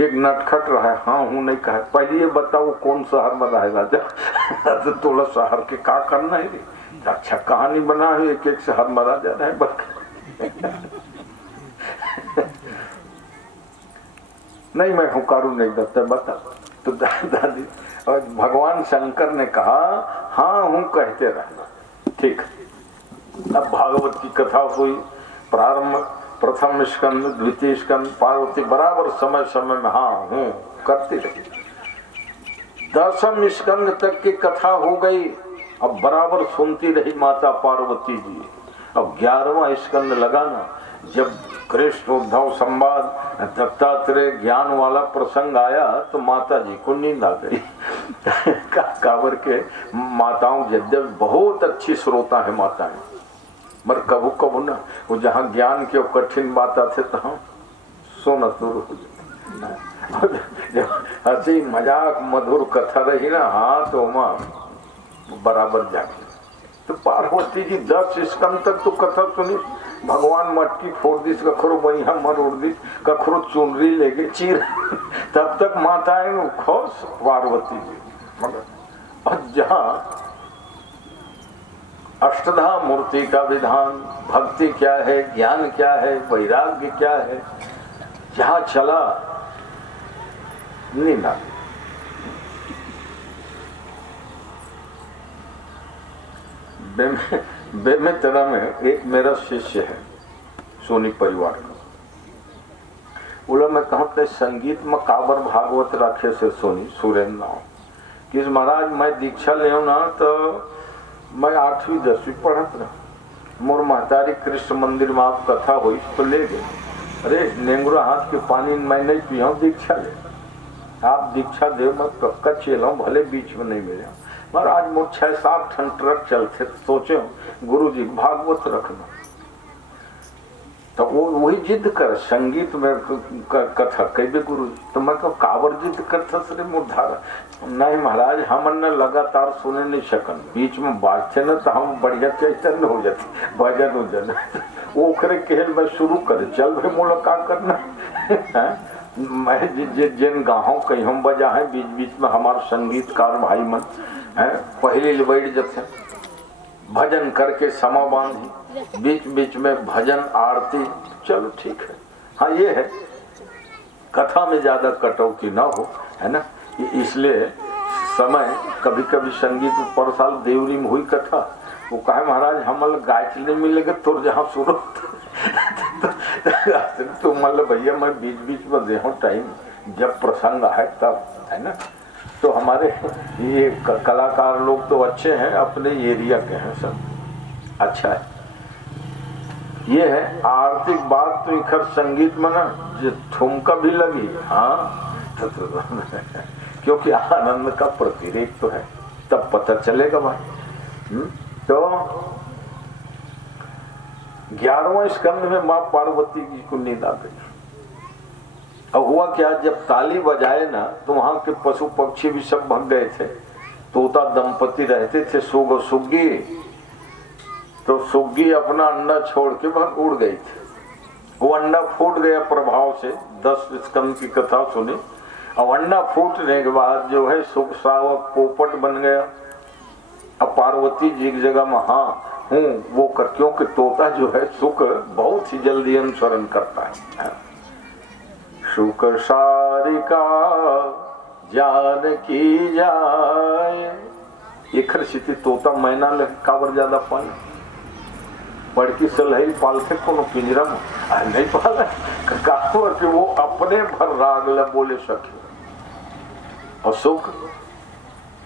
एक नटखट रहा है, हाँ हूँ नहीं कहा, पहले ये बताओ कौन शहर में रहेगा तो तोला शहर के का करना है रे? अच्छा कहानी बना है, एक एक शहर में राजा रहे नहीं मैं हुकारू नहीं देता बता। तो दादी और भगवान शंकर ने कहा हाँ हूँ कहते रहना, ठीक। अब भागवत की कथा हुई प्रारंभ, प्रथम स्कंद, द्वितीय स्कंद, पार्वती बराबर समय समय में हाँ हूँ करती रही। 10वें स्कंद तक की कथा हो गई, अब बराबर सुनती रही माता पार्वती जी। अब 11वां स्कंद लगाना, जब कृष्ण उद्धव संवाद दत्तात्रेय ज्ञान वाला प्रसंग आया तो माता जी को नींद आ गई। काबर के माताओं जब बहुत अच्छी श्रोता है माताएं, मगर कबू कबू ना वो जहाँ ज्ञान के कठिन बात आते तहाँ सोना शुरू हो जाता। हंसी मजाक मधुर कथा रही ना, हाँ तो माँ बराबर जाके। तो पार्वती जी 10 स्कंद तक तो कथा सुनी, भगवान मटकी फोड़ दी, कखरो बनिया मरोड़ दी, कखरो चुनरी लेके चीर तब तक माताएं खुश पार्वती जी। मगर और जहाँ अष्टधा मूर्ति का विधान, भक्ति क्या है, ज्ञान क्या है, वैराग्य क्या है, जहाँ चला नींद आ गई। बेमेतरा में एक मेरा शिष्य है सोनी परिवार का, बोला मैं कहते संगीत में काबर भागवत राखे से सोनी सुरेंद्र नाम किस महाराज मैं दीक्षा ले ना तो मैं 8वीं 10वीं पढ़त रहा, मोर महतारी कृष्ण मंदिर में आप कथा हुई तो ले गए। अरे नेंगुरा हाथ के पानी मैं नहीं पिया, दीक्षा ले, आप दीक्षा दे मैं पक्का चेला भले बीच में नहीं मिले। मगर आज मोर 6-7 ठन ट्रक चलते सोचे गुरु जी भागवत रखना, तो वो वही जिद कर संगीत में कथा कही गुरु जी। तो मैं कहा कावर जिद करता सर मुर्धारा, नहीं महाराज हमन ने लगातार सुने नहीं सकन, बीच में बाजते न तो हम बढ़िया चैतन्य हो जाते भजन उजन ओखरे खेल में शुरू करे चल भाई मोला का करना मैं जिन गाँव कहीं हम बजा है बीच बीच में हमारे संगीतकार भाई मन है पहले बैठ जाते भजन करके समा बांधी, बीच बीच में भजन आरती, चलो ठीक है। हाँ ये है कथा में ज्यादा कटौती ना हो, है ना, इसलिए समय कभी कभी संगीत पर साल देवरी में हुई कथा, वो कहे महाराज हमल गायक नहीं मिलेगा तो जहाँ शुरू तो मतलब भैया मैं बीच बीच में दे टाइम जब प्रसंग है तब, है ना। तो हमारे ये कलाकार लोग तो अच्छे हैं, अपने एरिया के हैं सब, अच्छा है। ये है आर्थिक बात तो इखर संगीत में ना जो ठुमका भी लगी, हाँ तो क्योंकि आनंद का प्रतिरेक तो है, तब पता चलेगा भाई। तो 11वें स्कंद में माँ पार्वती जी को नींद आ गई। अब हुआ क्या, जब ताली बजाए ना तो वहां के पशु पक्षी भी सब भाग गए थे। तोता दंपति रहते थे सुग और सुग्गी, तो सुग्गी अपना अंडा छोड़ के भाग उड़ गई थी। वो अंडा फूट गया प्रभाव से, 10 स्कंद की कथा सुनी। अब अंडा फूटने के बाद जो है सुख सावक पोपट बन गया। अब पार्वती जी की जगह में हाँ हूँ वो कर, क्योंकि तोता जो है सुख बहुत ही जल्दी अनुसरण करता है। सुख सारिका जान की जाए, इखर स्थिति तोता मैना लगे काबर ज्यादा पाले, बड़की सलहरी पालते कोनो पिंजरा में नहीं पाला काबर कि वो अपने भर राग ल बोले सके। और सुख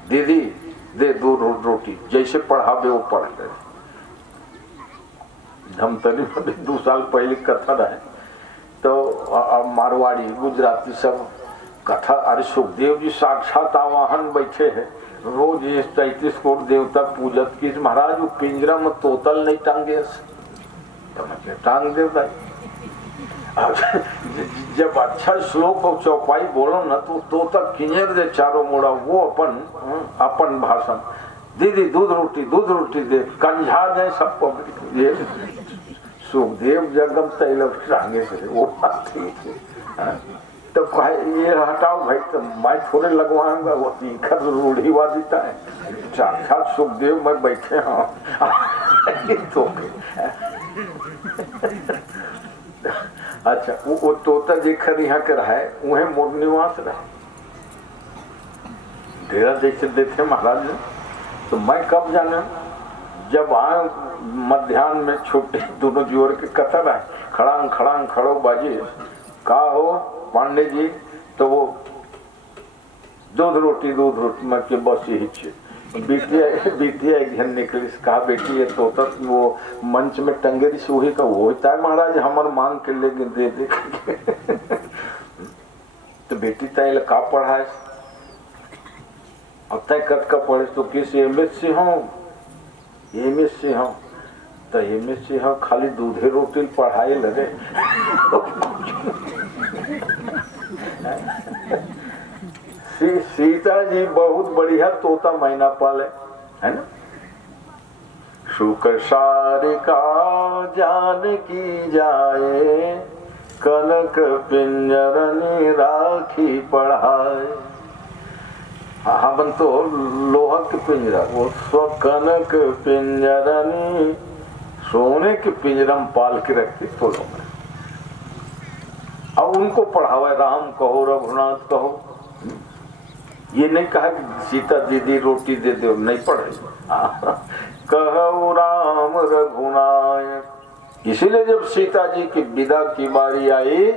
दीदी दे 2 रोटी, जैसे पढ़ावे वो पढ़ गए। धमतरी 2 साल पहले कथा रहे तो मारवाड़ी गुजराती सब कथा, अरे सुखदेव जी साक्षात आवाहन बैठे हैं, रोज ये 33 करोड़ देवता पूजत की महाराज, वो पिंजरा में तोतल नहीं टांगे तो मैं टांग दे भाई। जब अच्छा श्लोक और चौपाई बोलो ना तो तोता किंजर दे चारों मोड़ा, वो अपन भाषण, दीदी दूध रोटी दे, कंझा जाए सबको। सुखदेव जगम तैलक टांगे से वो बात थी। तो ये हटाओ भाई, तो मैं थोड़े लगवाऊंगा, वो तीखा रूढ़ीवादिता है। साक्षात सुखदेव मैं बैठे तो अच्छा वो तोता जेखर यहाँ के रहा है वह मोर निवास रहा डेरा जैसे देखे महाराज ने। तो मैं कब जाना, जब आए मध्याह्न में छोटे दोनों जोर के कतर आए, खड़ांग खड़ांग खड़ो बाजी का हो पांडे जी, तो वो दूध रोटी मैं के बस यही छे। बिटिया एक दिन निकली, कहा बेटी ये तोता वो मंच में टंगे रही वही का वो होता है महाराज, हमार मांग के लेके दे दे तो बेटी तय का पढ़ा है, अब तय कट का पढ़े तो किस एमएससी हूँ, एमएससी हूँ, तो एमएससी हूँ खाली दूधे रोटी पढ़ाए लगे सीता जी बहुत बढ़िया तोता मैना पाले है ना। शुक सारिका जान की जाए, कनक पिंजरनी राखी पढ़ाए। हाँ बन तो लोहा के पिंजरा, वो स्व कनक पिंजरनी सोने के पिंजरा में पाल के रखती तो लोग। अब उनको पढ़ावा, राम कहो रघुनाथ कहो, ये नहीं कहा कि सीता दीदी रोटी दे दो, नहीं पढ़े कहो राम रघुनायक। इसीलिए जब सीता जी की विदा की बारी आई,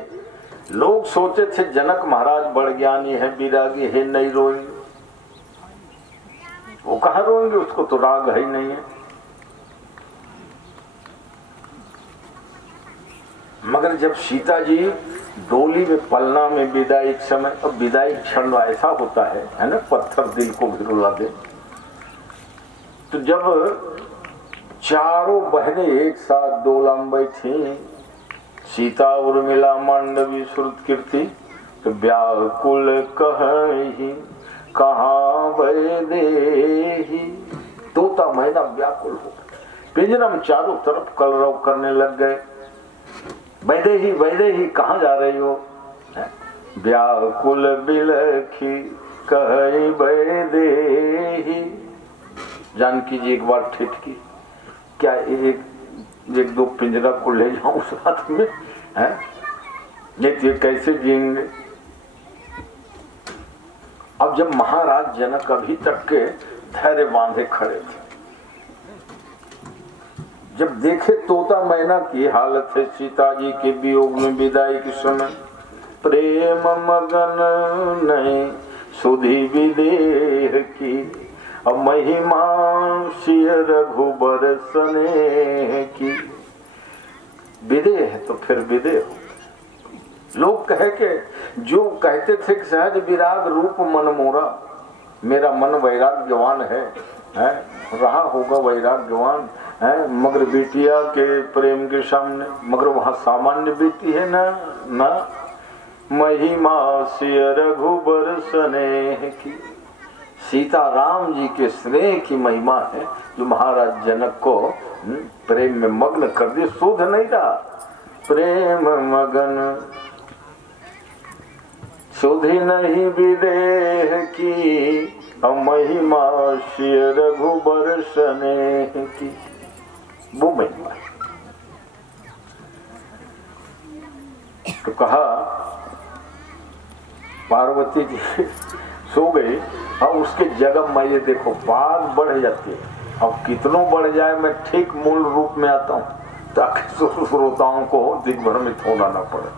लोग सोचे थे जनक महाराज बड़ ज्ञानी है, विरागी है, नहीं रोएंगे। वो कहाँ रोएंगे, उसको तो राग है ही नहीं है। मगर जब सीता जी डोली में पलना में विदाई समय, अब विदाई क्षण ऐसा होता है ना, पत्थर दिल को भी रुला दे। तो जब चारों बहनें एक साथ डोला में बैठी, सीता उर्मिला मांडवी श्रुत कीर्ति, तो व्याकुल कहीं कहाँ वैदेही। तोता मैना व्याकुल हो, पिंजरा में चारों तरफ कलरव करने लग गए। वैदेही वैदेही कहाँ जा रही हो, व्याकुल बिलखी कहीं वैदेही। जानकी जी एक बार ठिठकी, क्या एक दो पिंजरा को ले जाऊं साथ में, है ये कैसे जिएंगे। अब जब महाराज जनक अभी तक के धैर्य बांधे खड़े थे, जब देखे तोता मैना की हालत है, सीता जी के वियोग में विदाई के समय, प्रेम मगन नहीं सुधी विदेह की, अब महिमा सिय रघुबर स्नेह की। विदेह है तो फिर विदेह हो। लोग कहे के जो कहते थे कि सहज विराग रूप मन मोरा, मेरा मन वैराग्यवान है रहा होगा वैराग्यवान है, मगर बेटिया के प्रेम के सामने, मगर वहां सामान्य बेटी है ना महिमा सिय रघुबर स्नेह की। सीता राम जी के स्नेह की महिमा है जो महाराज जनक को प्रेम में मग्न कर दिए, शोध नहीं रहा। प्रेम मगन सुधि नहीं विदेह की, महिमा सिय रघुबर स्नेह की। वो महिमा है। तो कहा पार्वती जी सो गई, अब उसके जगह मैं ये देखो बात बढ़ जाती है। अब कितनों बढ़ जाए मैं ठीक मूल रूप में आता हूँ ताकि श्रोताओं को दिग्भ्रमित होना ना पड़े।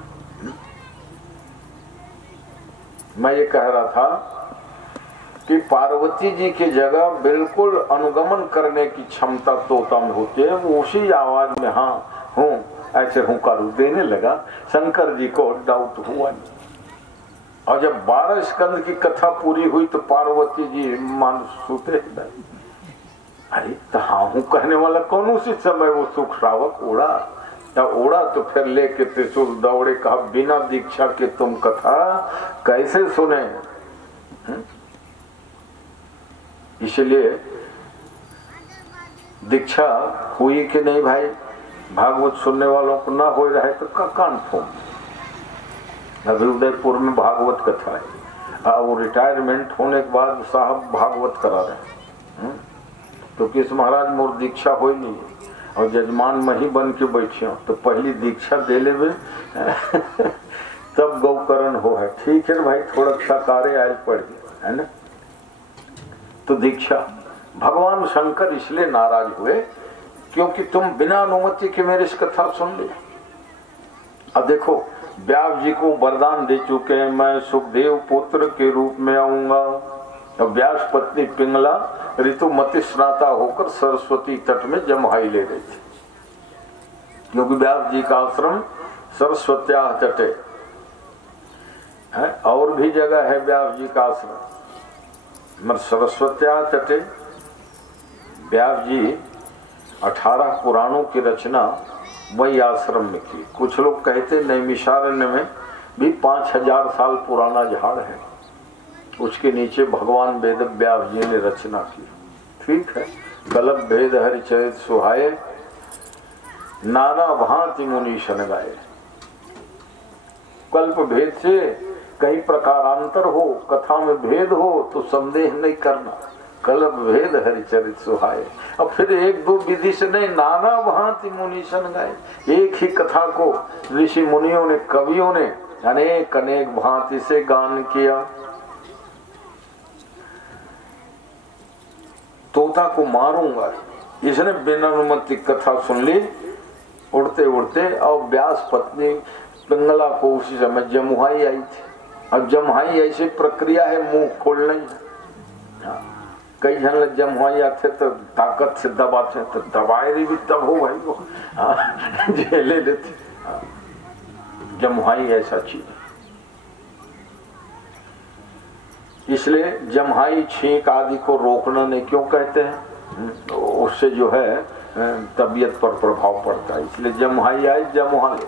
मैं ये कह रहा था कि पार्वती जी की जगह बिल्कुल अनुगमन करने की क्षमता तोता में होती है। वो उसी आवाज में हाँ हूँ ऐसे हुंकारू देने लगा। शंकर जी को डाउट हुआ नहीं। और जब 12 स्कंद की कथा पूरी हुई तो पार्वती जी मान सुते नहीं। अरे तो हाँ हूँ कहने वाला कौन? उसी समय वो सुख श्रावक उड़ा तो फिर लेके त्रिशूल दौड़े। कहा बिना दीक्षा के तुम कथा कैसे सुने? इसलिए दीक्षा हुई कि नहीं भाई? भागवत सुनने वालों को ना हो रहा है तो कान फोन। अभी उदयपुर में भागवत कथा है। वो रिटायरमेंट होने के बाद साहब भागवत करा रहे। तो किस महाराज मोर दीक्षा हो ही नहीं और जजमान मही बन के बैठे हो तो पहली दीक्षा दे ले तब गौकरण हो है। ठीक है भाई, थोड़ा सा कार्य आए पड़ गया है ना। तो दीक्षा भगवान शंकर इसलिए नाराज हुए क्योंकि तुम बिना अनुमति के मेरे इस कथा सुन ली। अब देखो व्यास जी को वरदान दे चुके हैं, मैं सुखदेव पुत्र के रूप में आऊंगा। अब व्यास पत्नी पिंगला ऋतुमती स्नाता होकर सरस्वती तट में जमहाई ले रही थी, क्योंकि व्यास जी का आश्रम सरस्वत्या तटे है। और भी जगह है व्यास जी का आश्रम, मगर सरस्वत्या तटे व्यास जी 18 पुराणों की रचना वही आश्रम में की। कुछ लोग कहते नैमिषारण्य में भी 5000 साल पुराना झाड़ है, उसके नीचे भगवान वेद व्यास जी ने रचना की। ठीक है, कल्प भेद हरिचरित सुहाए, नाना भांति मुनीशन गाए। कल्प भेद से कई प्रकारांतर हो, कथा में भेद हो तो संदेह नहीं करना, कल्प भेद हरिचरित सुहाए। अब फिर एक दो विधि से नहीं, नाना भांति मुनीशन गाए। एक ही कथा को ऋषि मुनियों ने, कवियों ने अनेक अनेक भांति से गान किया। तोता को मारूंगा, इसने बिना अनुमति कथा सुन ली उड़ते उड़ते। और व्यास पत्नी पिंगला को उसी समय जमुहाई आई थी। अब जमुहाई ऐसी प्रक्रिया है, मुंह खोलना ही। कई जन जमुहाई आते तो ताकत से दबाते, तो दबाए भी तब हो भाई वो झेले लेते। जमुहाई ऐसा चीज, इसलिए जमुहाई छींक आदि को रोकना नहीं। क्यों कहते हैं? उससे जो है तबीयत पर प्रभाव पड़ता है, इसलिए जमुहाई आई जमुहा ले।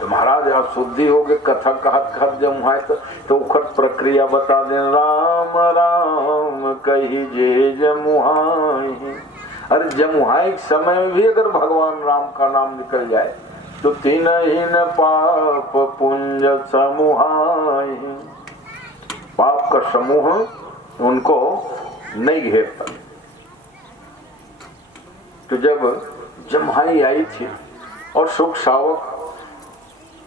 तो महाराज आप शुद्धि हो गए, कथा कहत जमुहाई तो उखट प्रक्रिया बता दें, राम राम कहिजे जमुहाई। अरे जमुहाई समय में भी अगर भगवान राम का नाम निकल जाए तो तीन ही न पाप पुंज समूहाई। पाप का समूह उनको नहीं घेरता। तो जब जमुहाई आई थी और सुख सावक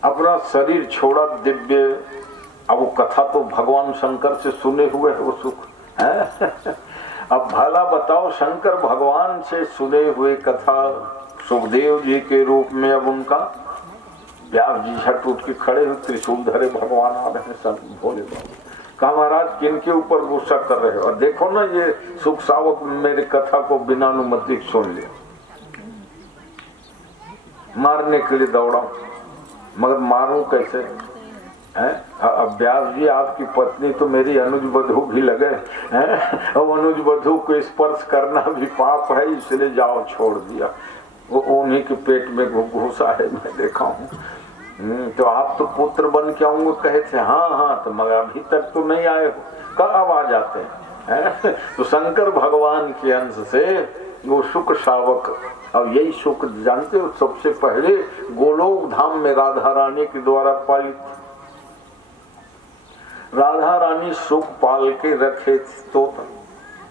अपना शरीर छोड़ा दिव्य, अब वो कथा तो भगवान शंकर से सुने हुए है वो सुख है। अब भला बताओ, शंकर भगवान से सुने हुए कथा सुखदेव जी के रूप में अब उनका व्यास जी झट उठ के खड़े हुए, त्रिशूल धरे भगवान आ रहे हैं सब भोले बाबा। कहा महाराज किन के ऊपर गुस्सा कर रहे हो? और देखो ना ये सुख सावक मेरे कथा को बिना अनुमति सुन लिया, मारने के लिए दौड़ा, मगर मारूं कैसे हैं? अब व्यास जी आपकी पत्नी तो मेरी अनुज बधू भी लगे हैं, अब अनुज बधू को स्पर्श करना भी पाप है, इसलिए जाओ छोड़ दिया। वो उन्हीं के पेट में घुसा है, मैं देखा हूँ। तो आप तो पुत्र बन के आऊंगे कहे थे। हाँ हाँ, तो मगर अभी तक तो नहीं आए हो, कब आ जाते हैं? तो शंकर भगवान के अंश से वो शुक शावक। अब यही शुक जानते हो, सबसे पहले गोलोक धाम में राधा रानी के द्वारा पालित। राधा रानी सुख पाल के रखे तो,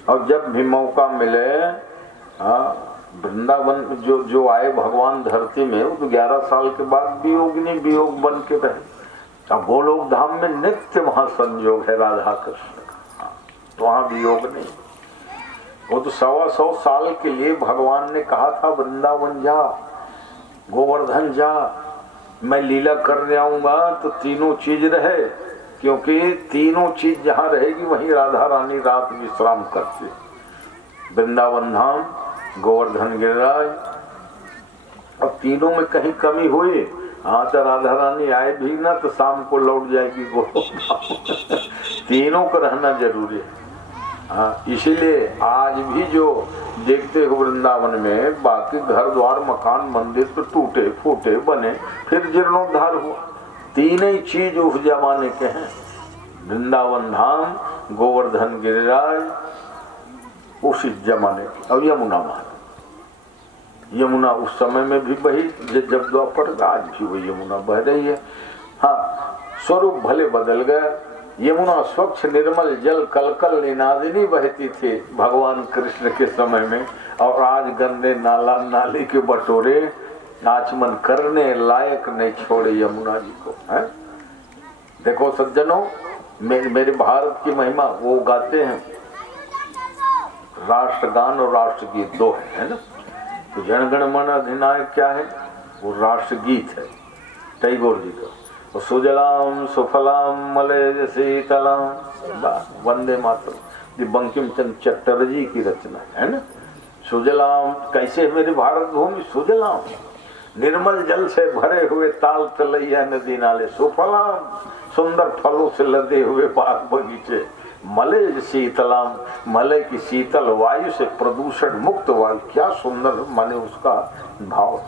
और जब भी मौका मिले वृंदावन जो आए भगवान धरती में, वो तो 11 साल के बाद वियोगिनी वियोग बन के रहे। अब गोलोक धाम में नित्य महासंयोग है राधा कृष्ण का, तो वहां वियोग नहीं। वो तो 125 साल के लिए भगवान ने कहा था वृंदावन जा, गोवर्धन जा, मैं लीला करने आऊंगा तो तीनों चीज रहे, क्योंकि तीनों चीज जहाँ रहेगी वहीं राधा रानी रात विश्राम करती। वृंदावन धाम, गोवर्धन गिरिराज। अब तीनों में कहीं कमी हुई, हाँ तो राधा रानी आए भी ना तो शाम को लौट जाएगी गोवर्धन। तीनों को रहना जरूरी है। हाँ, इसीलिए आज भी जो देखते हो वृंदावन में, बाकी घर द्वार मकान मंदिर तो टूटे फूटे बने, फिर जीर्णोद्धार हुआ। तीन ही चीज उस जमाने के हैं, वृंदावन धाम, गोवर्धन गिरिराज, उसी जमाने की। और यमुना महान, यमुना उस समय में भी बही जब द्वापर, आज भी वो यमुना बह रही है। हाँ, स्वरूप भले बदल गया। यमुना स्वच्छ निर्मल जल कलकल निनादिनी बहती थी भगवान कृष्ण के समय में, और आज गंदे नाला नाली के बटोरे आचमन करने लायक नहीं छोड़े यमुना जी को, है? देखो सज्जनों, मेरे भारत की महिमा वो गाते हैं, राष्ट्रगान और राष्ट्रगीत दो है ना। तो जन गण मन अधिनायक क्या है? वो राष्ट्रगीत है टैगोर जी का। सुजलाम सुफलाम मलयज शीतलाम, वंदे मातरम, ये बंकिम चंद्र चटर्जी की रचना है ना। सुजलाम कैसे है मेरी भारत भूमि? सुजलाम, निर्मल जल से भरे हुए ताल तलैया नदी नाले, सुफलाम, सुंदर फलों से लदे हुए बाग बगीचे, मलय शीतलाम, मलय की शीतल वायु से प्रदूषण मुक्त वायु। क्या सुंदर माने उसका भाव।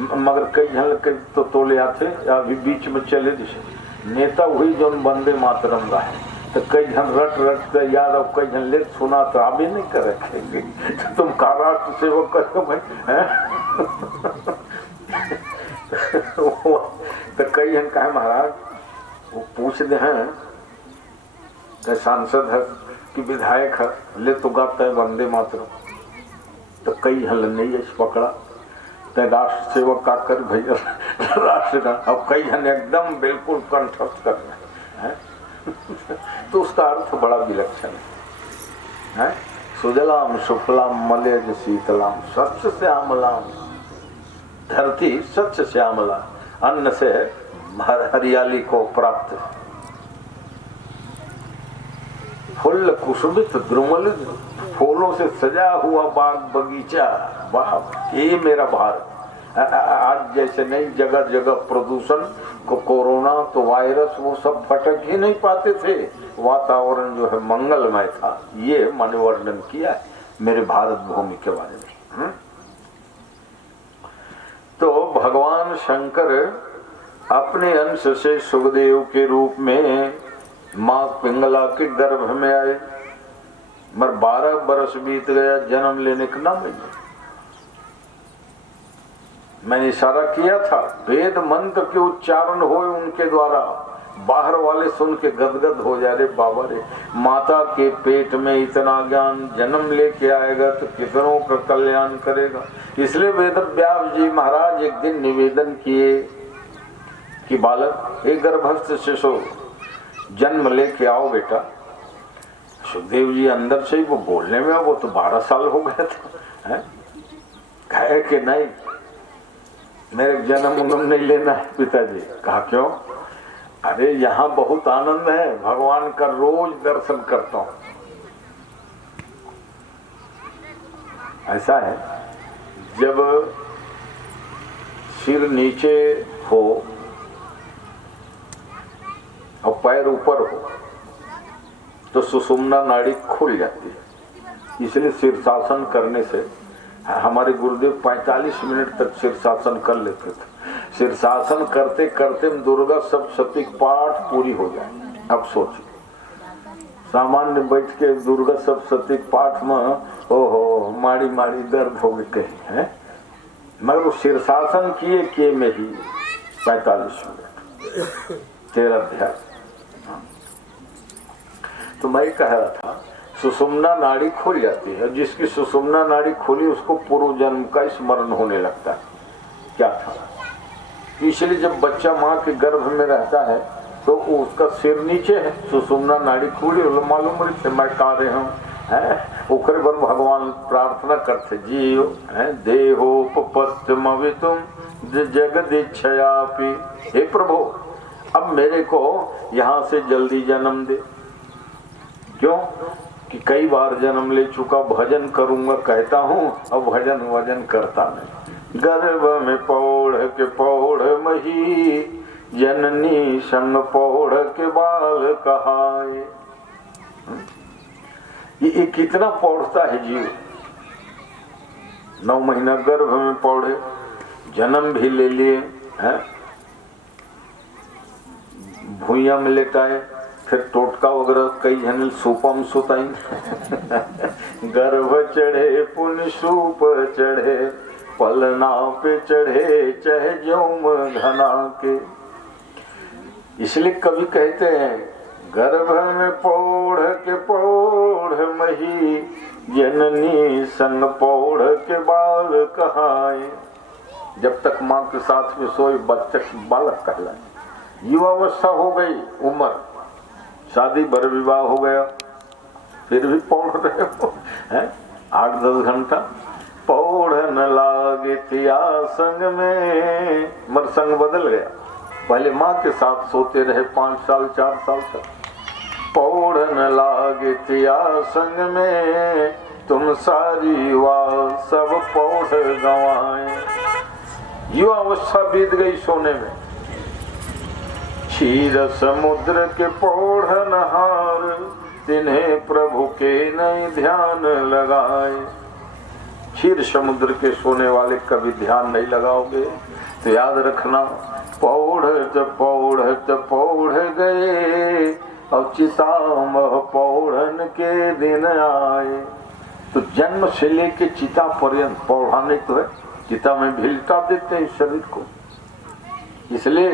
मगर कई जन के तो तोले आते अभी बीच में चले दिशे नेता हुई जो वंदे मातरम का है, तो कई जन रट रट कर याद, और कई जन ले सुना तो अभी नहीं कर रखेंगे। तो तुम का राष्ट्र सेवक करो भाई, तो कई जन कहे महाराज वो पूछते हैं कि सांसद है कि विधायक है, ले तो गाता है वंदे मातरम, तो कई हल नहीं है पकड़ा राष्ट्र सेवक का कर भैया राष्ट्र का। अब कई जन एकदम बिल्कुल कंठस्थ कर रहे हैं तो उसका अर्थ बड़ा विलक्षण है। सुजलाम सुफलाम मलयज शीतलाम स्वच्छ श्यामलाम, धरती स्वच्छ श्यामला, अन्न से हरियाली को प्राप्त, फुल कुसुमित द्रुमल, फूलों से सजा हुआ बाग बगीचा। वाह, ये मेरा भारत। आज जैसे नहीं जगह जगह प्रदूषण को, कोरोना तो वायरस वो सब फटक ही नहीं पाते थे, वातावरण जो है मंगलमय था। ये मैंने वर्णन किया है मेरे भारत भूमि के बारे में। तो भगवान शंकर अपने अंश से सुखदेव के रूप में माँ पिंगला के गर्भ में आए, मगर 12 बरस बीत गया, जन्म लेने का ना मिले। मैंने इशारा किया था, वेद मंत्र के उच्चारण हो उनके द्वारा, बाहर वाले सुन के गदगद हो जा रहे, बाबा रे माता के पेट में इतना ज्ञान जन्म लेके आएगा तो कितनों का कल्याण करेगा। इसलिए वेद व्यास जी महाराज एक दिन निवेदन किए कि बालक, एक गर्भस्थ शिशु जन्म लेके आओ बेटा। सुखदेव जी अंदर से ही वो बोलने में, वो तो 12 साल हो गया था, कहे कि नहीं मेरे जन्म उन्म नहीं लेना है पिताजी। कहा क्यों? अरे यहाँ बहुत आनंद है, भगवान का रोज दर्शन करता हूँ। ऐसा है जब सिर नीचे हो और पैर ऊपर हो तो सुषुम्ना नाड़ी खुल जाती है। इसलिए शीर्षासन करने से हमारे गुरुदेव 45 मिनट तक शीर्षासन कर लेते थे। शीर्षासन करते करते दुर्गा सप्तशती पाठ पूरी हो जाए। अब सोचिए सामान्य बैठ के दुर्गा सप्तशती पाठ में ओहो माड़ी माड़ी दर्द हो गई कहीं है, मगर वो शीर्षासन किए में ही 45 मिनट 13 अध्याय। तो मैं कह रहा था सुषुम्ना नाड़ी खुल जाती है, जिसकी सुषुम्ना नाड़ी खुली उसको पूर्व जन्म का स्मरण होने लगता है। क्या था? इसलिए जब बच्चा माँ के गर्भ में रहता है तो उसका सिर नीचे है, सुषुम्ना नाड़ी खुली, मालूम थे मैं कहा रहे हूँ है। ओकरे पर भगवान प्रार्थना करते जियो है, देहोपपत्तमवितुम जगदीच्छयापि, हे प्रभु अब मेरे को यहाँ से जल्दी जन्म दे। क्यों? कि कई बार जन्म ले चुका, भजन करूंगा कहता हूँ, अब भजन वजन करता नहीं। गर्भ में पौड़ के पौड़ मही, जननी संग पौड़ के बाल कहाए। ये कितना पौड़ता है जीव। 9 महीना गर्भ में पौड़े, जन्म भी ले लिए हैं, भूया में लेटाए, फिर टोटका वगैरह कई जन सूपम सुताई गर्भ चढ़े पुन सूप चढ़े, पलना पे चढ़े चह जोम घना के। इसलिए कवि कहते हैं, गर्भ में पौढ़ के पौढ़ मही, जननी संग पौढ़ के बाल कहाए। जब तक माँ के साथ में सोए बच्चे बालक कहलाए। युवावस्था हो गई, उम्र, शादी बर विवाह हो गया, फिर भी पौढ़ रहे हो, 8-10 घंटा। पौढ़ न लागे तिया संग में, मर संग बदल गया। पहले माँ के साथ सोते रहे 5 साल 4 साल तक। पौढ़ न लागे तिया संग में, तुम सारी युवा सब पौढ़ गंवाए। युवावस्था बीत गई सोने में। क्षीर समुद्र के पौढ़ नहार, तिन्हें प्रभु के नहीं ध्यान लगाए। क्षीर समुद्र के सोने वाले कभी ध्यान नहीं लगाओगे तो याद रखना, पौढ़त पौढ़त पौढ़ गए, और चितामह पौढ़न के दिन आए। तो जन्म से लेके चिता पर्यंत पौढ़ाने तो है, चिता में भी लिटा देते हैं शरीर को। इसलिए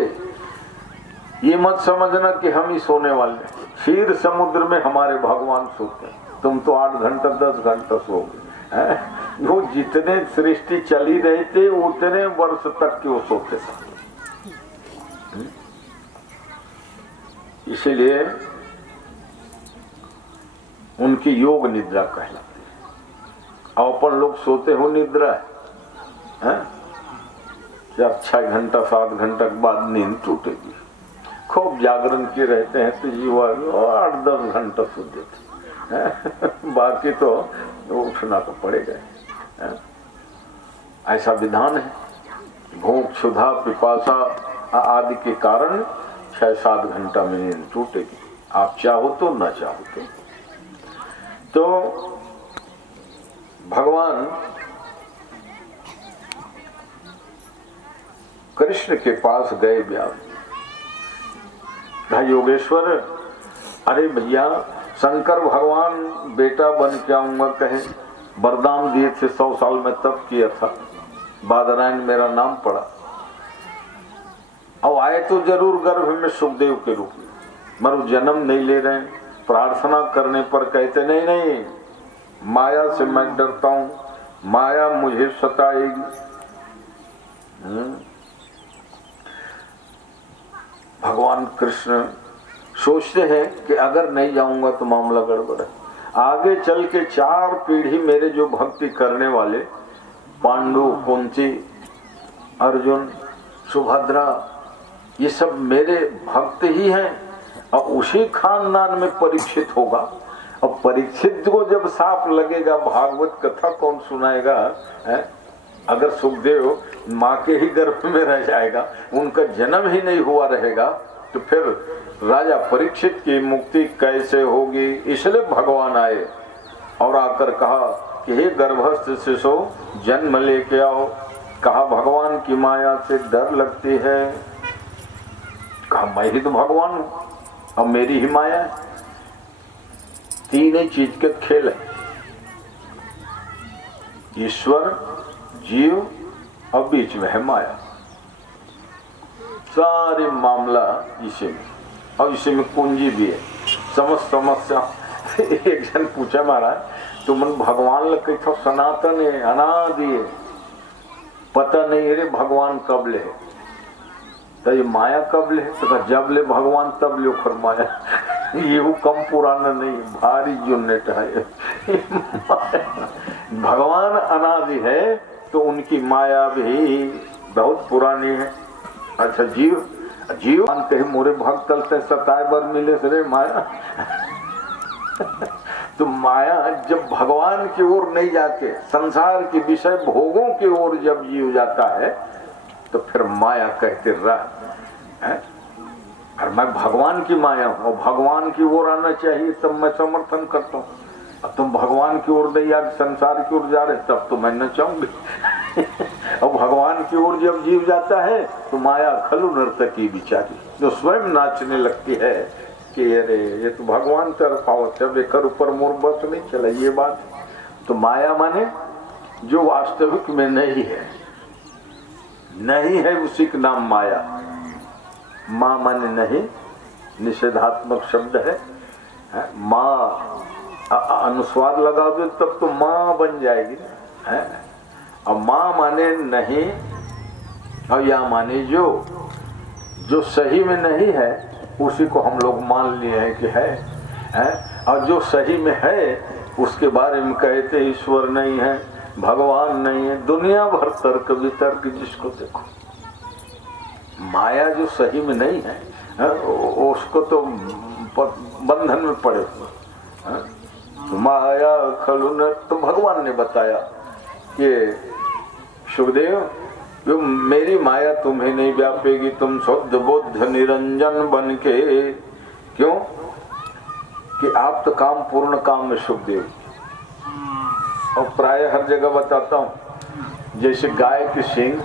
ये मत समझना कि हम ही सोने वाले। क्षीर समुद्र में हमारे भगवान सोते हैं। तुम तो 8 घंटा 10 घंटा सोओगे। वो जितने सृष्टि चली रही थे उतने वर्ष तक के वो सोते थे। इसलिए उनकी योग निद्रा कहलाती है। और अपन लोग सोते हो निद्रा है, जब 6 घंटा 7 घंटा के बाद नींद टूटेगी। खूब जागरण किए रहते हैं तो युवा 8-10 घंटा सो देते, बाकी तो उठना तो पड़ेगा। ऐसा विधान है। भूख, क्षुधा, पिपासा आदि के कारण 6-7 घंटा में नींद टूटेगी, आप चाहो तो न चाहो तो भगवान कृष्ण के पास गए व्यास। भाई योगेश्वर, अरे भैया शंकर भगवान बेटा बन के आऊंगा कहे, वरदान दिए थे 100 साल में तप किया था, बादरायण मेरा नाम पड़ा। और आए तो जरूर गर्भ में सुखदेव के रूप में, मगर जन्म नहीं ले रहे हैं। प्रार्थना करने पर कहते नहीं नहीं, माया से मैं डरता हूं, माया मुझे सताएगी। भगवान कृष्ण सोचते हैं कि अगर नहीं जाऊंगा तो मामला गड़बड़ है। आगे चल के 4 पीढ़ी मेरे जो भक्ति करने वाले, पांडु, कुंती, अर्जुन, सुभद्रा, ये सब मेरे भक्त ही हैं। और उसी खानदान में परीक्षित होगा। और परीक्षित को जब साफ लगेगा भागवत कथा कौन सुनाएगा है? अगर सुखदेव माँ के ही गर्भ में रह जाएगा, उनका जन्म ही नहीं हुआ रहेगा, तो फिर राजा परीक्षित की मुक्ति कैसे होगी। इसलिए भगवान आए और आकर कहा कि हे गर्भस्थ शिशु जन्म लेके आओ। कहा भगवान की माया से डर लगती है। कहा मैं ही तो भगवान हूं और मेरी ही माया है। 3 ही चीज के खेल है, ईश्वर, जीव और बीच में है माया। सारे मामला इसी में, और इसी में कुंजी भी है। समस्या एक जन पूछा महाराज तुम भगवान लग कही था सनातन है, अनादि है, पता नहीं रे भगवान कब ले, तो ये माया कब ले, तो जब ले भगवान तब ले उखर माया। ये कम पुराना नहीं, भारी यूनिट है। भगवान अनादि है तो उनकी माया भी बहुत पुरानी है। अच्छा जीव कहे मोरे भक्त से सताए बर मिले से रे माया। तो माया जब भगवान की ओर नहीं जाके संसार के विषय भोगों की ओर जब जीव जाता है तो फिर माया कहते रहा। और मैं भगवान की माया हूं और भगवान की ओर आना चाहिए तब मैं समर्थन करता हूँ। अब तुम भगवान की ओर नहीं आके संसार की ओर जा रहे तब तो मैं न चाहूंगी। और भगवान की ओर जब जीव जाता है तो माया खलु नर्तकी बिचारी जो स्वयं नाचने लगती है कि अरे ये तो भगवान तरफ आओ, जब एक ऊपर मोर बस नहीं चला। ये बात तो माया माने जो वास्तविक में नहीं है, नहीं है उसी का नाम माया। माँ माने नहीं, निषेधात्मक शब्द है। माँ अनुस्वार लगाओगे तब तो माँ बन जाएगी है। और माँ माने नहीं और या माने जो सही में नहीं है उसी को हम लोग मान लिए हैं कि है। और जो सही में है उसके बारे में कहते ईश्वर नहीं है, भगवान नहीं है, दुनिया भर तर्क वितर्क जिसको देखो। माया जो सही में नहीं है उसको तो बंधन में पड़े हुए। तो माया खलुन, तो भगवान ने बताया कि सुखदेव जो मेरी माया तुम्हें नहीं व्यापेगी, तुम शुद्ध बुद्ध निरंजन बन के। क्यों कि आप तो काम पूर्ण काम में सुखदेव। और प्राय हर जगह बताता हूं, जैसे गाय की सींग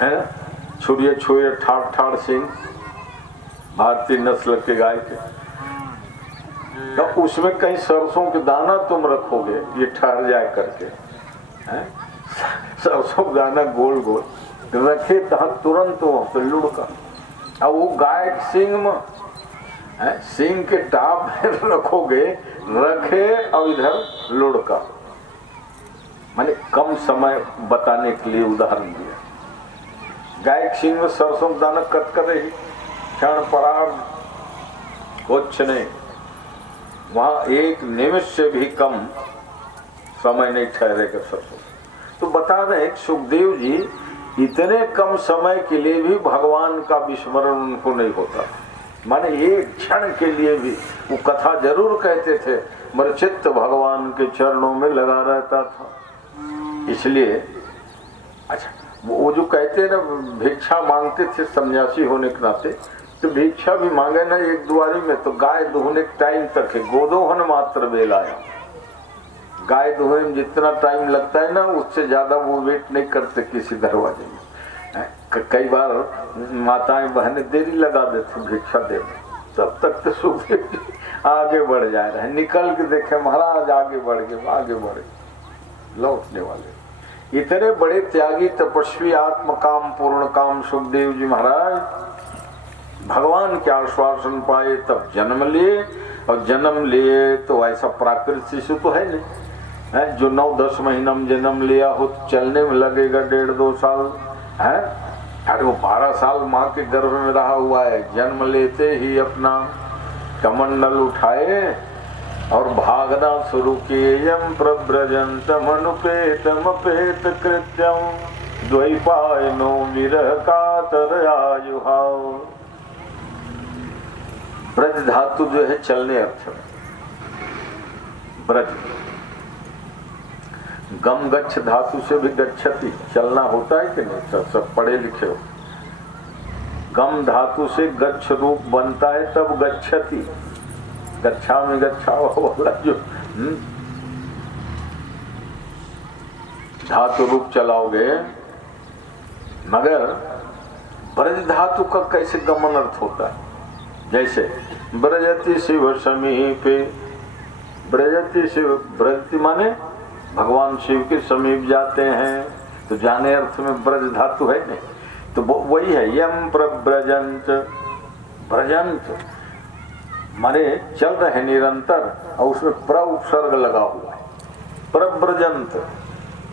है ना, छुरिये छुरिये ठाड़ ठाड़ सींग, भारतीय नस्ल के गाय के, तो उसमें कहीं सरसों के दाना तुम रखोगे ये ठहर जाए करके है? सरसों का दाना गोल गोल रखे तुरंत वो तो लुढ़का। अब वो गाय सींग में सींग के टाप में रखोगे, रखे और इधर लुढ़का। मैंने कम समय बताने के लिए उदाहरण दिया। गाय सींग में सरसों का दाना कट कर रही, क्षण परार कुछ नहीं, वहां एक निमिष से भी कम समय नहीं ठहरेगा सरसों। तो बता रहे हैं सुखदेव जी इतने कम समय के लिए भी भगवान का विस्मरण उनको नहीं होता। माने एक क्षण के लिए भी वो कथा जरूर कहते थे, मगर चित्त भगवान के चरणों में लगा रहता था। इसलिए अच्छा वो जो कहते हैं ना भिक्षा मांगते थे सन्यासी होने के नाते, तो भिक्षा भी मांगे ना एक दुआरी में तो गाय दुहने के टाइम तक है, गोदोहन मात्र बेलाया। गाय दुहने में जितना टाइम लगता है ना उससे ज्यादा वो वेट नहीं करते किसी दरवाजे में। कई बार माताएं बहनें देरी लगा देती भिक्षा दे, तब तक तो सुखदेव जी आगे बढ़ जा रहे हैं। निकल के देखे महाराज आगे बढ़ गए, आगे बढ़ गए, लौटने वाले। इतने बड़े त्यागी तपस्वी आत्म काम पूर्ण काम सुखदेव जी महाराज भगवान के आश्वासन पाए तब जन्म लिए, और जन्म लिए तो ऐसा प्राकृत शिशु तो है नहीं है, जो 9-10 महीना में जन्म लिया हो तो चलने में लगेगा 1.5-2 साल है। अरे वो 12 साल माँ के गर्भ में रहा हुआ है, जन्म लेते ही अपना कमंडल उठाए और भागना शुरू किए। यम प्रव्रजंतम अनुपेतम अपेत कृत्यम द्वैपायनो विरह कातर आयुहाव। ब्रज धातु जो है चलने अर्थ में, ब्रज गम गच्छ धातु से भी गच्छति चलना होता है कि नहीं, सब पढ़े लिखे हो। गम धातु से गच्छ रूप बनता है तब गच्छति, गच्छा में गच्छा वाला जो धातु रूप चलाओगे। मगर ब्रज धातु का कैसे गमन अर्थ होता है, जैसे ब्रजति शिव समीपे, ब्रजति शिव, ब्रजति माने भगवान शिव के समीप जाते हैं, तो जाने अर्थ में ब्रज धातु है नहीं, तो वही है यम प्रव्रजंत। ब्रजंत माने चल रहे निरंतर, और उसमें प्र उपसर्ग लगा हुआ है। प्रव्रजंत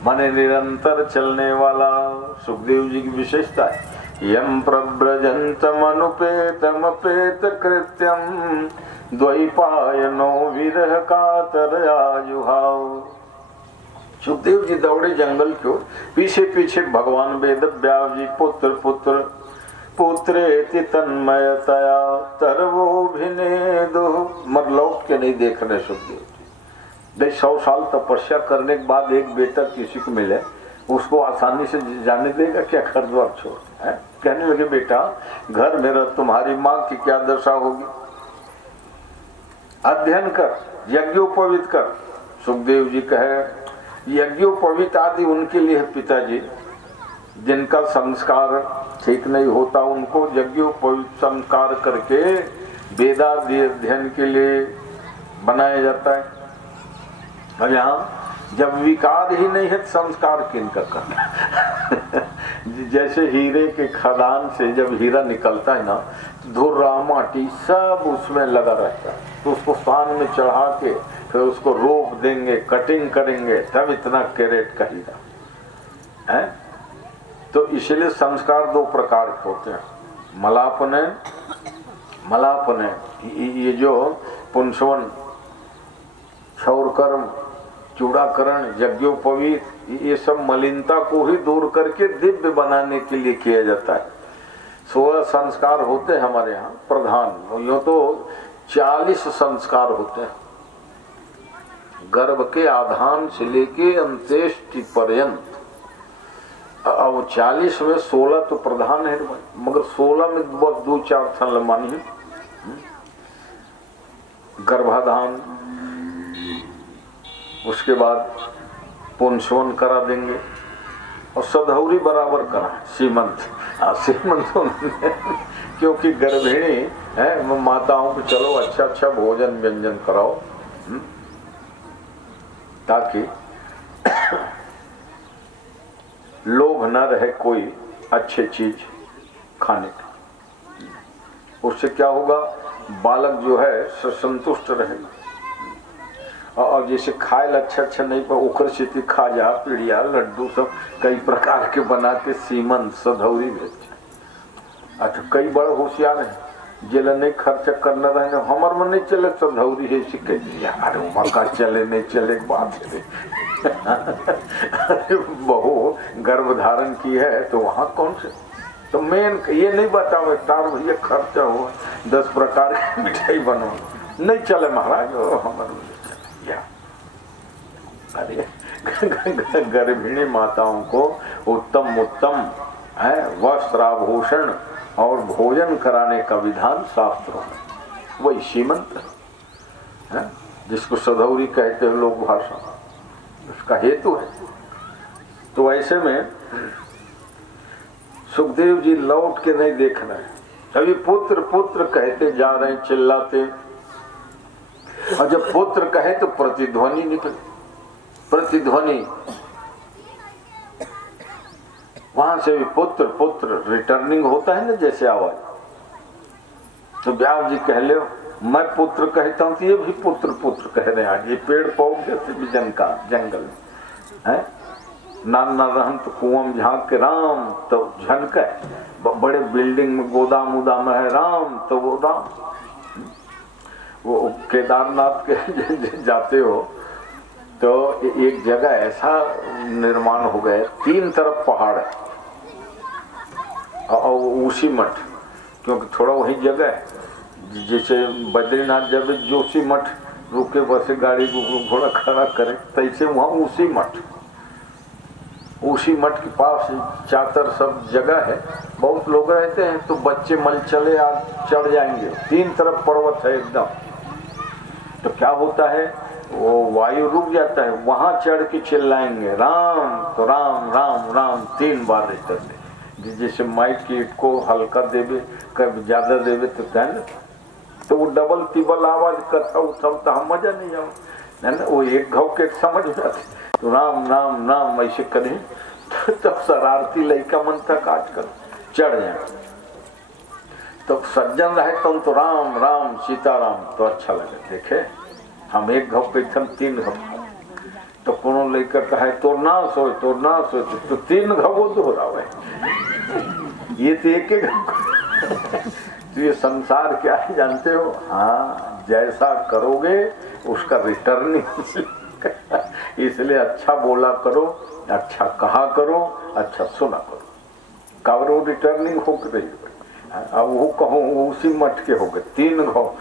माने निरंतर चलने वाला। सुखदेव जी की विशेषता है यम प्रव्रजंतम अनुपेतम अपेत कृत्यम द्वैपायनो विरह कातर आयुहाव। सुखदेव जी दौड़े जंगल की ओर, पीछे पीछे भगवान वेद व्यास जी पुत्र पुत्र पुत्रेति तन्मयतया तरवोभिनेदो। मर लौट के नहीं देख रहे सुखदेव जी। 100 साल तपस्या करने के बाद एक बेटा किसी को मिले, उसको आसानी से जाने देगा क्या घर द्वार छोड़ है? कहने लगे बेटा घर में रह, तुम्हारी माँ की क्या दशा होगी, अध्ययन कर, यज्ञोपवीत कर। सुखदेव जी कहे यज्ञोपवीत आदि उनके लिए है पिताजी, जिनका संस्कार ठीक नहीं होता उनको यज्ञोपवीत संस्कार करके वेदादि अध्ययन के लिए बनाया जाता है। और यहाँ जब विकार ही नहीं है तो संस्कार किनका करना जैसे हीरे के खदान से जब हीरा निकलता है ना, धुर्रा माटी सब उसमें लगा रहता है, तो उसको फान में चढ़ा के फिर उसको रोप देंगे, कटिंग करेंगे, तब इतना कैरेट का हीरा है। तो इसलिए संस्कार दो प्रकार के होते हैं, मलापने ये जो पुंसवन, क्षौरकर्म, चूड़ाकरण, यज्ञोपवीत, ये सब मलिनता को ही दूर करके दिव्य बनाने के लिए किया जाता है। 16 संस्कार होते हैं हमारे यहाँ प्रधान, यूँ तो 40 संस्कार होते हैं, गर्भ के आधान से लेके अंत्येष्टि पर्यंत। अब 40 में 16 तो प्रधान है, मगर 16 में बहुत 2-4 थन लंबानी है। गर्भाधान, उसके बाद पुंसवन करा देंगे, और सधौरी बराबर करा, सीमंत। सीमंत क्योंकि गर्भिणी है, माताओं को चलो अच्छा अच्छा भोजन व्यंजन कराओ, ताकि लोभ न रहे कोई अच्छे चीज खाने की। उससे क्या होगा, बालक जो है संतुष्ट रहेगा। और जैसे खाए अच्छा नहीं पर उखर स्थिति, खाजा, पीड़िया, लड्डू सब कई प्रकार के बना के सीमन सधौरी भेज। अच्छा, कई बड़े होशियार हैं, जेल नहीं खर्च करना रहे, हमार में नहीं चले सधौरी है, सीखे यार मका चले नहीं चले बात है। अरे बहू गर्भ धारण की है तो वहाँ कौन से, तो मेन ये नहीं बताओ तार भैया खर्चा हुआ 10 प्रकार की मिठाई बनो, नहीं चले महाराज हमारे। अरे गर्भिणी माताओं को उत्तम है वस्त्राभूषण और भोजन कराने का विधान शास्त्रों में, वही सीमंत है, जिसको सधौरी कहते हैं लोक भाषा, उसका हेतु है। तो ऐसे में सुखदेव जी लौट के नहीं देख रहे हैं, अभी पुत्र पुत्र कहते जा रहे हैं, चिल्लाते, और जब पुत्र कहे तो प्रतिध्वनि निकले, प्रतिध्वनि वहां से भी पुत्र पुत्र रिटर्निंग होता है ना, जैसे आवाज। तो व्यास जी कह लो मैं पुत्र कहता हूं तो ये भी पुत्र पुत्र कह रहे हैं। आज ये पेड़ पौधे से भी जंगल में है, नाना रहन तो कुआं झांक के राम तो झनक, बड़े बिल्डिंग में गोदाम उदाम है राम तो वो राम। वो केदारनाथ के जाते हो तो एक जगह ऐसा निर्माण हो गए, 3 तरफ पहाड़ है और उसी मठ, क्योंकि थोड़ा वही जगह है जैसे बद्रीनाथ जब जोशी मठ रुके बसे गाड़ी को घोड़ा खड़ा करे, तैसे वहाँ उसी मठ के पास चातर सब जगह है, बहुत लोग रहते हैं। तो बच्चे मल चले आ चढ़ जाएंगे, 3 तरफ पर्वत है एकदम, तो क्या होता है वो वायु रुक जाता है, वहां चढ़ के चिल्लाएंगे राम तो राम राम राम 3 बार रहते थे। जैसे माइक की को हल्का देवे कब ज्यादा देवे तो क्या ना, तो वो डबल तिबल आवाज कथा उठता हम मजा नहीं आओ है ना, वो एक घाव के समझ में आते, तो राम राम राम ऐसे करें तब शरारती लड़का मन तक आजकल चढ़ जाए। तो सज्जन रहे तो राम राम सीताराम तो अच्छा लगे। देखे हम एक घाव पे 3 घाव, तो कोनो लेकर कहे तो ना सोच तो 3 घाव दोहरावे, ये तो एक घाव। तो ये संसार क्या है जानते हो, हाँ जैसा करोगे उसका रिटर्न। इसलिए अच्छा बोला करो, अच्छा कहा करो, अच्छा सुना करो, कवरो रिटर्निंग हो रही। अब वो कहो उसी मठ के हो गए 3 घाव।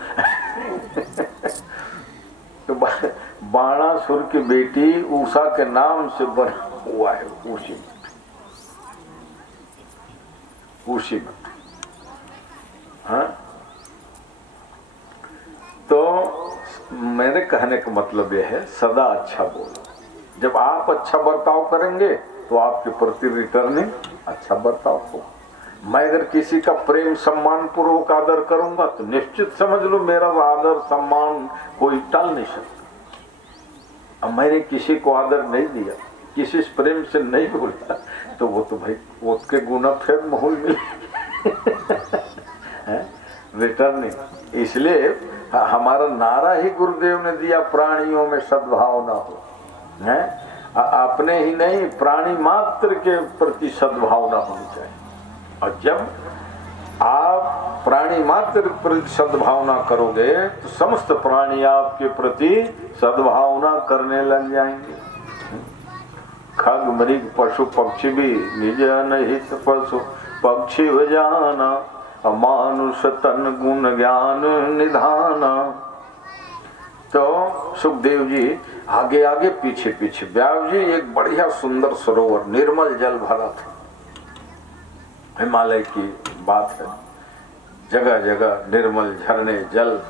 तो बाणासुर की बेटी उषा के नाम से बना हुआ है उसी मठ। हाँ, तो मेरे कहने का मतलब यह है सदा अच्छा बोलो। जब आप अच्छा बर्ताव करेंगे तो आपके प्रति रिटर्निंग अच्छा बर्ताव होगा। मैं अगर किसी का प्रेम सम्मान पूर्वक आदर करूंगा तो निश्चित समझ लो मेरा आदर सम्मान कोई टाल नहीं सकता। अब मैंने किसी को आदर नहीं दिया किसी से प्रेम से नहीं बोला तो वो तो भाई उसके गुना फिर माहौल मिले रिटर्निंग। इसलिए हमारा नारा ही गुरुदेव ने दिया, प्राणियों में सद्भावना हो, है अपने ही नहीं प्राणी मात्र के प्रति सद्भावना होनी चाहिए। और जब आप प्राणी मात्र के प्रति सद्भावना करोगे तो समस्त प्राणी आपके प्रति सद्भावना करने लग जाएंगे। खग मृग पशु पक्षी भी निज अनहित पशु पक्षी जाना, अमानुष तन गुण ज्ञान निधाना। तो सुखदेव जी आगे आगे पीछे पीछे, व्यास जी एक बढ़िया सुंदर सरोवर निर्मल जल भरा था, हिमालय की बात है, जगह जगह निर्मल झरने जल।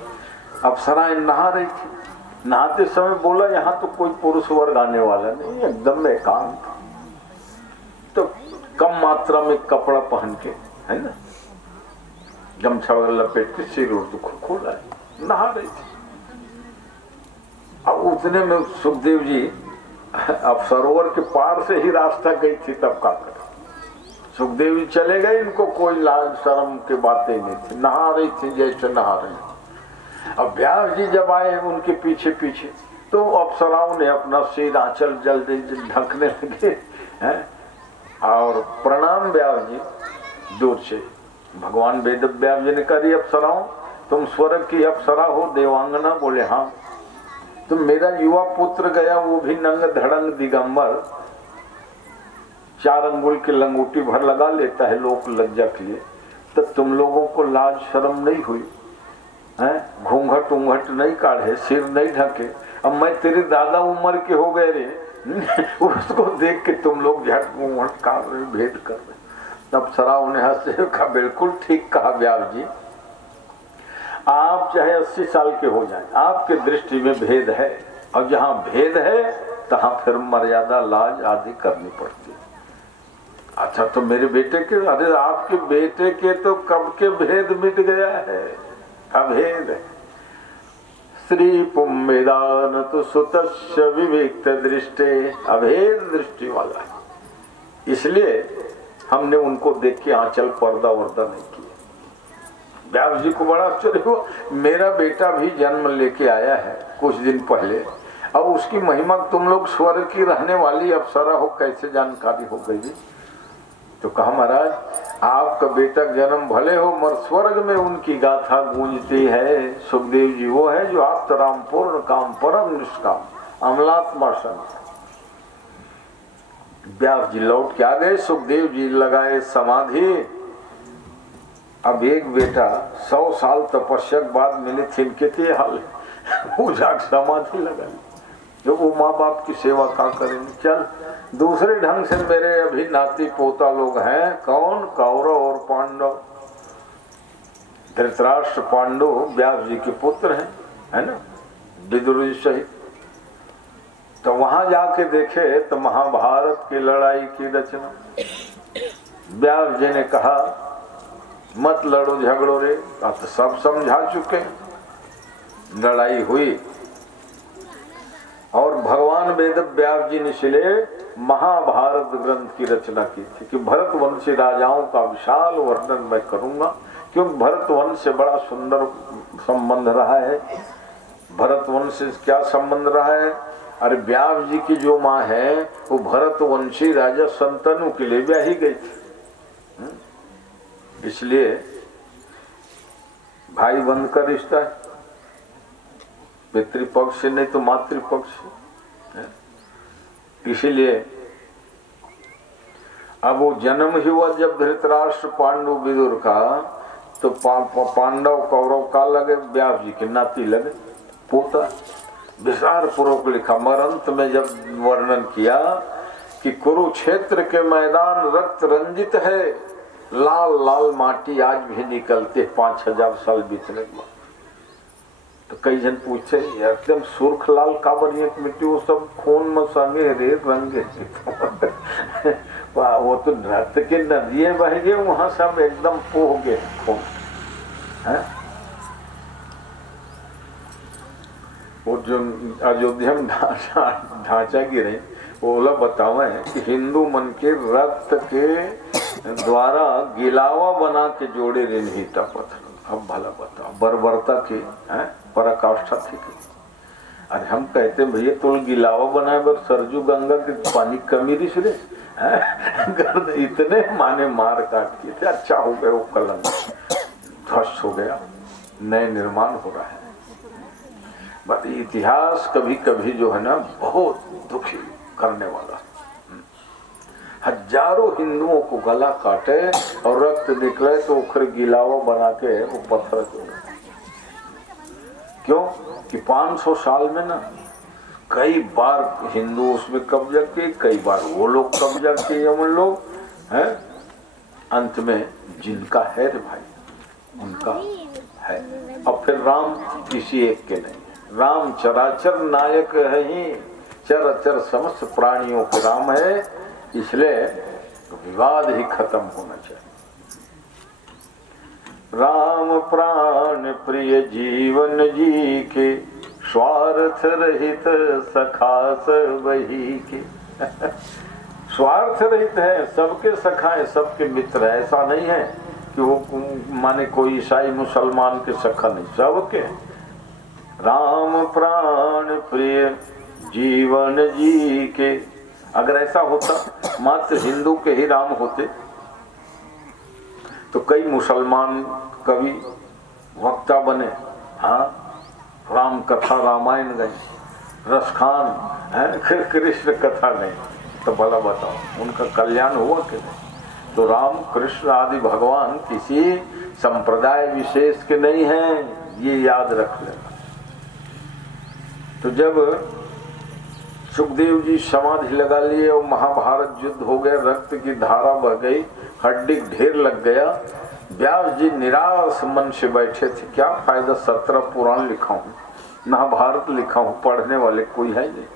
अप्सराएं नहा रही थी, नहाते समय बोला यहाँ तो कोई पुरुष वर्ग आने वाला नहीं, एकदम एकांत। तो कम मात्रा में कपड़ा पहन के, है ना, गमछा वगैरह लपेट के सिर उर्दू खोला है, नहा रही थी। अब उतने में सुखदेव जी अब सरोवर के पार से ही रास्ता गई थी, तब का कर सुखदेव जी चले गए, इनको कोई लाज शर्म की बातें नहीं थी, नहा रही थी जैसे नहा रही। अब व्यास जी जब आए उनके पीछे पीछे तो अप्सराओं ने अपना सिर आंचल जल्दी ढकने लगे हैं और प्रणाम व्यास जी दूर से। भगवान वेद व्यास जी ने करी, अप्सराओं तुम स्वर्ग की अप्सरा हो देवांगना? बोले हाँ। तो मेरा युवा पुत्र गया, वो भी नंग धड़ंग दिगंबर, 4 अंगुल की लंगोटी भर लगा लेता है लोक लज्जा के लिए, तो तुम लोगों को लाज शर्म नहीं हुई है? घूंघट उंघट नहीं काढ़े, सिर नहीं ढके। अब मैं तेरे दादा उम्र के हो गए रे उसको देख के तुम लोग झट घूंघट काट रहे, भेद कर रहे। तब सराव ने हंसे कहा, बिल्कुल ठीक कहा व्यास जी, आप चाहे 80 साल के हो जाएं, आपके दृष्टि में भेद है, और जहाँ भेद है तहाँ फिर मर्यादा लाज आदि करनी पड़ती है। अच्छा तो मेरे बेटे के, अरे आपके बेटे के तो कब के भेद मिट गया है, अभेद है। श्री पुम्मेदान तो सुतस्य विवेक दृष्टे, अभेद दृष्टि वाला है। इसलिए हमने उनको देख के आंचल पर्दा वर्दा नहीं किया। व्यास जी को बड़ा आश्चर्य हुआ, मेरा बेटा भी जन्म लेके आया है कुछ दिन पहले, अब उसकी महिमा तुम लोग स्वर्ग की रहने वाली अप्सरा हो, कैसे जानकारी हो गई? तो कहा महाराज आपका बेटा जन्म भले हो मगर स्वर्ग में उनकी गाथा गूंजती है। सुखदेव जी वो है जो आप तराम पूर्ण काम परम निष्काम अमलात्मा संत। व्यास जी लौट के आ गए, सुखदेव जी लगाए समाधि। अब एक बेटा 100 साल तपस्या बाद मिले थे, इनके थे हाल वो जाग समाधि लगा, जो वो माँ बाप की सेवा का करेंगे। चल दूसरे ढंग से मेरे अभी नाती पोता लोग हैं, कौन? कौरव और पांडव। धृतराष्ट्र पांडु व्यास जी के पुत्र हैं, है ना, विदुर जी सहित। तो वहां जाके देखे तो महाभारत की लड़ाई की रचना। व्यास जी ने कहा मत लड़ो झगड़ो रे, अब तो सब समझा चुके हैं। लड़ाई हुई और भगवान वेद व्यास जी ने इसलिए महाभारत ग्रंथ की रचना की थी कि भरतवंशी राजाओं का विशाल वर्णन मैं करूंगा, क्योंकि भरतवंश से बड़ा सुंदर संबंध रहा है। भरतवंश से क्या संबंध रहा है? अरे व्यास जी की जो माँ है वो भरतवंशी राजा संतनु के लिए ब्याही गई थी, इसलिए भाई बंध का रिश्ता है, पितृपक्ष से नहीं तो मातृपक्ष से। इसीलिए अब वो जन्म ही हुआ जब धृतराष्ट्र पांडु विदुर का, तो पांडव कौरव का लगे, व्यास जी के नाती लगे, पोता। विशाल पूर्वक लिखा, मरंत में जब वर्णन किया कि कुरुक्षेत्र के मैदान रक्त रंजित है, लाल लाल माटी आज भी निकलते 5000 साल बीतने के बाद। तो कई जन पूछे एकदम सुर्ख लाल काबरियत मिट्टी, वो सब खून में संगे रे रंगे वो तो रक्त के नदियां बह गए, वहां सब एकदम पोह गए खून है। वो जो अयोध्या में ढांचा गिरे बोला बतावे कि हिंदू मन के रक्त के द्वारा गिलावा बना के जोड़े रे नहीं पत्थर। अब भला बताओ बर्बरता की पराकाष्ठा थी। अरे हम कहते भैया तो गिलावा बनाए बर सरजू गंगा के पानी कमी रिस रे गर्द इतने माने मार काट किए थे। अच्छा हो गया वो कलंक ध्वस्त हो गया, नए निर्माण हो रहा है। बट इतिहास कभी कभी जो है ना बहुत दुखी करने वाला। हजारों हिंदुओं को गला काटे और रक्त निकले तो फिर गिलावा बना के वो पत्थर क्यों कि 500 साल में ना कई बार हिंदू उसमें कब्जा किए, कई बार वो लोग कब्जा किए, हम लोग हैं। अंत में जिनका है रे भाई उनका है। अब फिर राम किसी एक के नहीं, राम चराचर नायक है ही, चर अचर समस्त प्राणियों के राम है। इसलिए विवाद ही खत्म होना चाहिए। राम प्राण प्रिय जीवन जी के, स्वार्थ रहित सखा सबही के। स्वार्थ रहित है, सबके सखा है, सबके मित्र है। ऐसा नहीं है कि वो माने कोई ईसाई मुसलमान के सखा नहीं, सबके। राम प्राण प्रिय जीवन जी के। अगर ऐसा होता मात्र हिंदू के ही राम होते तो कई मुसलमान कवि वक्ता बने, हाँ राम कथा रामायण गई, रसखान है, कृष्ण कथा नहीं, तो भला बताओ उनका कल्याण हुआ कि नहीं। तो राम कृष्ण आदि भगवान किसी संप्रदाय विशेष के नहीं हैं, ये याद रख लेना। तो जब सुखदेव जी समाधि लगा लिए और महाभारत युद्ध हो गया, रक्त की धारा बह गई, हड्डी ढेर लग गया, व्यास जी निराश मन से बैठे थे। क्या फायदा 17 पुराण लिखा हूँ, महाभारत लिखा हूँ, पढ़ने वाले कोई है नहीं।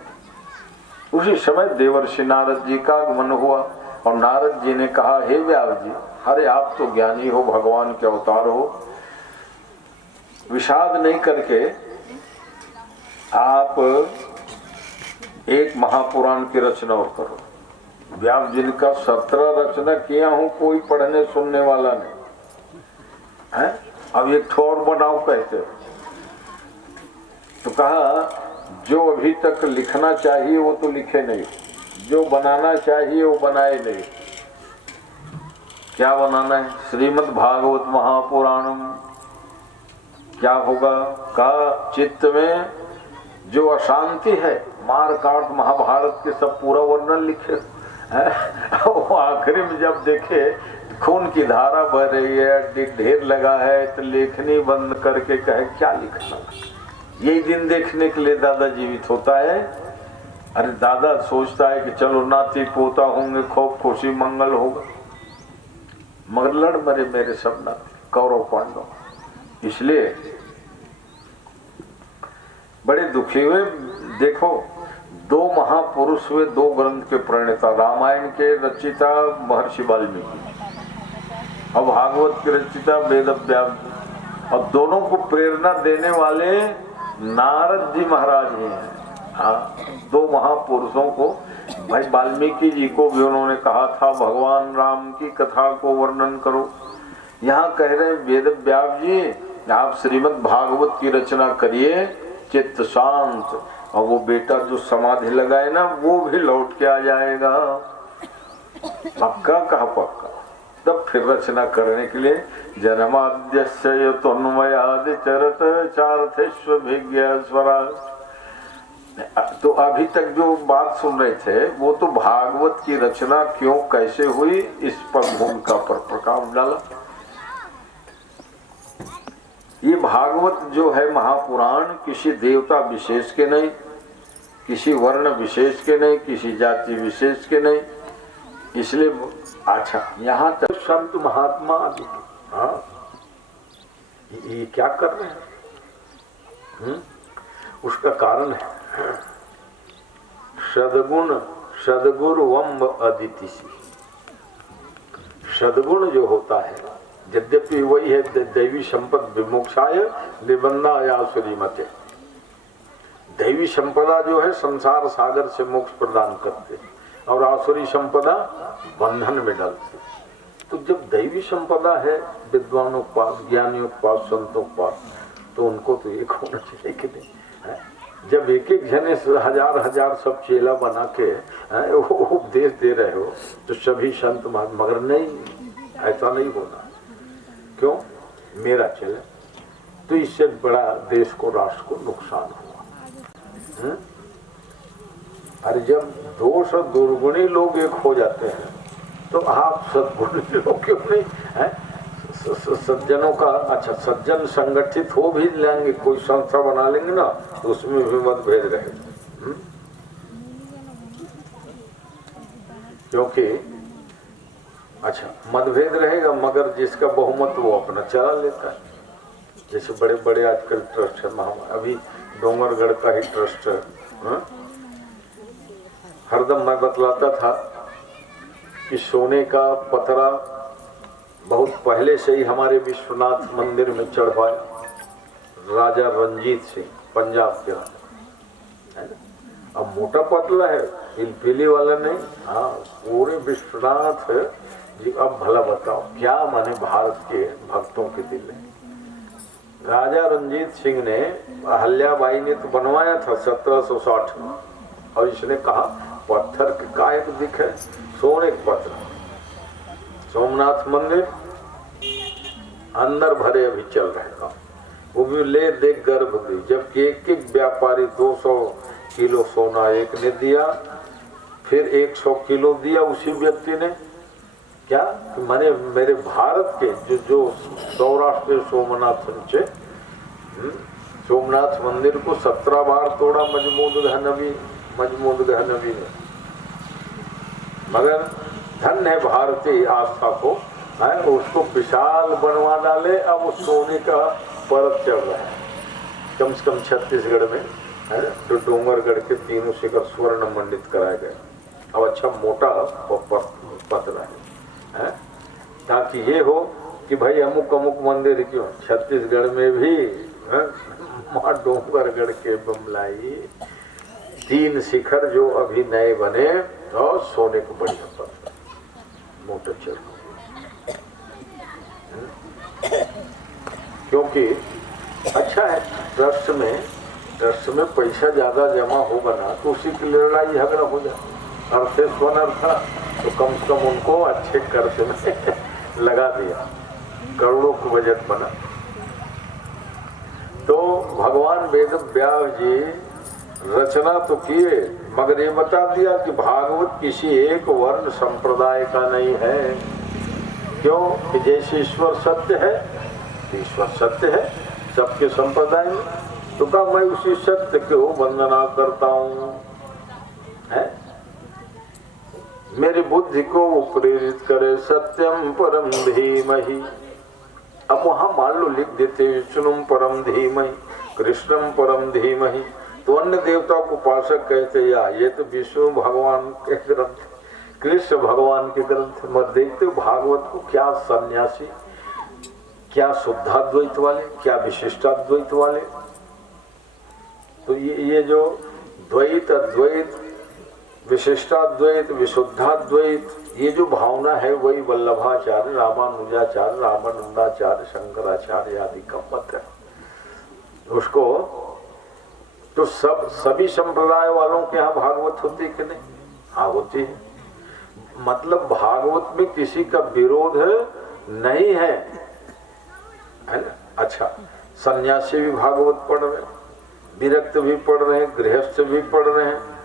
उसी समय देवर्षि नारद जी का आगमन हुआ और नारद जी ने कहा, हे व्यास जी, अरे आप तो ज्ञानी हो, भगवान के अवतार हो, विषाद नहीं करके आप एक महापुराण की रचना और करो। व्यास जी का 17 रचना किया हूं, कोई पढ़ने सुनने वाला नहीं है। अब एक ठोर बनाओ कहते। तो कहा जो अभी तक लिखना चाहिए वो तो लिखे नहीं, जो बनाना चाहिए वो बनाए नहीं। क्या बनाना है? श्रीमद् भागवत महापुराणम। क्या होगा? का चित्त में जो अशांति है, मार काट महाभारत के सब पूरा वर्णन लिखे वो आखिरी में जब देखे खून की धारा बह रही है, ढेर लगा है, तो लेखनी बंद करके कहे क्या लिखना। यही दिन देखने के लिए दादा जीवित होता है। अरे दादा सोचता है कि चलो नाती पोता होंगे, खूब खुशी मंगल होगा, मगर लड़ मरे मेरे सब नाती कौरव पांडव। इसलिए बड़े दुखी हुए। देखो 2 महापुरुष हुए, 2 ग्रंथ के प्रणेता, रामायण के रचिता महर्षि वाल्मीकि और भागवत के रचिता वेद व्यास, और दोनों को प्रेरणा देने वाले नारद जी महाराज ही हैं। हाँ, 2 महापुरुषों को, भाई वाल्मीकि जी को भी उन्होंने कहा था भगवान राम की कथा को वर्णन करो। यहाँ कह रहे वेद व्यास जी आप श्रीमद् भागवत की रचना करिए, चित्त शांत, और वो बेटा जो समाधि लगाए ना वो भी लौट के आ जाएगा। पक्का कहा पक्का। तब फिर रचना करने के लिए जन्माद्यस्य तन्मयादि चरत चार्थेष्वभिज्ञ स्वराज। तो अभी तक जो बात सुन रहे थे वो तो भागवत की रचना क्यों कैसे हुई इस पर भूमिका पर प्रकाश डाला। ये भागवत जो है महापुराण किसी देवता विशेष के नहीं, किसी वर्ण विशेष के नहीं, किसी जाति विशेष के नहीं। इसलिए अच्छा यहाँ तक संत महात्मा आदि, हाँ ये क्या कर रहे हैं? उसका कारण है सदगुण सदगुरुवम्ब अदिति। सदगुण जो होता है यद्यपि वही है दैवी संपद विमोक्षाय निबंधाया श्रीमते। दैवी संपदा जो है संसार सागर से मोक्ष प्रदान करते और आसुरी संपदा बंधन में डालते। तो जब दैवी संपदा है विद्वानों के पास, ज्ञानियों के पास, संतों के पास, तो उनको तो एक होना चाहिए कि नहीं है? जब एक एक जने हजार हजार सब चेला बना के वो उपदेश दे रहे हो तो सभी संत मगर नहीं, ऐसा नहीं होना। क्यों? मेरा चले तो इससे बड़ा देश को, राष्ट्र को नुकसान हुआ। अरे जब दोष और दुर्गुणी लोग एक हो जाते हैं तो आप सद्गुणी लोग क्यों नहीं है? सज्जनों का, अच्छा सज्जन संगठित हो भी लेंगे, कोई संस्था बना लेंगे ना तो उसमें भी मतभेद रहेगा। क्योंकि अच्छा मतभेद रहेगा मगर जिसका बहुमत वो अपना चला लेता है। जैसे बड़े बड़े आजकल ट्रस्ट है, अभी डोंगरगढ़ का ही ट्रस्ट है। हरदम मैं बतलाता था कि सोने का पतरा बहुत पहले से ही हमारे विश्वनाथ मंदिर में चढ़वाया राजा रंजीत सिंह, पंजाब के है ना। अब मोटा पतला है, पीली वाला नहीं। हाँ, पूरे विश्वनाथ जी। अब भला बताओ क्या माने भारत के भक्तों के दिल में। राजा रंजीत सिंह ने, अहल्याबाई ने तो बनवाया था 1760 में, और इसने कहा पत्थर के काय दिखे, सोने के पत्थर। सोमनाथ मंदिर अंदर भरे अभी चल रहेगा, वो भी ले देख गर्भ दी। जबकि एक एक व्यापारी 200 किलो सोना एक ने दिया, फिर 100 किलो दिया उसी व्यक्ति ने। क्या माने मेरे भारत के जो सौराष्ट्र सोमनाथ से सोमनाथ मंदिर को 17 बार तोड़ा मजमूद गहनवी ने। मगर धन्य है भारतीय आस्था को, है उसको विशाल बनवा डाले। अब उस सोने का परत चल रहा है कम से कम छत्तीसगढ़ में, है तो डोंगरगढ़ के तीनों शिखर स्वर्ण मंडित कराए गए। अब अच्छा मोटा पतला है, ताकि ये हो कि भाई अमुक अमुक मंदिर क्यों छत्तीसगढ़ में भी माँ डोंगरगढ़ के बमलाई 3 शिखर जो अभी नए बने और सोने को बढ़िया पत्थर मोटर चल। क्योंकि अच्छा है ट्रस्ट में पैसा ज्यादा जमा होगा ना तो उसी के लिए लड़ाई झगड़ा हो जाए। अर्थे स्वनर था तो कम से कम उनको अच्छे कर्ज में लगा दिया, करोड़ों का बजट बना। तो भगवान वेद व्यास जी रचना तो किए मगर ये बता दिया कि भागवत किसी एक वर्ण संप्रदाय का नहीं है। क्यों? कि जैसे ईश्वर सत्य है, ईश्वर सत्य है सबके संप्रदाय में, तो कहा मैं उसी सत्य को वंदना करता हूँ। मेरी बुद्धि को प्रेरित करे सत्यम परम धीमहि। अब वहां मान लो लिख देते विष्णुम परम धीमहि, कृष्णम परम धीमहि, तो अन्य देवताओं को उपासक कहते या ये तो विष्णु भगवान के ग्रंथ, कृष्ण भगवान के ग्रंथ। मत देखते भागवत को क्या सन्यासी, क्या शुद्धाद्वैत वाले, क्या विशिष्टाद्वैत वाले। तो ये जो द्वैत अद्वैत विशिष्टाद्वैत विशुद्धाद्वैत ये जो भावना है वही वल्लभाचार्य, रामानुजाचार्य, रामानंदाचार्य, शंकराचार्य आदि का मत है। उसको तो सभी संप्रदाय वालों के यहाँ भागवत होती कि नहीं? हाँ होती है। मतलब भागवत में किसी का विरोध नहीं है ना। अच्छा सन्यासी भी भागवत पढ़ रहे, विरक्त भी पढ़ रहे, गृहस्थ भी पढ़ रहे हैं।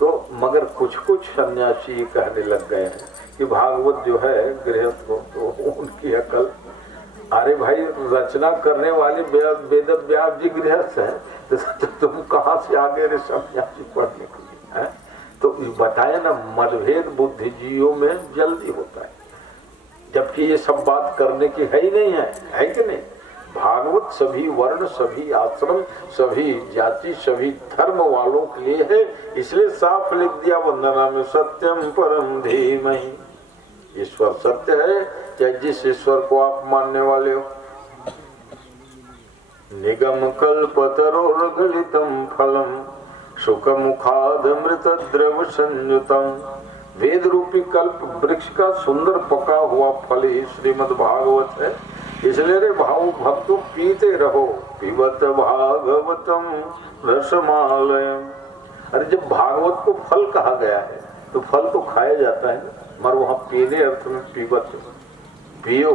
तो मगर कुछ सन्यासी कहने लग गए हैं कि भागवत जो है गृहस्थ को, तो उनकी अकल, अरे भाई रचना करने वाले वेद व्यास जी गृहस्थ हैं, तो तुम कहाँ से आगे रे सन्यासी पढ़ने के लिए है? तो बताया ना मतभेद बुद्धिजीवियों में जल्दी होता है, जबकि ये सब बात करने की है ही नहीं है कि नहीं? भागवत सभी वर्ण, सभी आश्रम, सभी जाति, सभी धर्म वालों के लिए है। इसलिए साफ लिख दिया वंदना में सत्यम परम धीमहि। ईश्वर सत्य है, चाहे जिस ईश्वर को आप मानने वाले हो। निगम कल्पतरोर्गलितं फलम शुकमुखादमृत द्रव संयुतम। वेद रूपी कल्प वृक्ष का सुंदर पका हुआ फल ही श्रीमद् भागवत है। इसलिए रे भाव भक्तों पीते रहो, पिबत भागवतम रसमालयम। अरे जब भागवत को फल कहा गया है तो फल तो खाया जाता है ना, मगर वहां पीने अर्थ में पिबत पियो,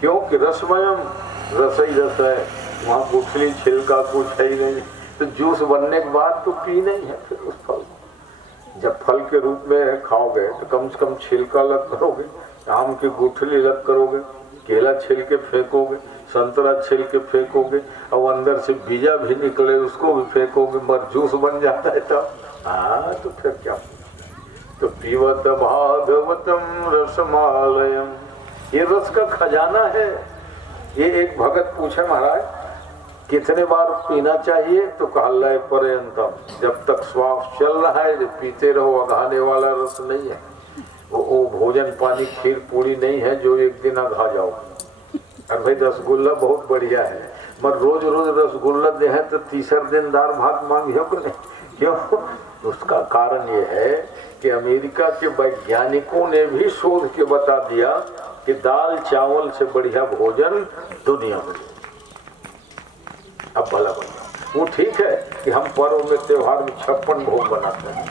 क्योंकि रसमयम रस ही रस है, वहां गुठली छिलका कुछ है ही नहीं। तो जूस बनने के बाद तो पी नहीं है फिर उस फल को। जब फल के रूप में खाओगे तो कम से कम छिलका अलग करोगे, आम की गुठली अलग करोगे, केला छिल के फेंकोगे, संतरा छिल के फेंकोगे, और अंदर से बीजा भी निकले उसको भी फेंकोगे, मगर जूस बन जाता है तब। हाँ तो फिर क्या, तो पीवत भागवतम रसमालयम, ये रस का खजाना है। ये एक भगत पूछे महाराज कितने बार पीना चाहिए, तो कहा लय पर्यंतम, जब तक श्वास चल रहा है जब पीते रहो। अघाने वाला रस नहीं है वो भोजन पानी खीर पूरी नहीं है जो एक दिन अघा जाओ। अरे भाई रसगुल्ला बहुत बढ़िया है, मगर रोज रोज रसगुल्ला दे है तो तीसर दिन दाल भात मांगियो कि नहीं, क्यों? उसका कारण ये है कि अमेरिका के वैज्ञानिकों ने भी शोध के बता दिया कि दाल चावल से बढ़िया भोजन दुनिया में। अब भला बना वो ठीक है कि हम पर्व में त्योहार में 56 भोग बनाते हैं,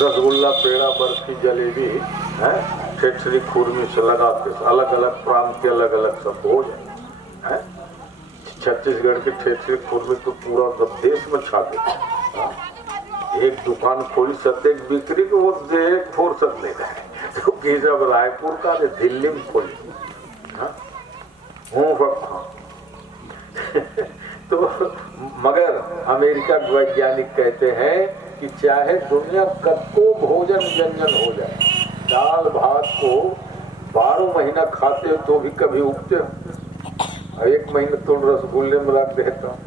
रसगुल्ला पेड़ा बर्फी जलेबी है, ठेठरी खुरमी से लगा के अलग अलग प्रांत के अलग अलग सब भोजन है। छत्तीसगढ़ की ठेठरी खुरमी तो पूरा देश में छा गई। एक दुकान खोली सत्य बिक्री को वो देख फुर्सत नहीं रहे, तो जब रायपुर का दिल्ली में खोली तो मगर अमेरिका के वैज्ञानिक कहते हैं कि चाहे दुनिया कब भोजन व्यंजन हो जाए, दाल भात को 12 महीना खाते हो तो भी कभी उगते हो। 1 महीना तो रसगुल्ले में रख देता हूँ,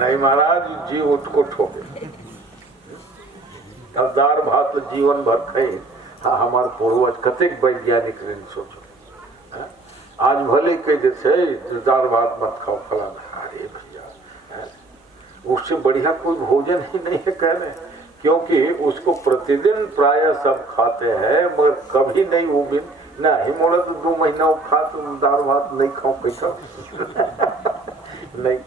नहीं महाराज जी उसको ठोके। अब दाल भात तो जीवन भर खाई। हाँ हमारे पूर्वज कतेक वैज्ञानिक ने सोचो, आज भले कह देते दाल भात मत खाओ फलाना, अरे भैया उससे बढ़िया कोई भोजन ही नहीं है कह रहे, क्योंकि उसको प्रतिदिन प्राय सब खाते हैं, मगर कभी नहीं वो भी नहीं मोड़ा तो 2 महीना वो खा तो दाल भात नहीं खाओ पैसा नहीं।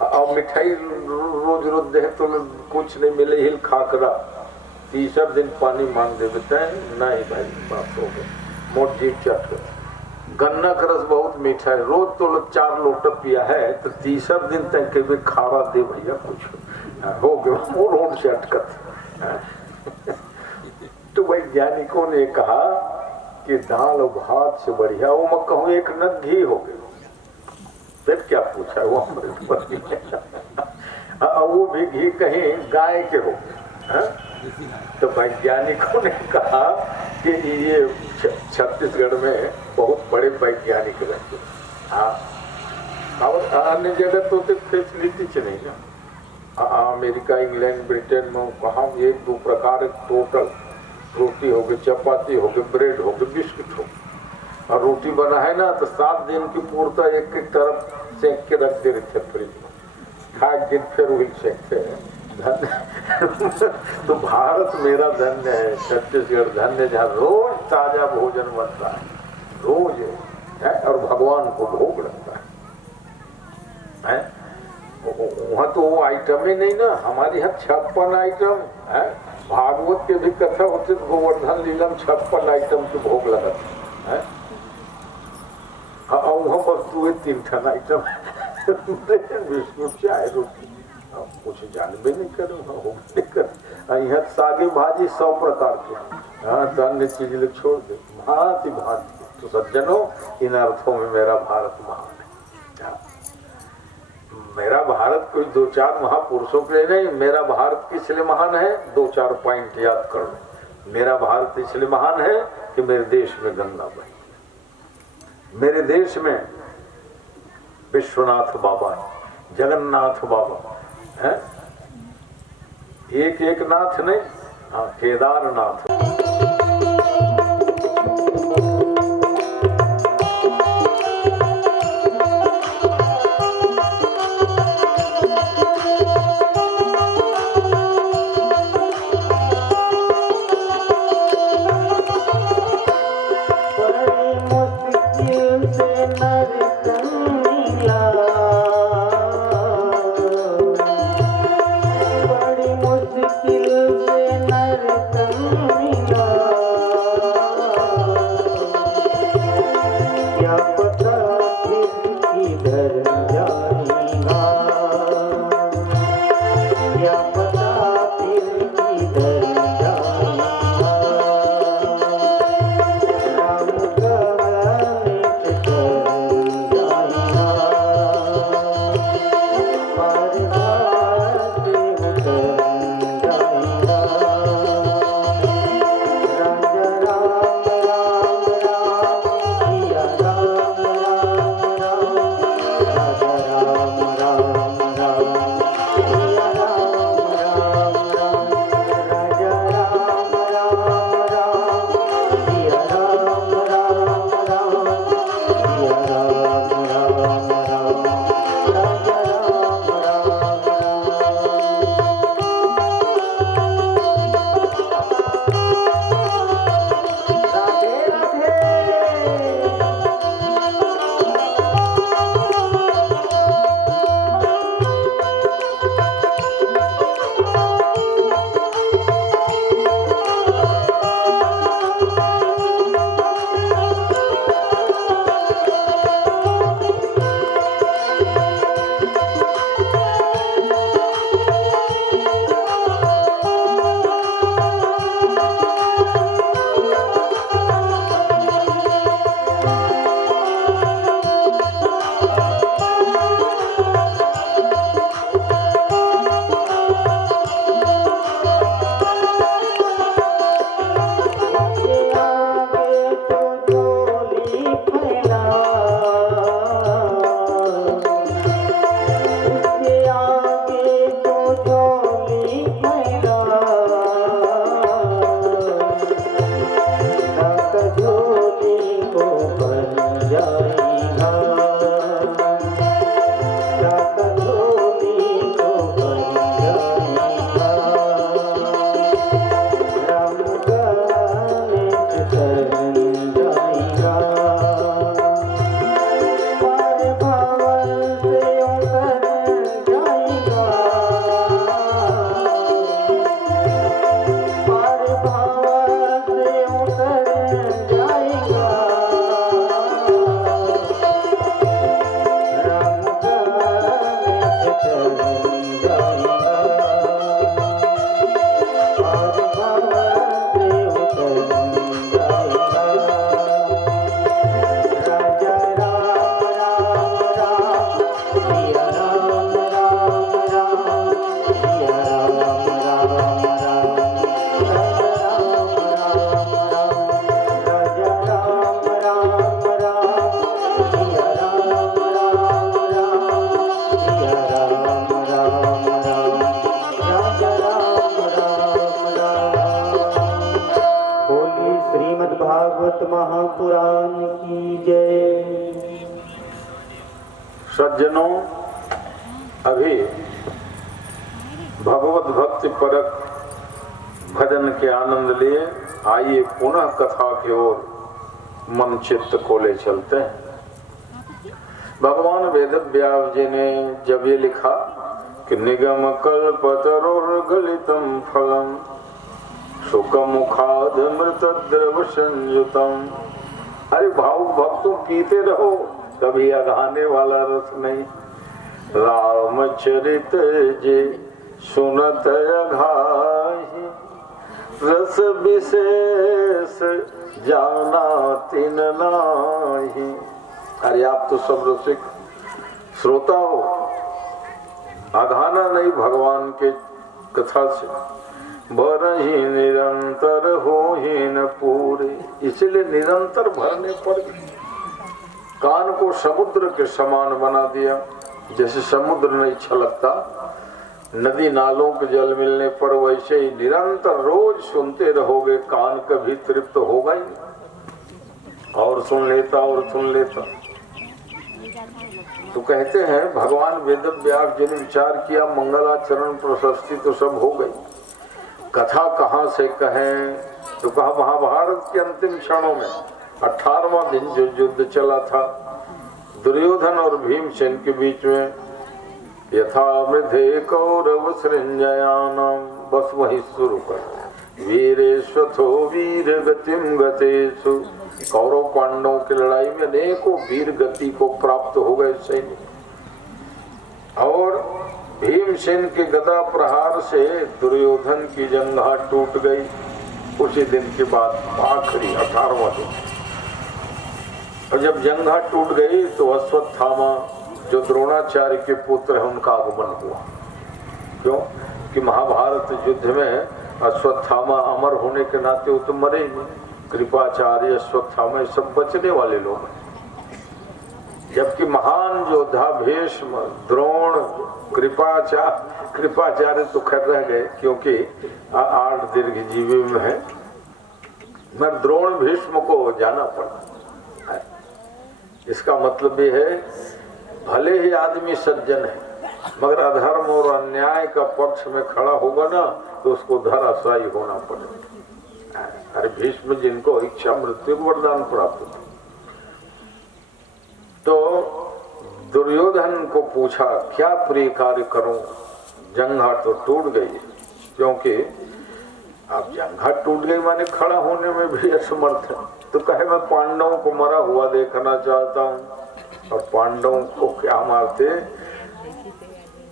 और मिठाई रोज रोज दे तो कुछ नहीं मिले हिल खाकरा, तीसरा दिन पानी मांग दे बेटा, नहीं भाई बात हो गई मोट जीप चट। गन्ना का रस बहुत मीठा है, रोज तो 4 लोटा पिया है तो तीसरा दिन तक के भी खारा दे भैया कुछ हो गया वो रोड से अटकत। तो वैज्ञानिकों ने कहा कि दाल और भात से बढ़िया वो मैं कहूँ एक नग घी हो गया। फिर क्या पूछा वो वो भी घी कहीं गाय के हो गए। तो वैज्ञानिकों ने कहा कि ये छत्तीसगढ़ में बहुत बड़े वैज्ञानिक रहते हाँ, और अन्य जगह तो फैसिलिटी से नहीं ना। अमेरिका इंग्लैंड ब्रिटेन में कहा 1-2 प्रकार टोटल रोटी हो गई, चपाती हो गई, ब्रेड हो गई, बिस्किट हो गई, और रोटी बना है ना तो 7 दिन की पूर्ता एक तरफ सेक के रख दे रहे थे फ्रिज में, खा दिन फिर वही सेकते हैं। तो भारत मेरा धन्य है, छत्तीसगढ़ धन्य जहाँ रोज ताजा भोजन बनता है, रोज है, और भगवान को भोग लगता है। वहाँ तो वो आइटम ही नहीं ना, हमारे यहाँ 56 आइटम है। भागवत के भी कथा होती तो गोवर्धन लीला में 56 आइटम के भोग लगाते है। वहाँ वस्तु 3 आइटम बिस्कुट चाय रोटी कुछ जानबे नहीं करे, हो नहीं करे। यहाँ सागे भाजी 100 प्रकार के, हाँ तो अन्य चीज लोग छोड़ दे भांति भांति। तो सज्जनों इन अर्थों में मेरा भारत महान है। मेरा भारत कोई 2-4 महापुरुषों के लिए नहीं, मेरा भारत किस लिए महान है 2-4 पॉइंट याद कर लो। मेरा भारत इसलिए महान है कि मेरे देश में गंगा बही, मेरे देश में विश्वनाथ बाबा, जगन्नाथ बाबा है, एक नाथ नहीं, हाँ केदारनाथ। महापुराण की जय। सज्जनों, अभी भगवत भक्ति परक भजन के आनंद लिए आइए पुनः कथा की ओर मन चित्त को ले चलते हैं। भगवान वेद व्यास जी ने जब ये लिखा कि निगम कल्पतरोर्गलितम फलम सुखमुखाद मृत द्रव संयुतम। अरे भावुक भक्तों, पीते रहो, कभी अघाने वाला रस नहीं। रामचरित जे सुनत अघाहि, रस विशेष जाना तिन नाही। अरे आप तो सब रसिक श्रोता हो, अघाना नहीं भगवान के कथा से। भरहि निरंतर हो ही न पूरे, इसलिए निरंतर भरने पर कान को समुद्र के समान बना दिया। जैसे समुद्र नहीं छलकता, नदी नालों के जल मिलने पर, वैसे ही निरंतर रोज सुनते रहोगे, कान कभी तृप्त होगा ही नहीं, और सुन लेता और सुन लेता। तो कहते हैं भगवान वेद व्यास जी ने विचार किया, मंगलाचरण प्रशस्ति तो सब हो गई, कथा कहाँ से कहें। तो कहा महाभारत के अंतिम क्षणों में 18वां दिन जो युद्ध चला था, दुर्योधन और भीमसेन के बीच में यथा मृधे कौरव सृंजयानम, बस वही शुरू कर। वीरेश्वथो वीर गतिम गतेषु, कौरव पांडवों की लड़ाई में अनेकों वीर गति को प्राप्त हो गए सैनिक। और भीमसेन के गदा प्रहार से दुर्योधन की जंघा टूट गई। उसी दिन के बाद आखिरी 18वां दिन, और जब जंघा टूट गई तो अश्वत्थामा जो द्रोणाचार्य के पुत्र है उनका आगमन हुआ। क्यों कि महाभारत युद्ध में अश्वत्थामा अमर होने के नाते वो तो मरे ही नहीं। कृपाचार्य, अश्वत्थामा सब बचने वाले लोग हैं, जबकि महान योद्धा भीष्म, द्रोण, कृपाचार्य तो खैर रह गए क्योंकि 8 दीर्घजीवी में है, मगर द्रोण भीष्म को जाना पड़ा। इसका मतलब ये है भले ही आदमी सज्जन है मगर अधर्म और अन्याय का पक्ष में खड़ा होगा ना तो उसको धराशायी होना पड़ेगा। अरे भीष्म जिनको इच्छा मृत्यु वरदान प्राप्त था, तो दुर्योधन को पूछा क्या प्रिय कार्य करूं, जंघा तो टूट गई। क्योंकि अब जंघा टूट गई माने खड़ा होने में भी असमर्थ है। तो कहे मैं पांडवों को मरा हुआ देखना चाहता हूं। और पांडवों को क्या मारते,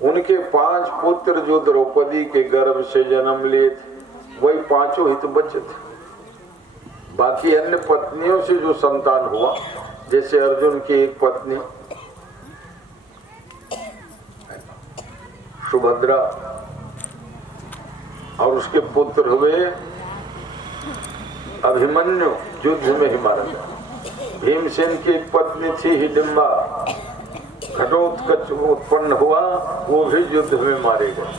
उनके 5 पुत्र जो द्रौपदी के गर्भ से जन्म लिए थे वही 5 ही तो बचे थे। बाकी अन्य पत्नियों से जो संतान हुआ, जैसे अर्जुन की एक पत्नी सुभद्रा और उसके पुत्र हुए अभिमन्यु, युद्ध में ही मारा गया। भीमसेन की एक पत्नी थी हिडिंबा, घटोत्कच उत्पन्न हुआ, वो भी युद्ध में मारे गए।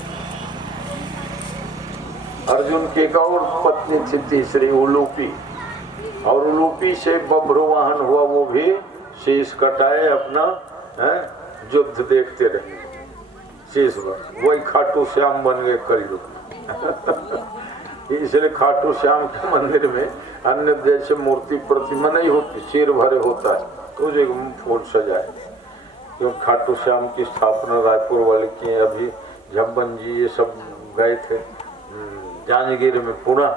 अर्जुन की एक और पत्नी थी तीसरी उलूपी, और उलूपी से बभ्रुवाहन हुआ, वो भी शीश कटाए अपना युद्ध देखते रहे शीश पर। वही खाटू श्याम बन गए कलयुग। इसलिए खाटू श्याम के मंदिर में अन्य जैसे मूर्ति प्रतिमा नहीं होती, सिर भरे होता है, तो एक फूल सजाए। क्योंकि खाटू श्याम की स्थापना रायपुर वाले की, अभी झब्बन जी ये सब गए थे जांजगीर में पुणे,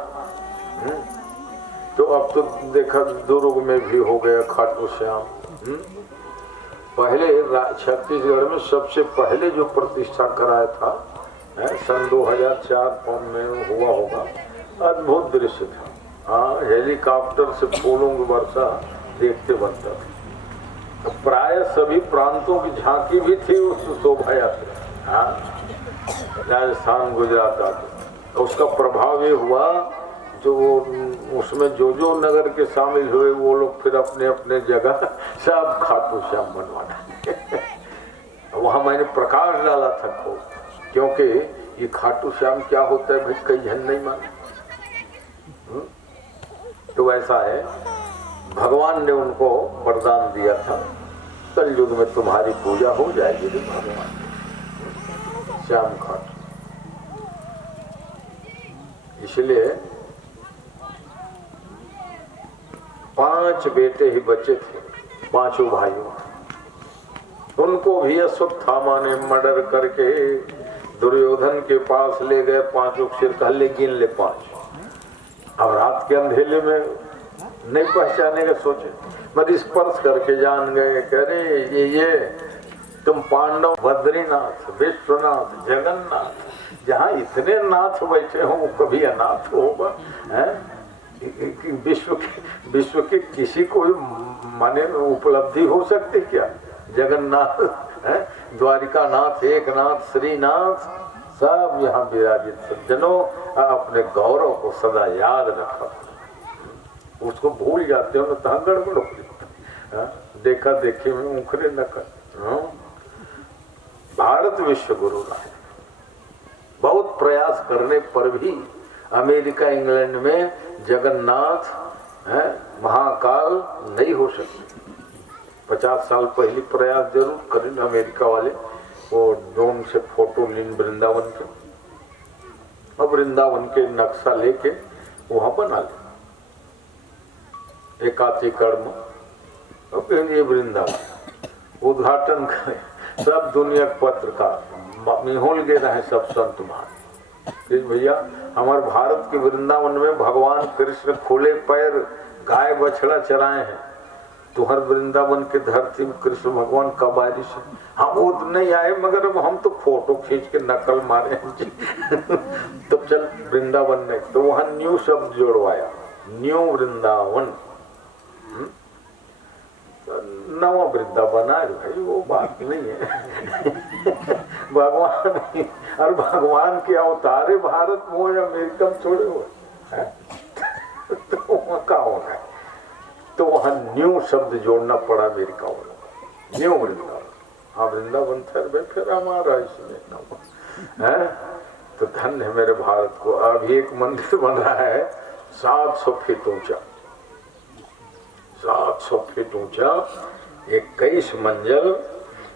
तो अब तो देखा दुर्ग में भी हो गया खाटू श्याम। पहले छत्तीसगढ़ में सबसे पहले जो प्रतिष्ठा कराया था सन 2004 में हुआ होगा, अद्भुत दृश्य था। हाँ, हेलीकॉप्टर से फूलों की वर्षा देखते बनता था। प्राय सभी प्रांतों की झांकी भी थी उस शोभा यात्रा। हाँ, राजस्थान, गुजरात आदि। उसका प्रभाव ये हुआ जो उसमें जो नगर के शामिल हुए वो लोग फिर अपने अपने जगह सब खाटू श्याम बनवाना। वहां मैंने प्रकाश डाला था खूब, क्योंकि ये खाटू श्याम क्या होता है भाई, कई जन नहीं माने। तो ऐसा है, भगवान ने उनको वरदान दिया था कलयुग में तुम्हारी पूजा हो जाएगी भगवान श्याम खाटू। इसलिए 5 बेटे ही बचे थे, 5 भाइयों। उनको भी अश्वत्थामा ने मर्डर करके दुर्योधन के पास ले गए। 5 सिर कहले गिन ले 5। अब रात के अंधेले में नहीं पहचाने का सोचे, मगर स्पर्श करके जान गए, कह रहे ये तुम पांडव बद्रीनाथ, विश्वनाथ, जगन्नाथ, जहाँ इतने नाथ बैठे हो कभी अनाथ होगा है? विश्व के किसी को माने उपलब्धि हो सकती क्या? जगन्नाथ है, द्वारिकानाथ, एकनाथ, श्रीनाथ, सब यहाँ विराजित सज्जनों, अपने गौरव को सदा याद रखा। उसको भूल जाते हो ना तो गड़बड़ हो जाती। देखा देखी में उखरे न कर। भारत विश्व गुरु रहा, बहुत प्रयास करने पर भी अमेरिका, इंग्लैंड में जगन्नाथ है, महाकाल नहीं हो सकते। 50 साल पहले प्रयास जरूर करें अमेरिका वाले, वो ड्रोन से फोटो लीन वृंदावन के, अब वृंदावन के नक्शा लेके वहां बना ले एकाती कर्म, और ये वृंदावन उद्घाटन करें सब दुनिया के पत्रकार मिहोल गे रहे सब संत महान। भैया हमारे भारत के वृंदावन में भगवान कृष्ण खुले पैर गाय बछड़ा चराए हैं। तुहर वृंदावन के धरती में कृष्ण भगवान कब आए? हाँ वो तो नहीं आए मगर अब हम तो फोटो खींच के नकल मारे तो चल वृंदावन में तो वहां न्यू शब्द जोड़वाया, न्यू वृंदावन। नवा वृंदावन आए भाई, वो बात नहीं है भगवान और भगवान के अवतारे भारत में अमेरिका में छोड़े हुए तो वहां का होना है, तो वहां न्यू शब्द जोड़ना पड़ा अमेरिका वालों, न्यू वृंदावन। हाँ वृंदावन फिर हमारा इसमें है तो धन्य है मेरे भारत को। अभी एक मंदिर बन रहा है 700 फीट ऊंचा, 700 फीट ऊंचा, 21 मंजिल।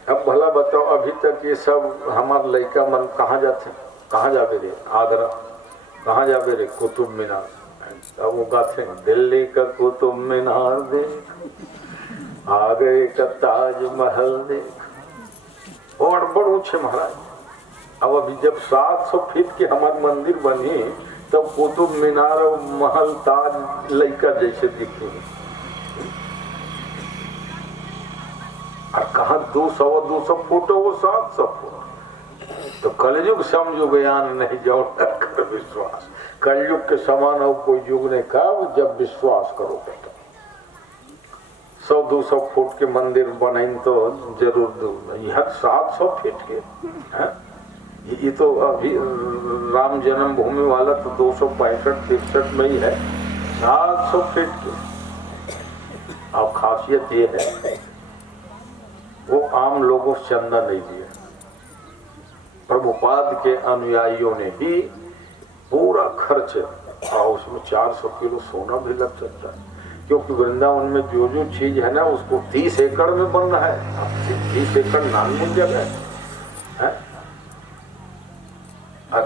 अब भला बताओ अभी तक ये सब हमारे लड़का मन कहाँ जाते, कहाँ जावे रे? आगरा, कहाँ जावे रे? कुतुब मीनार। अब वो गाते हैं दिल्ली का कुतुब मीनार देख, आगरे का ताजमहल देख, और बड़ ऊंचे महाराज। अब अभी जब 700 फीट की हमारी मंदिर बनी तब कुतुब मीनार और महल ताज लड़का जैसे दिखे। और कहा 200 फुट वो 700 फुट। तो कलयुग समझो ज्ञान नहीं जोड़ना कर विश्वास। कलयुग के समान हो कोई युग नहीं का, जब विश्वास करोगे तो 100-200 फुट के मंदिर बने तो जरूर। यह 700 फीट के है। ये तो अभी राम जन्मभूमि वाला तो 265-63 में ही है, 700 फीट के। अब खासियत ये है वो आम लोगों से चंदा नहीं दिया, प्रभुपाद के अनुयायियों ने ही पूरा खर्च, और उसमें 400 किलो सोना भी लग सकता है, क्योंकि वृंदावन में जो जो चीज है ना उसको 30 एकड़ में बन रहा है। 30 एकड़ नानमुन जगह है। और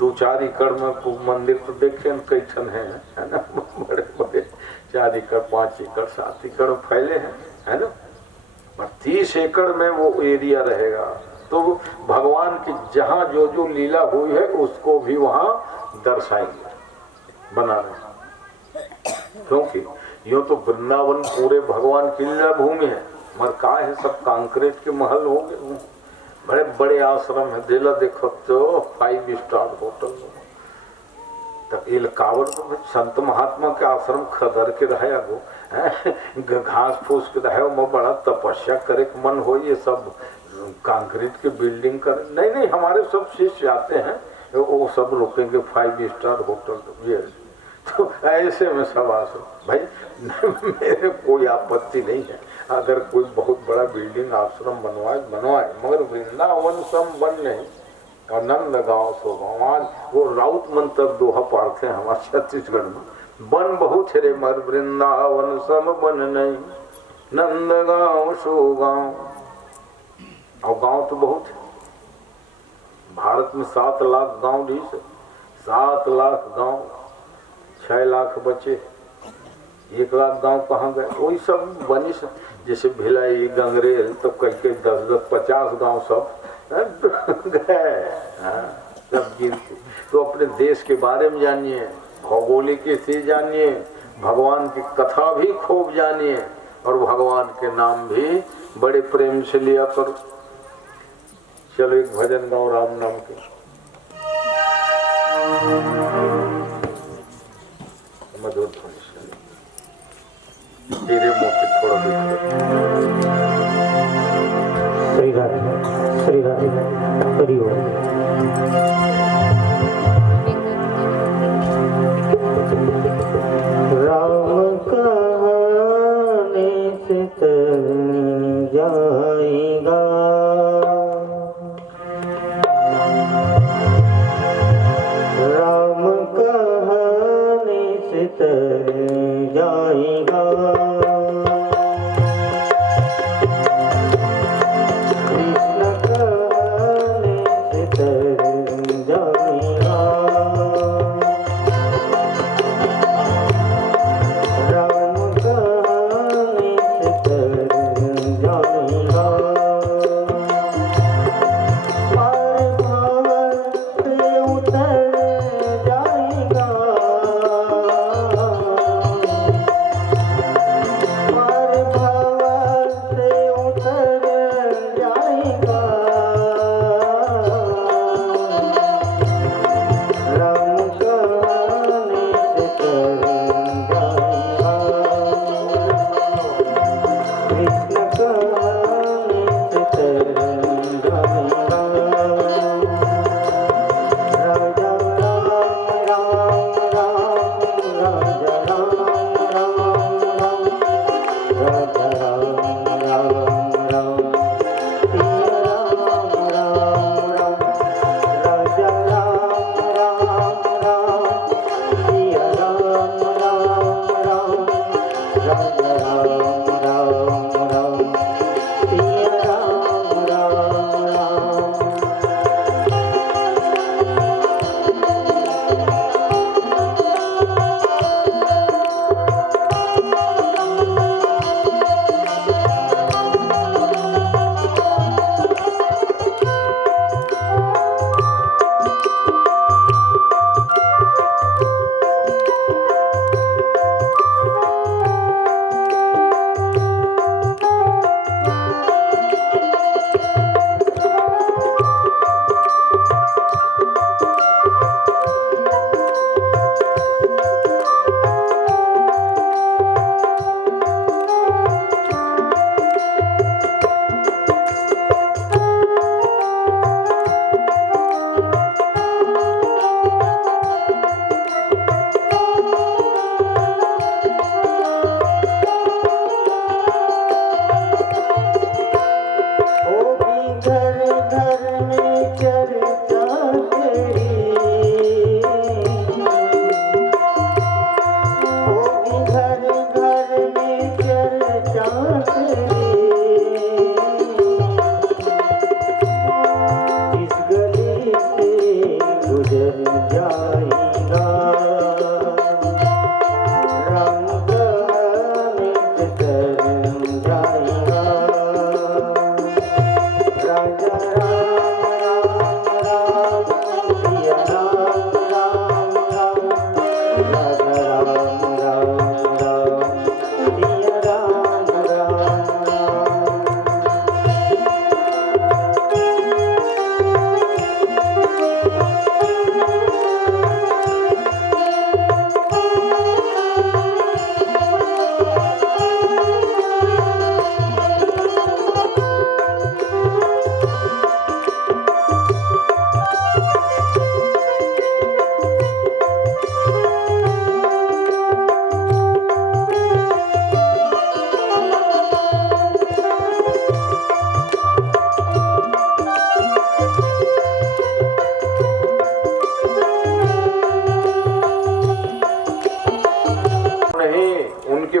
2-4 एकड़ में मंदिर तो देखे कई ठन है ना, बड़े बड़े 4 एकड़ 5 एकड़ 7 एकड़ फैले हैं, है ना। और 30 एकड़ में वो एरिया रहेगा तो भगवान की जहाँ जो जो लीला हुई है उसको भी वहाँ दर्शाएंगे, बना रहे। क्योंकि यूँ तो वृंदावन पूरे भगवान की लीला भूमि है, मगर का है सब कंक्रीट के महल हो गए, बड़े बड़े आश्रम है। दिला देखो तो 5 स्टार होटल तक ये कावड़ तो संत महात्मा के आश्रम खदर के रहे, वो घास फूस के रहे, वो बड़ा तपस्या करे मन हो, ये सब कंक्रीट के बिल्डिंग कर नहीं। हमारे सब शिष्य आते हैं वो सब रुकेंगे 5 स्टार होटल, ये तो ऐसे में सब आश्रम भाई मेरे कोई आपत्ति नहीं है अगर कोई बहुत बड़ा बिल्डिंग आश्रम बनवाए, मगर वृंदावन सम बन नहीं। और नंद गाँव सो गाँव, आज वो राउत मंत्र दोहा पढ़ते हैं हमारे छत्तीसगढ़ में, बन बहुत है रे मगर वृंदावन सम बन नहीं, नंद गाँव सो गाँव। और गांव तो बहुत है, भारत में 7 लाख गांव ढी से 7 लाख गांव, 6 लाख बचे, 1 लाख गांव कहाँ गए? वही सब बनी से, जैसे भिलाई गंगरेल तो कई 10-50 गांव सब गए, सब गिनती। तो अपने देश के बारे में जानिए, भौगोलिक स्थिति जानिए, भगवान की कथा भी खूब जानिए, और भगवान के नाम भी बड़े प्रेम से लिया करो। चलो एक भजन गाओ राम नाम के, मधुर ध्वनि से तेरे मुंह पे थोड़ा श्री राधे हरि ओम। राम कहने से तर जाएगा, राम कहने से तर जाएगा, कृष्ण कहने से तर जाएगा।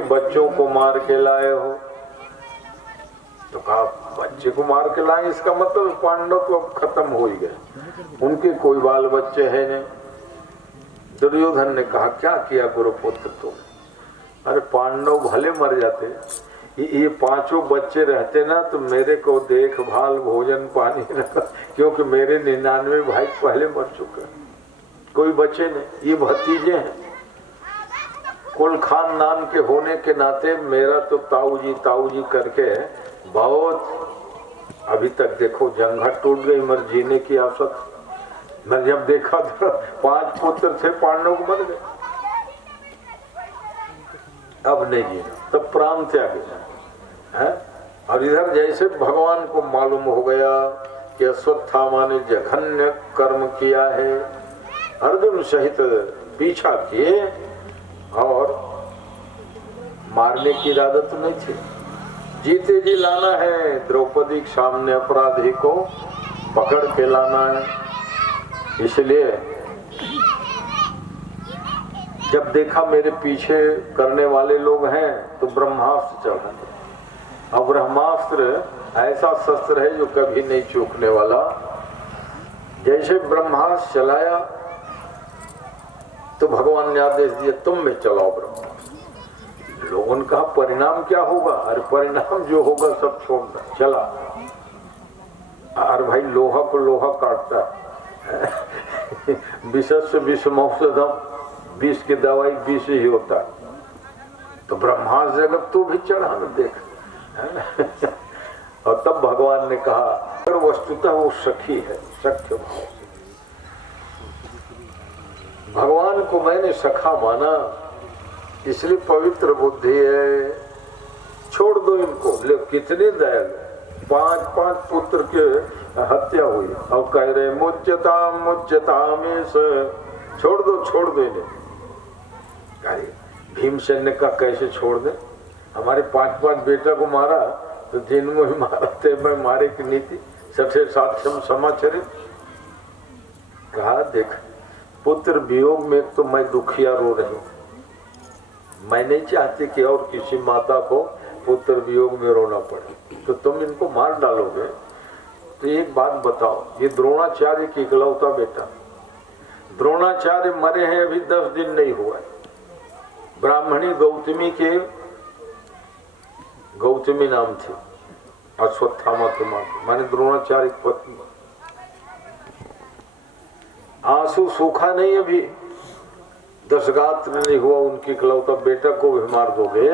बच्चों को मार के लाए हो। तो कहा बच्चे को मार के लाए, इसका मतलब पांडव तो अब खत्म हो ही गए, उनके कोई बाल बच्चे है नहीं। दुर्योधन ने कहा क्या किया गुरुपुत्र तुम? अरे पांडव भले मर जाते, ये पांचों बच्चे रहते ना तो मेरे को देखभाल भोजन पानी रखा, क्योंकि मेरे 99 भाई पहले मर चुके, कोई बच्चे नहीं। ये भतीजे हैं, कुल खानदान के होने के नाते मेरा तो ताऊ जी करके बहुत अभी तक देखो जंघट टूट गई, मर जीने की आफत। मैं जब देखा तो 5 पुत्र थे, पांडव को मर गए, अब नहीं जीना, तब प्राण त्याग है। और इधर जैसे भगवान को मालूम हो गया कि अश्वत्थामा ने जघन्य कर्म किया है, अर्जुन सहित पीछा किए और मारने की इरादत नहीं थी, जीते जी लाना है। द्रौपदी के सामने अपराधी को पकड़ के लाना है। इसलिए जब देखा मेरे पीछे करने वाले लोग हैं तो ब्रह्मास्त्र चला। अब ब्रह्मास्त्र ऐसा शस्त्र है जो कभी नहीं चूकने वाला। जैसे ब्रह्मास्त्र चलाया तो भगवान ने आदेश दिया तुम में चलाओ ब्रह्मास्त्र। लोगों ने कहा परिणाम क्या होगा? अरे परिणाम जो होगा सब छोड़ दो, चला। अरे भाई लोहा को लोहा काटता है। विषस्य विषम औषधम, विष की दवाई विष ही होता है। तो ब्रह्मांड जगत तो भी चढ़ा न देख। और तब भगवान ने कहा पर वस्तुतः वो सखी है, सख्य भाव। भगवान को मैंने सखा माना, इसलिए पवित्र बुद्धि है। छोड़ दो इनको। ले कितने दयालु, 5 पुत्र के हत्या हुई और कह रहे मुच्यताम छोड़ दो इन्हें। भीमसेन ने कहा कैसे छोड़ दे? हमारे 5 बेटा को मारा तो जिनमें ही मारा थे, मैं मारे की नीति सठे साक्षम समाचरित। कहा देख पुत्र वियोग में तो मैं दुखिया रो रही हूँ। मैं नहीं चाहती कि और किसी माता को पुत्र वियोग में रोना पड़े, तो तुम इनको मार डालोगे। तो एक बात बताओ, ये द्रोणाचार्य की इकलौता बेटा, द्रोणाचार्य मरे हैं अभी 10 दिन नहीं हुआ है। ब्राह्मणी गौतमी के, गौतमी नाम थी अश्वत्थामा के मां, माने द्रोणाचार्य की पत्नी। आंसू सूखा नहीं अभी, 10 गात्र नहीं हुआ, उनकी इकलौता बेटा को भी मार दोगे।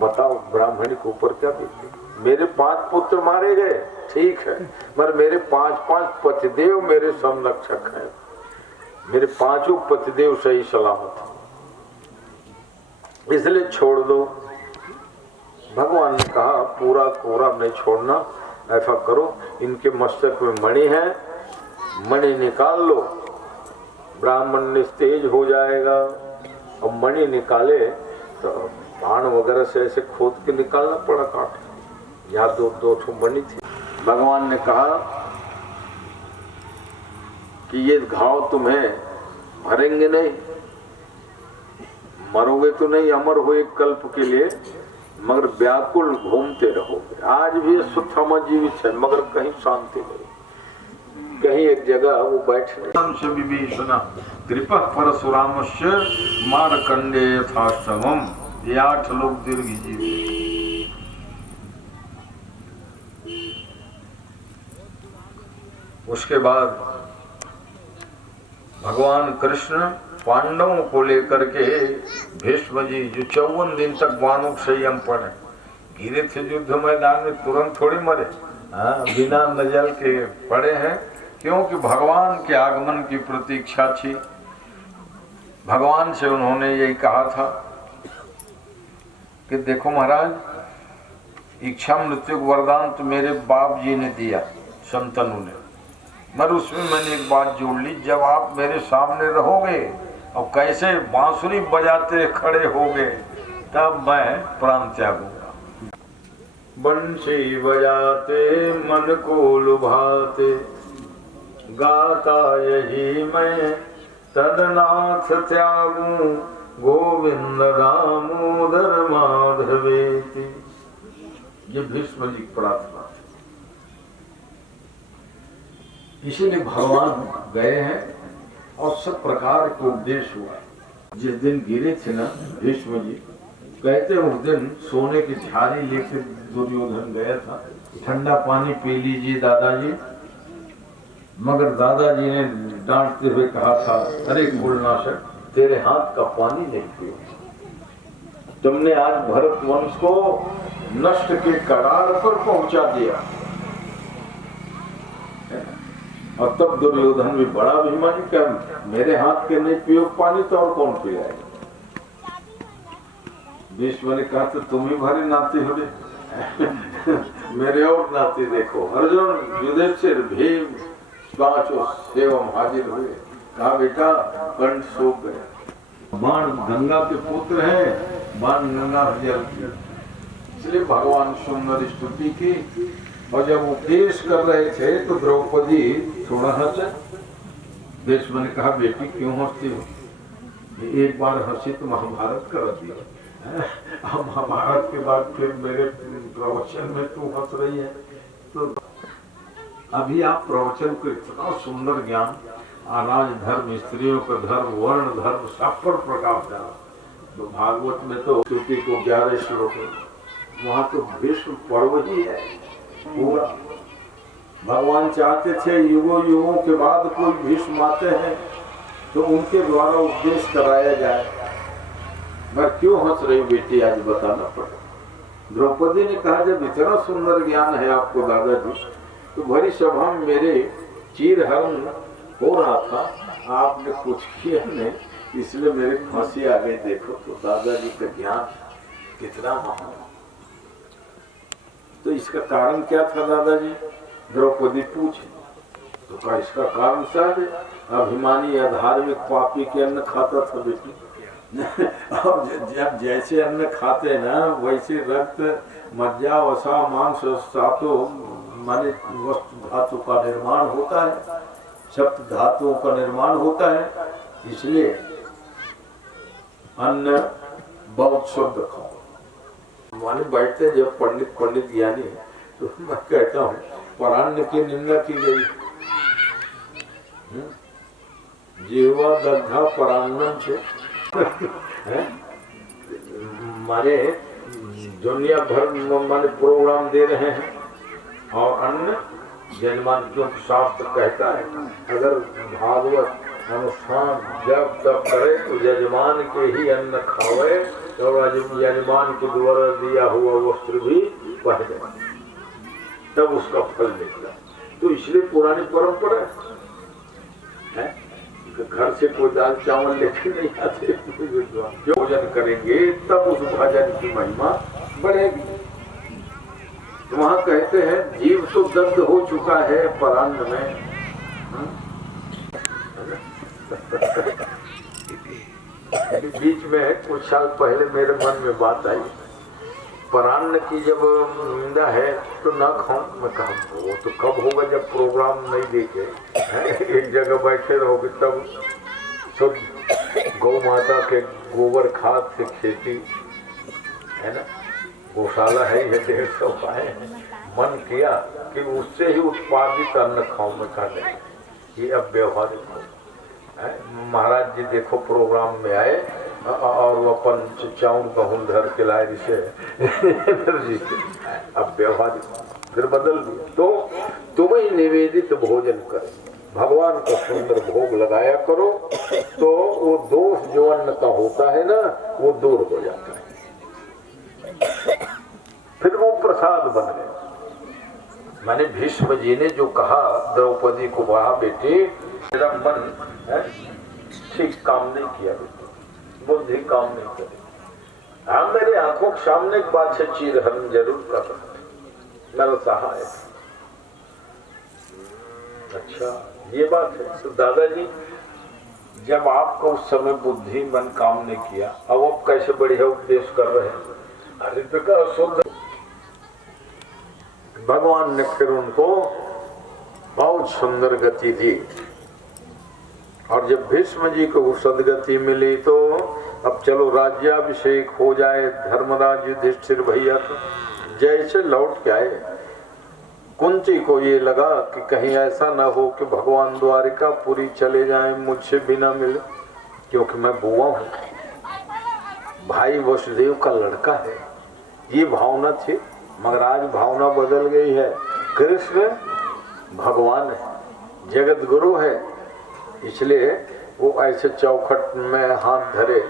बताओ ब्राह्मणी के ऊपर क्या बीते? मेरे 5 पुत्र मारे गए, ठीक है, मगर मेरे 5 पतिदेव मेरे संरक्षक हैं। मेरे 5 पतिदेव सही सलामत, इसलिए छोड़ दो। भगवान ने कहा पूरा कोरा नहीं छोड़ना, ऐसा करो इनके मस्तक में मणि है, मणि निकाल लो। ब्राह्मण निस्तेज हो जाएगा। और मणि निकाले तो बाण वगैरह से ऐसे खोद के निकालना पड़ा काट। यहाँ 2 मणि थी। भगवान ने कहा कि ये घाव तुम्हें भरेंगे नहीं, मरोगे तो नहीं, अमर हो एक कल्प के लिए, मगर व्याकुल घूमते रहोगे। आज भी अश्वत्थामा जीवित है, मगर कहीं शांति नहीं, कहीं एक जगह वो बैठ नहीं। विभीषण कृपा परशुरामस्य मारकंडे यथाश्रमम, ये 8 लोग दीर्घ जीव। उसके बाद भगवान कृष्ण पांडवों को लेकर के भीष्म जी जो 54 दिन तक बाणों संयम पड़े, गिरे थे युद्ध मैदान में, तुरंत थोड़ी मरे, बिना नजल के पड़े हैं, क्योंकि भगवान के आगमन की प्रतीक्षा थी। भगवान से उन्होंने यही कहा था कि देखो महाराज, इच्छा मृत्यु वरदान तो मेरे बाप जी ने दिया, संतनु ने, मगर उसमें मैंने एक बात जोड़ ली, जब आप मेरे सामने रहोगे और कैसे बांसुरी बजाते खड़े होगे, तब मैं प्राण त्यागूंगा। बंशी बजाते मन को लुभाते, गाता यही मैं तदनाथ त्यागू, गोविंद दामोदर माधवेति। ये भीष्म जी की प्रार्थना थी। इसीलिए भगवान गए हैं और सब प्रकार के उपदेश हुआ। जिस दिन गिरे थे ना भीष्म जी, कहते उस दिन सोने की झाड़ी लेकर दुर्योधन गया था, ठंडा पानी पी लीजिए दादाजी, मगर दादाजी ने डांटते हुए कहा था, अरे कुलनाशक, तेरे हाथ का पानी नहीं पियो, तुमने आज भरत वंश को नष्ट के कगार पर पहुंचा दिया। और तब दुर्योधन भी बड़ा अभिमानी, क्या मेरे हाथ के नहीं पियो पानी तो और कौन पिलाएगा? भीष्म ने कहा तो तुम ही भारी नाती हो रे। मेरे और नाती देखो, अर्जुन, युधिष्ठिर, भीम, 5 सेवम हाजिर हुए। कहा बेटा कंठ सूख गए, बाण गंगा के पुत्र है, बाण गंगा जल, इसलिए भगवान सुंदर स्तुति की। और जब उपदेश कर रहे थे तो द्रौपदी थोड़ा हंसे। भीष्म ने कहा बेटी क्यों हंसती हो? एक बार हंसी तो महाभारत कर दिया, महाभारत के बाद फिर मेरे प्रवचन में तू हंस रही है। तो अभी आप प्रवचन को इतना सुंदर ज्ञान, अनाज धर्म, स्त्रियों का धर्म, वर्ण धर्म, सब पर प्रकाश डाला, तो भागवत में तो श्रुति को 11 श्लोक है, वहां तो विश्व पर्व ही है पूरा। भगवान चाहते थे युगों युगों के बाद कोई भीष्म आते हैं तो उनके द्वारा उपदेश कराया जाए। मैं क्यों हंस रही बेटी, आज बताना पड़ा। द्रौपदी ने कहा जब इतना सुंदर ज्ञान है आपको दादाजी, तो भरी सभा में मेरे चीर हरण हो रहा था, आपने कुछ किया नहीं, इसलिए मेरी फांसी आ गई। देखो तो दादाजी का ज्ञान कितना महान। तो इसका कारण क्या था दादाजी? द्रौपदी पूछे तो कहा इसका कारण साहब अभिमानी अधार्मिक पापी के अन्न खाता था बेटी। और जब जैसे अन्न खाते ना वैसे रक्त मज्जा वसा मांस सातों माने वस्तु धातु का निर्माण होता है, सप्त धातुओं का निर्माण होता है, इसलिए अन्न बहुत शुद्ध खाओ। माने बैठते जब पंडित ज्ञानी तो मैं कहता हूँ परान्न की निंदा की गई। जीवा दग्धा परान्नम से माने दुनिया भर माने प्रोग्राम दे रहे हैं और अन्न यजमान, क्योंकि शास्त्र कहता है अगर भागवत अनुष्ठान जब तब करे तो यजमान के ही अन्न खावे और यजमान के द्वारा दिया हुआ वस्त्र भी पहने, तब उसका फल निकला। तो इसलिए पुरानी परंपरा है, घर से कोई दाल चावल लेके नहीं आते, जो भोजन करेंगे तब उस भोजन की महिमा बढ़ेगी। वहां कहते हैं जीव तो दग्ध हो चुका है परान्न में। बीच में कुछ साल पहले मेरे मन में बात आई, परान्न की जब निंदा है तो ना खाऊं। मैं कहा वो तो कब होगा जब प्रोग्राम नहीं देखे, एक जगह बैठे रहोगे तब। शुद्ध गौ माता के गोबर खाद से खेती है ना, गौशाला है ये 150 पाए। मन किया कि उससे ही उत्पादित अन्न खाऊं। मैं कहा नहीं, ये अब व्यवहारिक हो। महाराज जी देखो प्रोग्राम में आए और वो अपन चाउर गहूं धर के लाए जिसे अब व्यवहारिक फिर बदल दिया। तो तुम्हें निवेदित भोजन करें, भगवान को सुंदर भोग लगाया करो, तो वो दोष जो अन्न का होता है ना वो दूर हो जाता है, फिर वो प्रसाद बन गया। मैंने भीष्म जी ने जो कहा द्रौपदी को, कहा बेटी मेरा मन ठीक काम नहीं किया, बुद्धि काम नहीं करे। हाँ मेरे आंखों के सामने एक बात से चीर हरण जरूर कर रहा, मेरा सहाय। अच्छा ये बात है। तो दादाजी जब आपको उस समय बुद्धि मन काम नहीं किया, अब आप कैसे बढ़िया उपदेश कर रहे हैं? अरे तो शुद्ध भगवान ने फिर उनको बहुत सुंदर गति दी। और जब भीष्म जी को सदगति मिली तो अब चलो राज्याभिषेक हो जाए। धर्मराज युधिष्ठिर भैया तो जैसे लौट के आए, कुंती को ये लगा कि कहीं ऐसा ना हो कि भगवान द्वारिकापुरी चले जाएं मुझसे बिना मिले, क्योंकि मैं बुआ हूँ, भाई वसुदेव का लड़का है, ये भावना थी। मगर आज भावना बदल गई है। कृष्ण भगवान है, जगत गुरु है, इसलिए वो ऐसे चौखट में हाथ धरे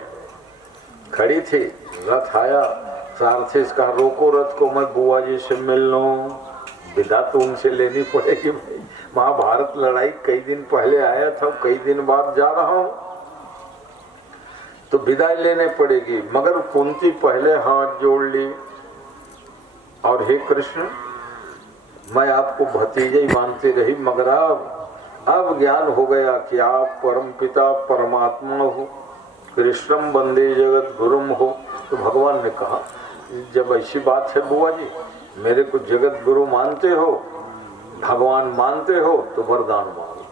खड़ी थी। रथ आया, सारथी से कहा रोको रथ को, मैं बुआ जी से मिल लूं। विदा तो उनसे लेनी पड़ेगी भाई, महाभारत लड़ाई कई दिन पहले आया था, कई दिन बाद जा रहा हूं तो विदाई लेने पड़ेगी। मगर कुंती पहले हाथ जोड़ ली और हे कृष्ण मैं आपको भतीजे ही मानती रही, मगर अब ज्ञान हो गया कि आप परम पिता परमात्मा हो, कृष्णम वंदे जगत गुरुम हो। तो भगवान ने कहा जब ऐसी बात है बुआ जी, मेरे को जगत गुरु मानते हो, भगवान मानते हो, तो वरदान मांगो।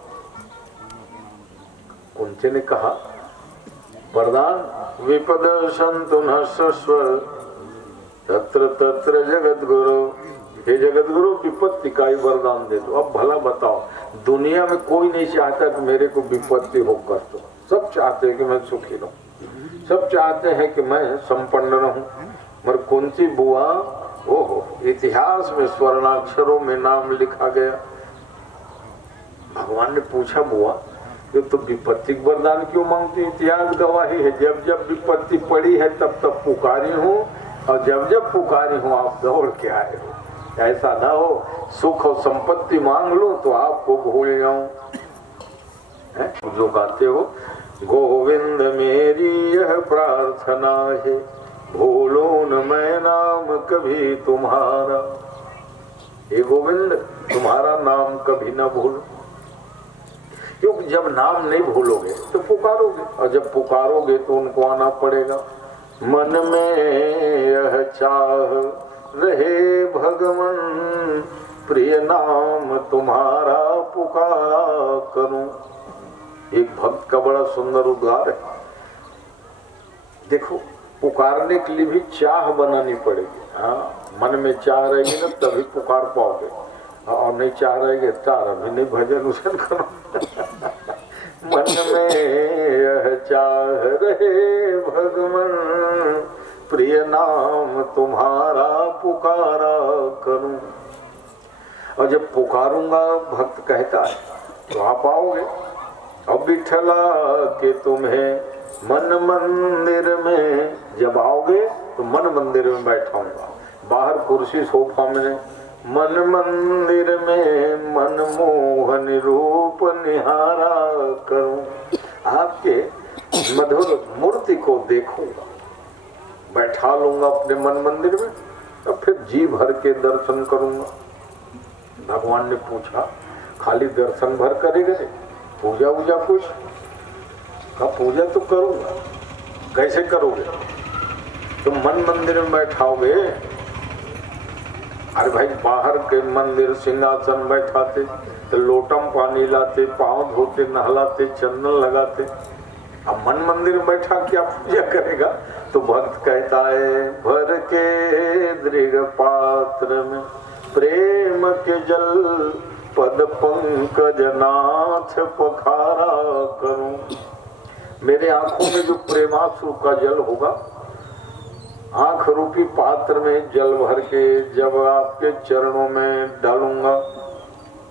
कुंती ने कहा वरदान विपद संतु नस्व तत्र तत्र जगत गुरु। हे जगत गुरु विपत्ति का ही वरदान दे दो। अब भला बताओ, दुनिया में कोई नहीं चाहता कि मेरे को विपत्ति हो, कष्ट हो, सब चाहते हैं कि मैं सुखी रहूं। सब चाहते हैं कि मैं संपन्न रहूं, मगर कुंती बुआ ओहो इतिहास में स्वर्णाक्षरों में नाम लिखा गया। भगवान ने पूछा बुआ ये तो विपत्ति वरदान क्यों मांगती? इतिहास गवाही है जब जब विपत्ति पड़ी है तब तब पुकारी हूँ, और जब जब पुकारी हूँ आप दौड़ के आए हो। ऐसा ना हो सुख और संपत्ति मांग लो तो आपको भूल जाऊं। जो गाते हो गोविंद मेरी यह प्रार्थना है, भूलो न मैं नाम कभी तुम्हारा। हे गोविंद तुम्हारा नाम कभी ना भूलो, क्योंकि जब नाम नहीं भूलोगे तो पुकारोगे, और जब पुकारोगे तो उनको आना पड़ेगा। मन में यह चाह रहे भगवन, प्रिय नाम तुम्हारा पुकारा करूं। एक भक्त का बड़ा सुंदर उद्गार है। देखो पुकारने के लिए भी चाह बनानी पड़ेगी। हाँ, मन में चाह रहेगी ना तभी पुकार पाओगे, और नहीं चाह रहेगी तार अभी नहीं भजन उजन करो। मन में यह चाह रहे भगवन, प्रिय नाम तुम्हारा पुकारा करूं। और जब पुकारूंगा भक्त कहता है तो आप आओगे। अब बिठला के तुम्हें मन मंदिर में, जब आओगे तो मन मंदिर में बैठाऊंगा, बाहर कुर्सी सोफा में। मन मंदिर में मन मोहन रूप निहारा करूं, आपके मधुर मूर्ति को देखूंगा, बैठा लूंगा अपने मन मंदिर में, तब फिर जी भर के दर्शन करूंगा। भगवान ने पूछा खाली दर्शन भर करेगा पूजा वूजा कुछ? का पूजा तो करूंगा। कैसे करोगे? तुम मन मंदिर में बैठाओगे। अरे भाई बाहर के मंदिर सिंहासन बैठाते तो लोटम पानी लाते, पांव धोते, नहलाते, चंदन लगाते। अब मन मंदिर में बैठा क्या पूजा करेगा? तो भक्त कहता है भर के दृढ़ पात्र में प्रेम के जल, पद पंकज नाथ पखारा करूं। मेरे आंखों में जो प्रेमाश्रु का जल होगा, आंख रूपी पात्र में जल भर के जब आपके चरणों में डालूंगा,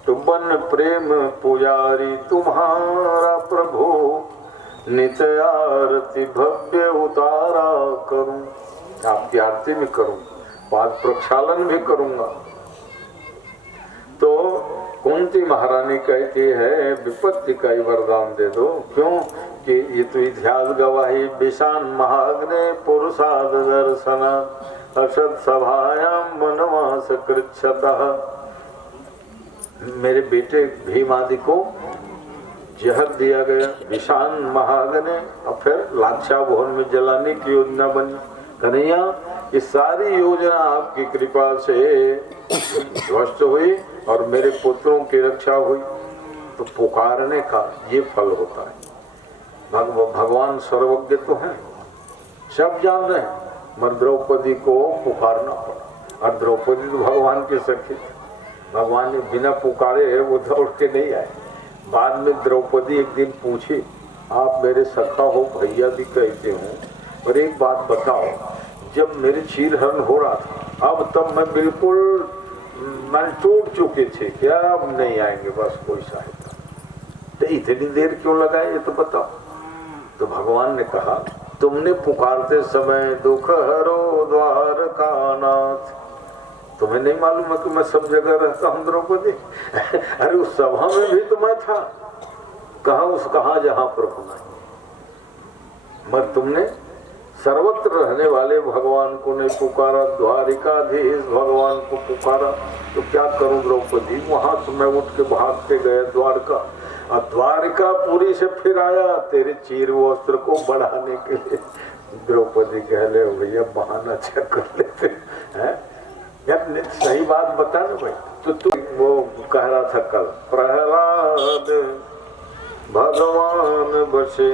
तो बन प्रेम पुजारी तुम्हारा प्रभु, नित आरती भव्य उतारा करूं। आपकी आरती भी करूं, पाद प्रक्षालन भी करूंगा। तो कुंती महारानी कहती है विपत्ति का ही वरदान दे दो। क्यों कि ये तो इतिहास गवाही, विशान महाग्ने पुरुषाद दर्शन, असत सभायाम वनवास कृच्छतः। मेरे बेटे भीम आदि को जहर दिया गया, विशान महाग्ने, और फिर लाक्षा भवन में जलाने की योजना बनी। कन्हैया ये सारी योजना आपकी कृपा से ध्वस्त हुई और मेरे पुत्रों की रक्षा हुई। तो पुकारने का ये फल होता है। भगवान सर्वज्ञ तो है, सब जान रहे हैं, मगर द्रौपदी को पुकारना पड़ा। और द्रौपदी तो भगवान की सखी, भगवान ने बिना पुकारे वो दौड़ के नहीं आए। बाद में द्रौपदी एक दिन पूछी आप मेरे सखा हो, भैया भी कहते हो, और एक बात बताओ, जब मेरे चीरहरण हो रहा था अब तब मैं बिल्कुल मन टूट चुके थे, क्या अब नहीं आएंगे, बस कोई सहायता। तो इतनी देर क्यों लगाए ये तो बताओ। तो भगवान ने कहा तुमने पुकारते समय दुख हरो द्वारका नाथ, तुम्हें नहीं मालूम है कि मैं सब जगह रहता हूँ द्रौपदी? अरे उस सभा में भी तो मैं था, कहाँ जहाँ प्रभु नहीं, मगर तुमने सर्वत्र रहने वाले भगवान को नहीं पुकारा, द्वारिकाधीश भगवान को पुकारा। तो क्या करूं द्रौपदी? वहां से मैं उठ के भाग के गया द्वारका, और द्वारिकापुरी से फिर आया तेरे चीर वस्त्र को बढ़ाने के लिए। द्रौपदी कह ले भैया बहाना चेक कर लेते हैं, यार सही बात बता ना भाई। तो तू वो कह रहा था कल, प्रहलाद भगवान बसे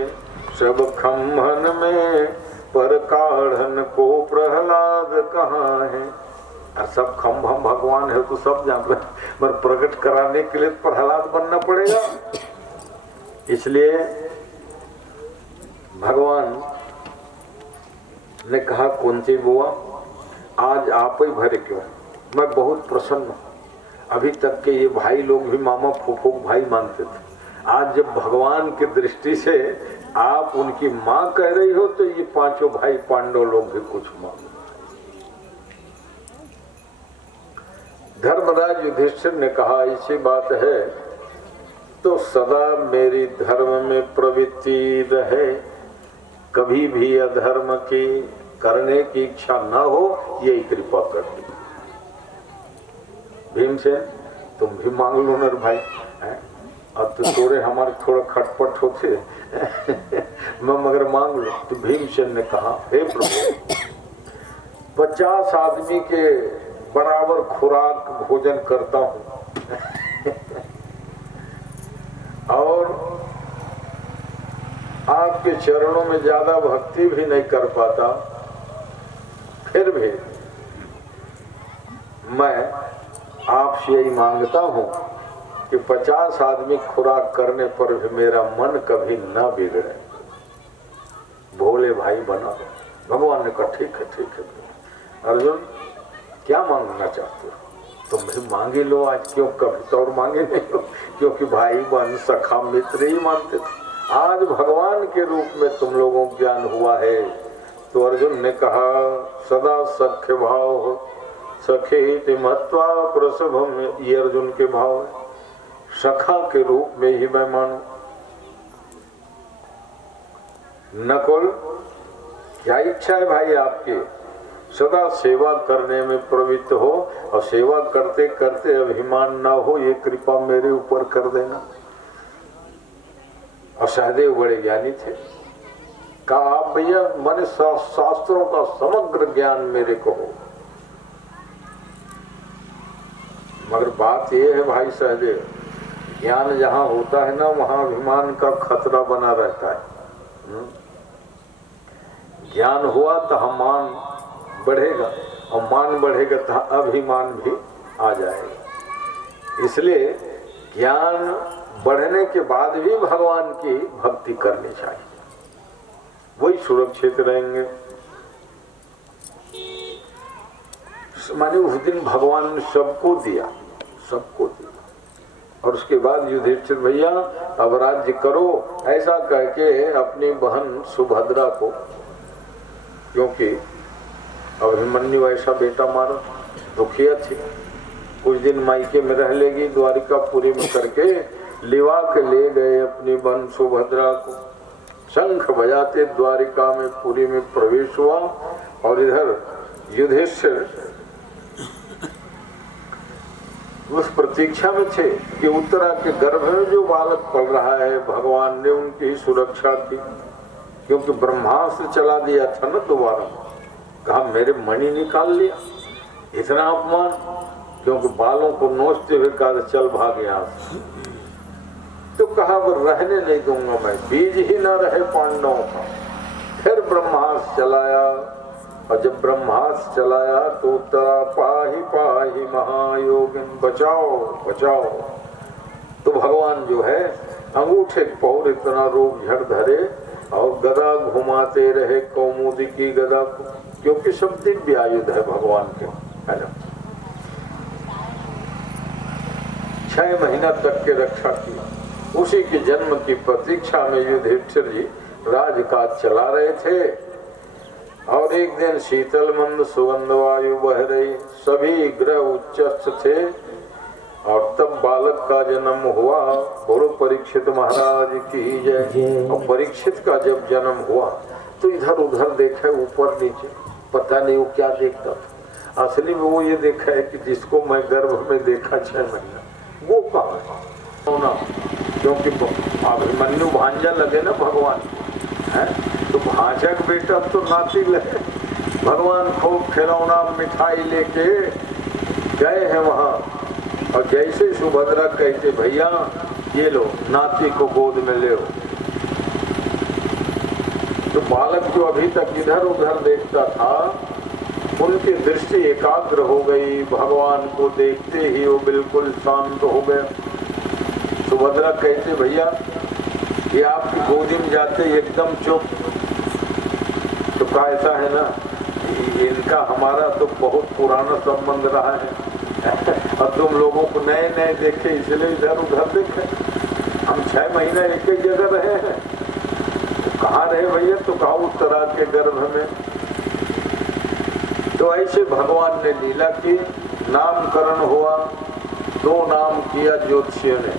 सब खम्भन में, पर काढ़न को प्रहलाद कहाँ है? और सब खम्भ भगवान है तो सब जान रहे, पर प्रकट कराने के लिए प्रहलाद बनना पड़ेगा। इसलिए भगवान ने कहा कुंती बुआ, आज आप ही भरे क्यों? मैं बहुत प्रसन्न हूँ। अभी तक के ये भाई लोग भी मामा फूफू भाई मानते थे, आज जब भगवान की दृष्टि से आप उनकी माँ कह रही हो तो ये पांचों भाई पांडव लोग भी कुछ मांगो। धर्मराज युधिष्ठिर ने कहा ऐसी बात है तो सदा मेरी धर्म में प्रवृत्ति रहे, कभी भी अधर्म की करने की इच्छा न हो, यही कृपा कर दी। भीमसेन तुम भी मांग लो नर भाई, अब तो थोड़े हमारे थोड़ा खटपट होते मैं मगर मांग लो। तो भीमसेन ने कहा हे प्रभु, 50 आदमी के बराबर खुराक भोजन करता हूं और आपके चरणों में ज्यादा भक्ति भी नहीं कर पाता, फिर भी मैं आपसे यही मांगता हूं कि 50 आदमी खुराक करने पर भी मेरा मन कभी न बिगड़े, भोले भाई बना। भगवान ने कहा ठीक है ठीक है। अर्जुन क्या मांगना चाहते हो? तुम भी मांगे लो आज, क्यों कभी तो और मांगे नहीं हो, क्योंकि भाई बहन सखा मित्र ही मानते थे। आज भगवान के रूप में तुम लोगों को ज्ञान हुआ है। तो अर्जुन ने कहा सदा सख्य भाव हो, सखे महत्वा प्रसभम, ये अर्जुन के भाव है, सखा के रूप में ही मैं मानू। नकुल क्या इच्छा है भाई आपकी? सदा सेवा करने में प्रवृत्त हो और सेवा करते करते अभिमान ना हो, ये कृपा मेरे ऊपर कर देना। और सहदेव बड़े ज्ञानी थे, कहा आप भैया मैंने शास्त्रों का समग्र ज्ञान मेरे को हो, मगर बात ये है भाई सहदेव, ज्ञान जहाँ होता है ना वहाँ अभिमान का खतरा बना रहता है। ज्ञान हुआ तो हम मान बढ़ेगा और मान बढ़ेगा तो अभिमान भी आ जाएगा। इसलिए ज्ञान बढ़ने के बाद भी भगवान की भक्ति करनी चाहिए, वही सुरक्षित रहेंगे। माने उस दिन भगवान ने सबको दिया, सबको दिया। और उसके बाद युधिष्ठिर भैया अब राज्य करो ऐसा कह के अपनी बहन सुभद्रा को, क्योंकि अभिमन्यु ऐसा बेटा मारा, दुखिया थी, कुछ दिन मायके में रह लेगी, द्वारिकापुरी में करके लिवा के ले गए अपनी बहन सुभद्रा को। शंख बजाते द्वारिका में पुरी में प्रवेश हुआ और इधर युधिष्ठिर उस प्रतीक्षा में थे कि उत्तरा के गर्भ में जो बालक पल रहा है भगवान ने उनकी सुरक्षा की, क्योंकि ब्रह्मास्त्र चला दिया था ना दोबारा। कहा मेरे मणि निकाल लिया, इतना अपमान, क्योंकि बालों को नोचते हुए कहा चल भाग यहाँ से। तो कहा वो रहने नहीं दूंगा मैं, बीज ही न रहे पांडवों का। फिर ब्रह्मास्त्र चलाया और जब ब्रह्मास्त्र चलाया तो उत्तरा पाही पाही महायोगिन, बचाओ बचाओ। तो भगवान जो है अंगूठे पौर इतना रूप झड़ धरे और गदा घुमाते रहे, कौमुदी की गदा को, क्योंकि सब दिव्य आयुध है भगवान के, है ना। 6 महीना तक के रक्षा की। उसी के जन्म की प्रतीक्षा में युधिष्ठिर जी राजकाज चला रहे थे और एक दिन शीतल मंद सुगंध वायु बह रही, सभी ग्रह उच्चस्थ थे और तब बालक का जन्म हुआ। बोलो परीक्षित महाराज की जय। और परीक्षित का जब जन्म हुआ तो इधर उधर देखे, ऊपर नीचे, पता नहीं वो क्या देखता था। असली में वो ये देखा है कि जिसको मैं गर्भ में देखा 6 महीना वो कहाँ है, क्योंकि अभिमन्यु भांजा लगे ना भगवान है, तो भांजा का बेटा तो नाती लगे। भगवान खूब खिलौना मिठाई लेके गए हैं वहाँ, और जैसे सुभद्रा कहते भैया ये लो नाती को गोद में ले, तो बालक जो अभी तक इधर उधर देखता था उनकी दृष्टि एकाग्र हो गई, भगवान को देखते ही वो बिल्कुल शांत हो गए। सुभद्रा कहते भैया ये आपकी गोदी में जाते एकदम चुप, तो कहा ऐसा है ना, इनका हमारा तो बहुत पुराना संबंध रहा है और तुम लोगों को नए नए देखे इसलिए इधर उधर देखे। हम 6 महीने एक ही जगह रहे हैं। तो कहाँ रहे भैया? तो कहा उत्तरा के गर्भ में। तो ऐसे भगवान ने लीला की, नामकरण हुआ। 2 नाम किया ज्योतिषियों ने,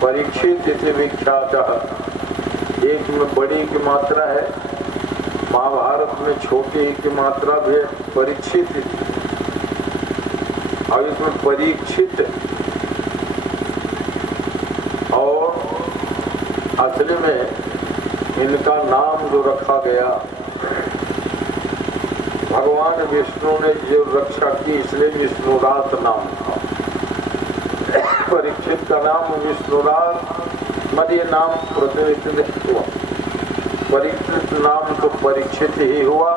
परीक्षित इति विख्यात। एक में बड़ी की मात्रा है, महाभारत में छोटी की मात्रा भी है, परीक्षित। और इसमें परीक्षित और असली में इनका नाम जो रखा गया, भगवान विष्णु ने जो रक्षा की इसलिए विष्णुरात नाम था। परीक्षित का नाम विष्णुरात, मध्य नाम प्रतिनिधित्व हुआ। परीक्षित नाम तो परीक्षित ही हुआ।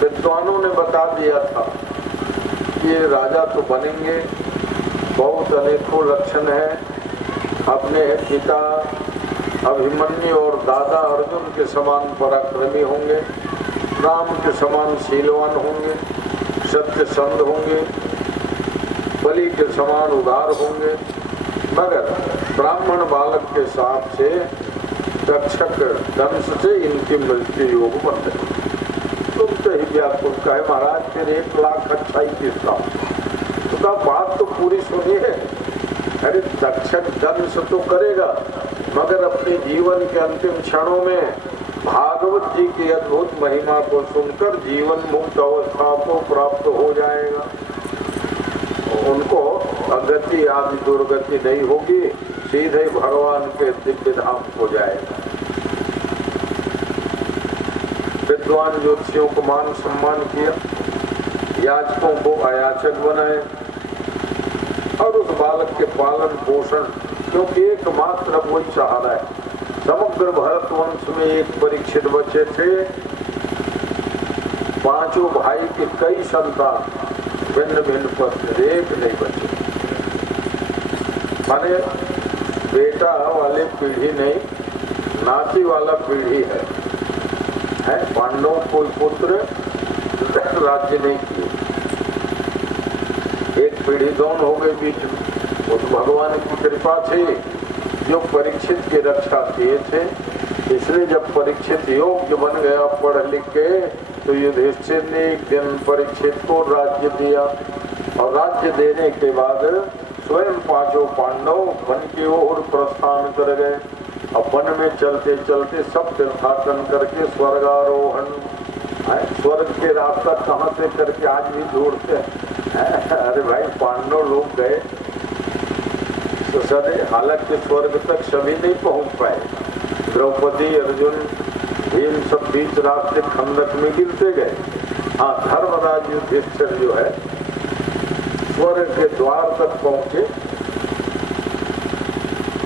विद्वानों ने बता दिया था कि ये राजा तो बनेंगे, बहुत अनेकों लक्षण है। अपने पिता अभिमन्यु और दादा अर्जुन के समान पराक्रमी होंगे, राम के समान शीलवान होंगे, सत्य संध होंगे, बलि के समान उदार होंगे। मगर ब्राह्मण बालक के साथ से तक्षक दंश से इनकी मृत्यु योग बन गई। तुम तो ही व्याकुल कहे महाराज, फिर 1 लाख अच्छा ही किसका? तो कहा बात तो पूरी सुनिए। अरे तक्षक दंश तो करेगा, मगर अपने जीवन के अंतिम क्षणों में भागवत जी की अद्भुत महिमा को सुनकर जीवन मुक्त अवस्था को प्राप्त हो जाएगा। उनको अगति आदि दुर्गति नहीं होगी, सीधे भगवान के दिव्य धाम हो जाएगा। विद्वान ज्योतिषियों को मान सम्मान किया, याचकों को अयाचक बनाए और उस बालक के पालन पोषण, क्योंकि एकमात्र वही सहारा है। समग्र भारत वंश में एक परीक्षित बच्चे थे, 5 भाई के कई संतान, भिन्न भिन्न पत्नी, एक नहीं बचे। माने बेटा वाले पीढ़ी नहीं, नाती वाला पीढ़ी है। पांडवों कोई पुत्र राज्य नहीं किए, एक पीढ़ी दोनों हो गए बीच में। उस भगवान की कृपा थी जो परीक्षित की रक्षा किए थे। इसलिए जब परीक्षित योग्य बन गया पढ़ लिख के, तो युधिष्ठिर ने एक दिन परीक्षित को राज्य दिया और राज्य देने के बाद स्वयं 5 पांडव वन की ओर प्रस्थान कर गए। अब वन में चलते चलते सब तीर्थाटन करके स्वर्गारोहण, स्वर्ग के रास्ता कहाँ से करके आज भी ढूंढते हैं। अरे भाई पांडव लोग गए तो सदे, हालांकि स्वर्ग तक सभी नहीं पहुंच पाए। द्रौपदी, अर्जुन, भीम सब बीच रास्ते खंडक में गिरते गए। हाँ, धर्मराज युधिष्ठिर जो है स्वर्ग के द्वार तक पहुंचे।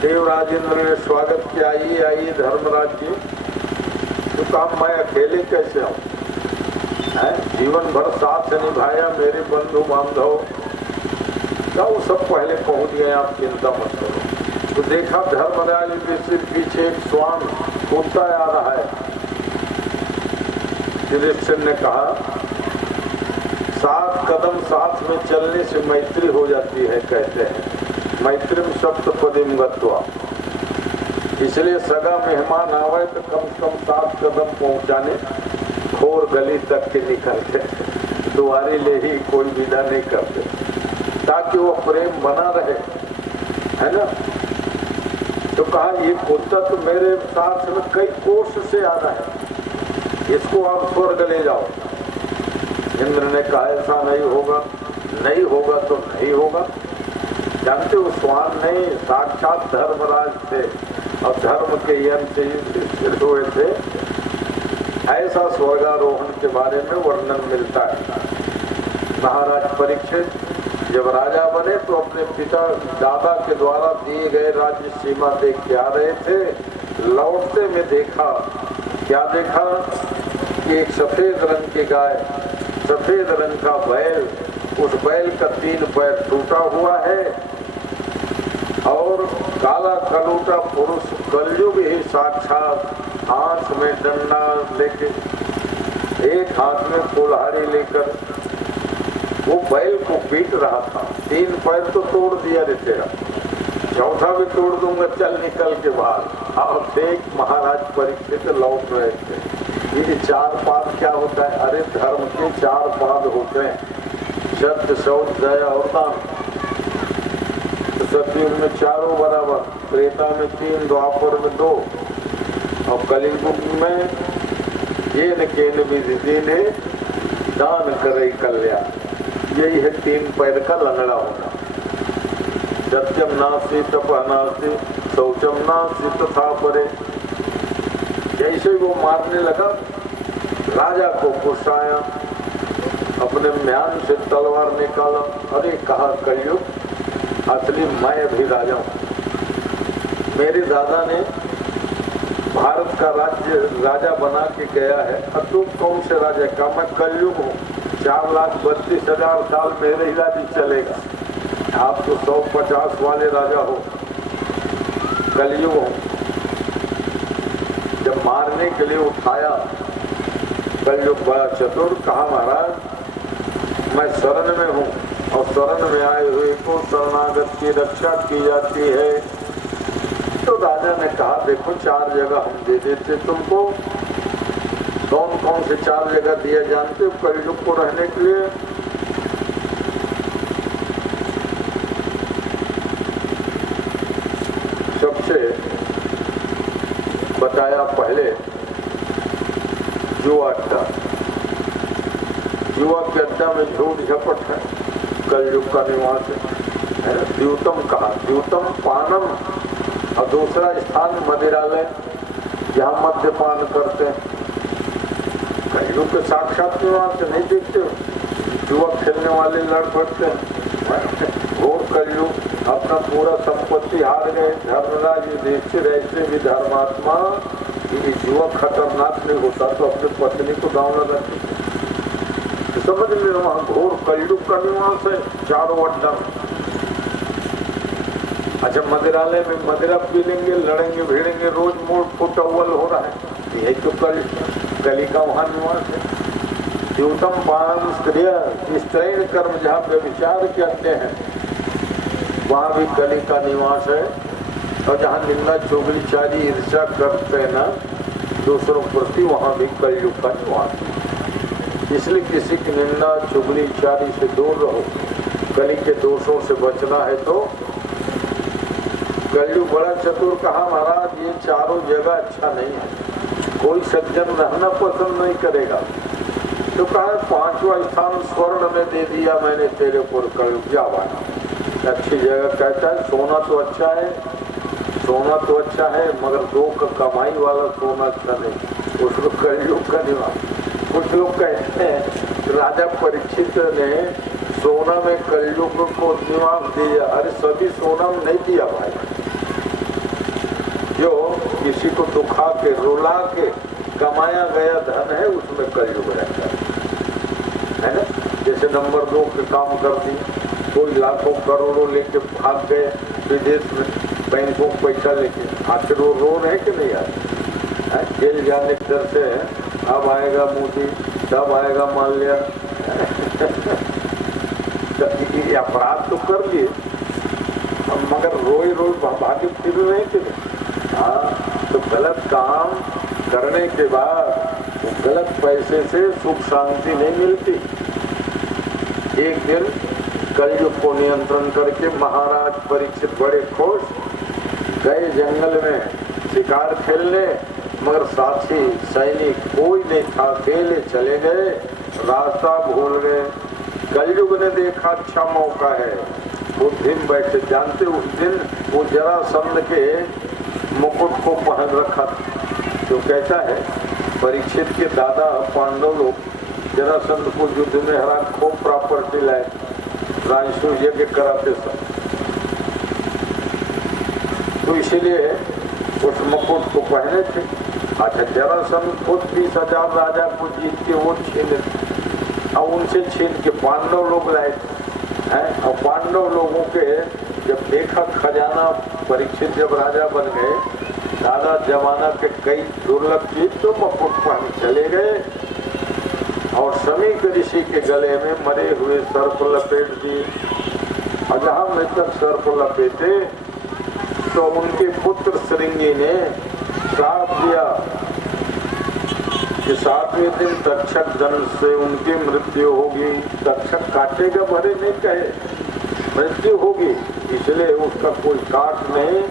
देवराजेंद्र ने स्वागत किया, आइए आइए धर्मराज जी। तो कहा मैं अकेले कैसे आऊं? जीवन भर साथ निभाया मेरे बंधु बांधव, क्या वो सब पहले पहुंच गए, आप चिंता मत करो। तो देखा धर्मराज के सिर पीछे एक स्वान कूदता आ रहा है। युधिष्ठिर ने कहा 7 कदम साथ में चलने से मैत्री हो जाती है, कहते हैं मैत्रीम सप्तपदीम गत्वा। इसलिए सगा मेहमान आवे तो कम से कम 7 कदम पहुंचाने, खोर गली तक के निकलते, दुआरी ले ही कोई विदा नहीं करते, ताकि वो प्रेम बना रहे, है ना। तो कहा ये कुत्ता तो मेरे साथ में कई कोष से आ रहा है, इसको आप स्वर्ग ले जाओ। इंद्र ने कहा ऐसा नहीं होगा, नहीं होगा तो नहीं होगा। जानते हो स्वान नहीं, साक्षात धर्मराज थे और धर्म के यम से युधिष्ठिर हुए थे। ऐसा स्वर्गारोहण के बारे में वर्णन मिलता है। महाराज परीक्षित जब राजा बने तो अपने पिता दादा के द्वारा दिए गए राज्य सीमा देख के आ रहे थे। लौटते में देखा, क्या देखा कि एक सफेद रंग की गाय, सफेद रंग का बैल, उस बैल का 3 पैर टूटा हुआ है और काला कलूटा पुरुष कलयुग ही साक्षात हाथ में डंडा लेके, एक हाथ में कुल्हाड़ी लेकर वो बैल को पीट रहा था। 3 पैर तो तोड़ दिया रे तेरा, चौथा भी तोड़ दूंगा, चल निकल के बाहर। और देख महाराज परीक्षित लौट रहे थे। ये 4 पाद क्या होता है? अरे धर्म के 4 पाद होते हैं, सत्य, शौच, दया और दान। तो सतयुग में 4 बराबर, त्रेता में 3, द्वापर में 2 और कलियुग में ये न केन विधि दीने दान करे कल्याण। यही है 3 पैर का लंगड़ा होना। सत्यम नास्ति तपः नास्ति शौचम नास्ति तथा परे। जैसे वो मारने लगा, राजा को गुस्साया, अपने म्यान से तलवार निकाला। अरे कहा कलयुग, असली मैं अभी राजा हूँ। मेरे दादा ने भारत का राज्य राजा बना के गया है, और तुम कौन से राजा का? मैं कलयुग हूँ, 4,32,000 साल मेरे ही राज्य चलेगा। आप तो 150 वाले राजा हो, कलयुग हो। जब मारने के लिए उठाया, कलयुग बड़ा चतुर, कहा महाराज मैं शरण में हूँ और शरण में आए हुए को शरणागत की रक्षा की जाती है। तो राजा ने कहा देखो 4 जगह हम दे देते तुमको। कौन कौन से 4 जगह दिए जानते हो कलयुग को रहने के लिए? सबसे बताया पहले जुआ अड्डा। जुआ के अड्डा में झूठ झपट है, कलयुग का निवास है। द्यूतम कहा, द्यूतम पानम, और दूसरा स्थान मदिरालय, जहाँ मद्यपान करते हैं। कलयुग के साक्षात निवास नहीं देखते हो, जुआ खेलने वाले लड़ पड़ते हैं। घोर कलयुग, अपना पूरा संपत्ति हार गए। धर्मराज युधिष्ठिर ऐसे भी धर्मात्मा, यदि जुआ खतरनाक नहीं होता तो अपनी पत्नी को दांव लगाते। तो समझ ले वहाँ घोर कलयुग का निवास है, 4 अड्डा। अच्छा मदिरालय में मदिरा पी लेंगे, लड़ेंगे भिड़ेंगे, रोज मोड़ फुट अव्वल हो रहा है, यही तो कली का वहाँ निवास है। द्यूतम पानम क्रिया, स्त्रीण कर्म जहाँ पे विचार करते हैं वहाँ भी कली का निवास है। और जहाँ निंदा चुगलीचारी ईर्ष्या करते हैं ना दूसरों प्रति, वहाँ भी कलयुग का निवास है। इसलिए किसी की निंदा चुगलीचारी से दूर रहो, कली के दोषों से बचना है। तो कलयुग बड़ा चतुर, कहा महाराज ये 4 जगह अच्छा नहीं है, कोई सज्जन रहना पसंद नहीं करेगा। तो कहा 5वां स्थान स्वर्ण में दे दिया मैंने तेरे को, कलयुग जावा अच्छी जगह। कहता है सोना तो अच्छा है, सोना तो अच्छा है, मगर 2 का कमाई वाला सोना अच्छा नहीं, उसको कलयुग का निवास। कुछ लोग कहते हैं राजा परीक्षित ने सोना में कलयुग को निवास दिया। अरे सभी सोना में नहीं दिया भाई, जो किसी को दुखा के रुला के कमाया गया धन है उसमें कलयुग रहता है ना। जैसे नंबर 2 के काम कर दी, कोई लाखों करोड़ों लेके भाग गए विदेश में, बैंकों को पैसा लेके, आखिर वो रोन है कि नहीं आया? जेल जाने के डर से अब आएगा मोदी, तब आएगा माल्या। अपराध तो कर लिए मगर रोई भागे फिर नहीं थे। हाँ, तो गलत काम करने के बाद गलत पैसे से सुख शांति नहीं मिलती। एक दिन कलयुग को नियंत्रण करके महाराज परीक्षित बड़े खुश गए जंगल में शिकार खेलने, मगर साथी सैनिक कोई नहीं था, अकेले चले गए, रास्ता भूल गए। कलयुग ने देखा अच्छा मौका है, बुद्धि में बैठे। जानते उस दिन वो जरासंध के मुकुट को पहन रखा जो कहता है परीक्षित के दादा पांडव लोग जरासंध को युद्ध में हरा, खूब प्रॉपर्टी लाए, राजसू यज्ञ कराते सब। तो इसीलिए उस मुकुट को पहने थे। अच्छा जरासंध खुद 20,000 राजा को जीत के वो छीने और उनसे छीन के पांडव लोग लाए हैं। और पांडव लोगों के जब देखा खजाना, परीक्षित जब राजा बन गए, दादा जमाना के कई दुर्लभ चीज तो मुकुट पहन चले गए और समीक ऋषि के गले में मरे हुए सर्प लपेट दिए। और जहां मृतक सर्प लपेटे तो उनके पुत्र श्रृंगी ने श्राप दिया कि 7वें दिन तक्षक दंड से उनकी मृत्यु होगी। तक्षक काटेगा भरे नहीं कहे, मृत्यु होगी, इसलिए उसका कोई काट नहीं।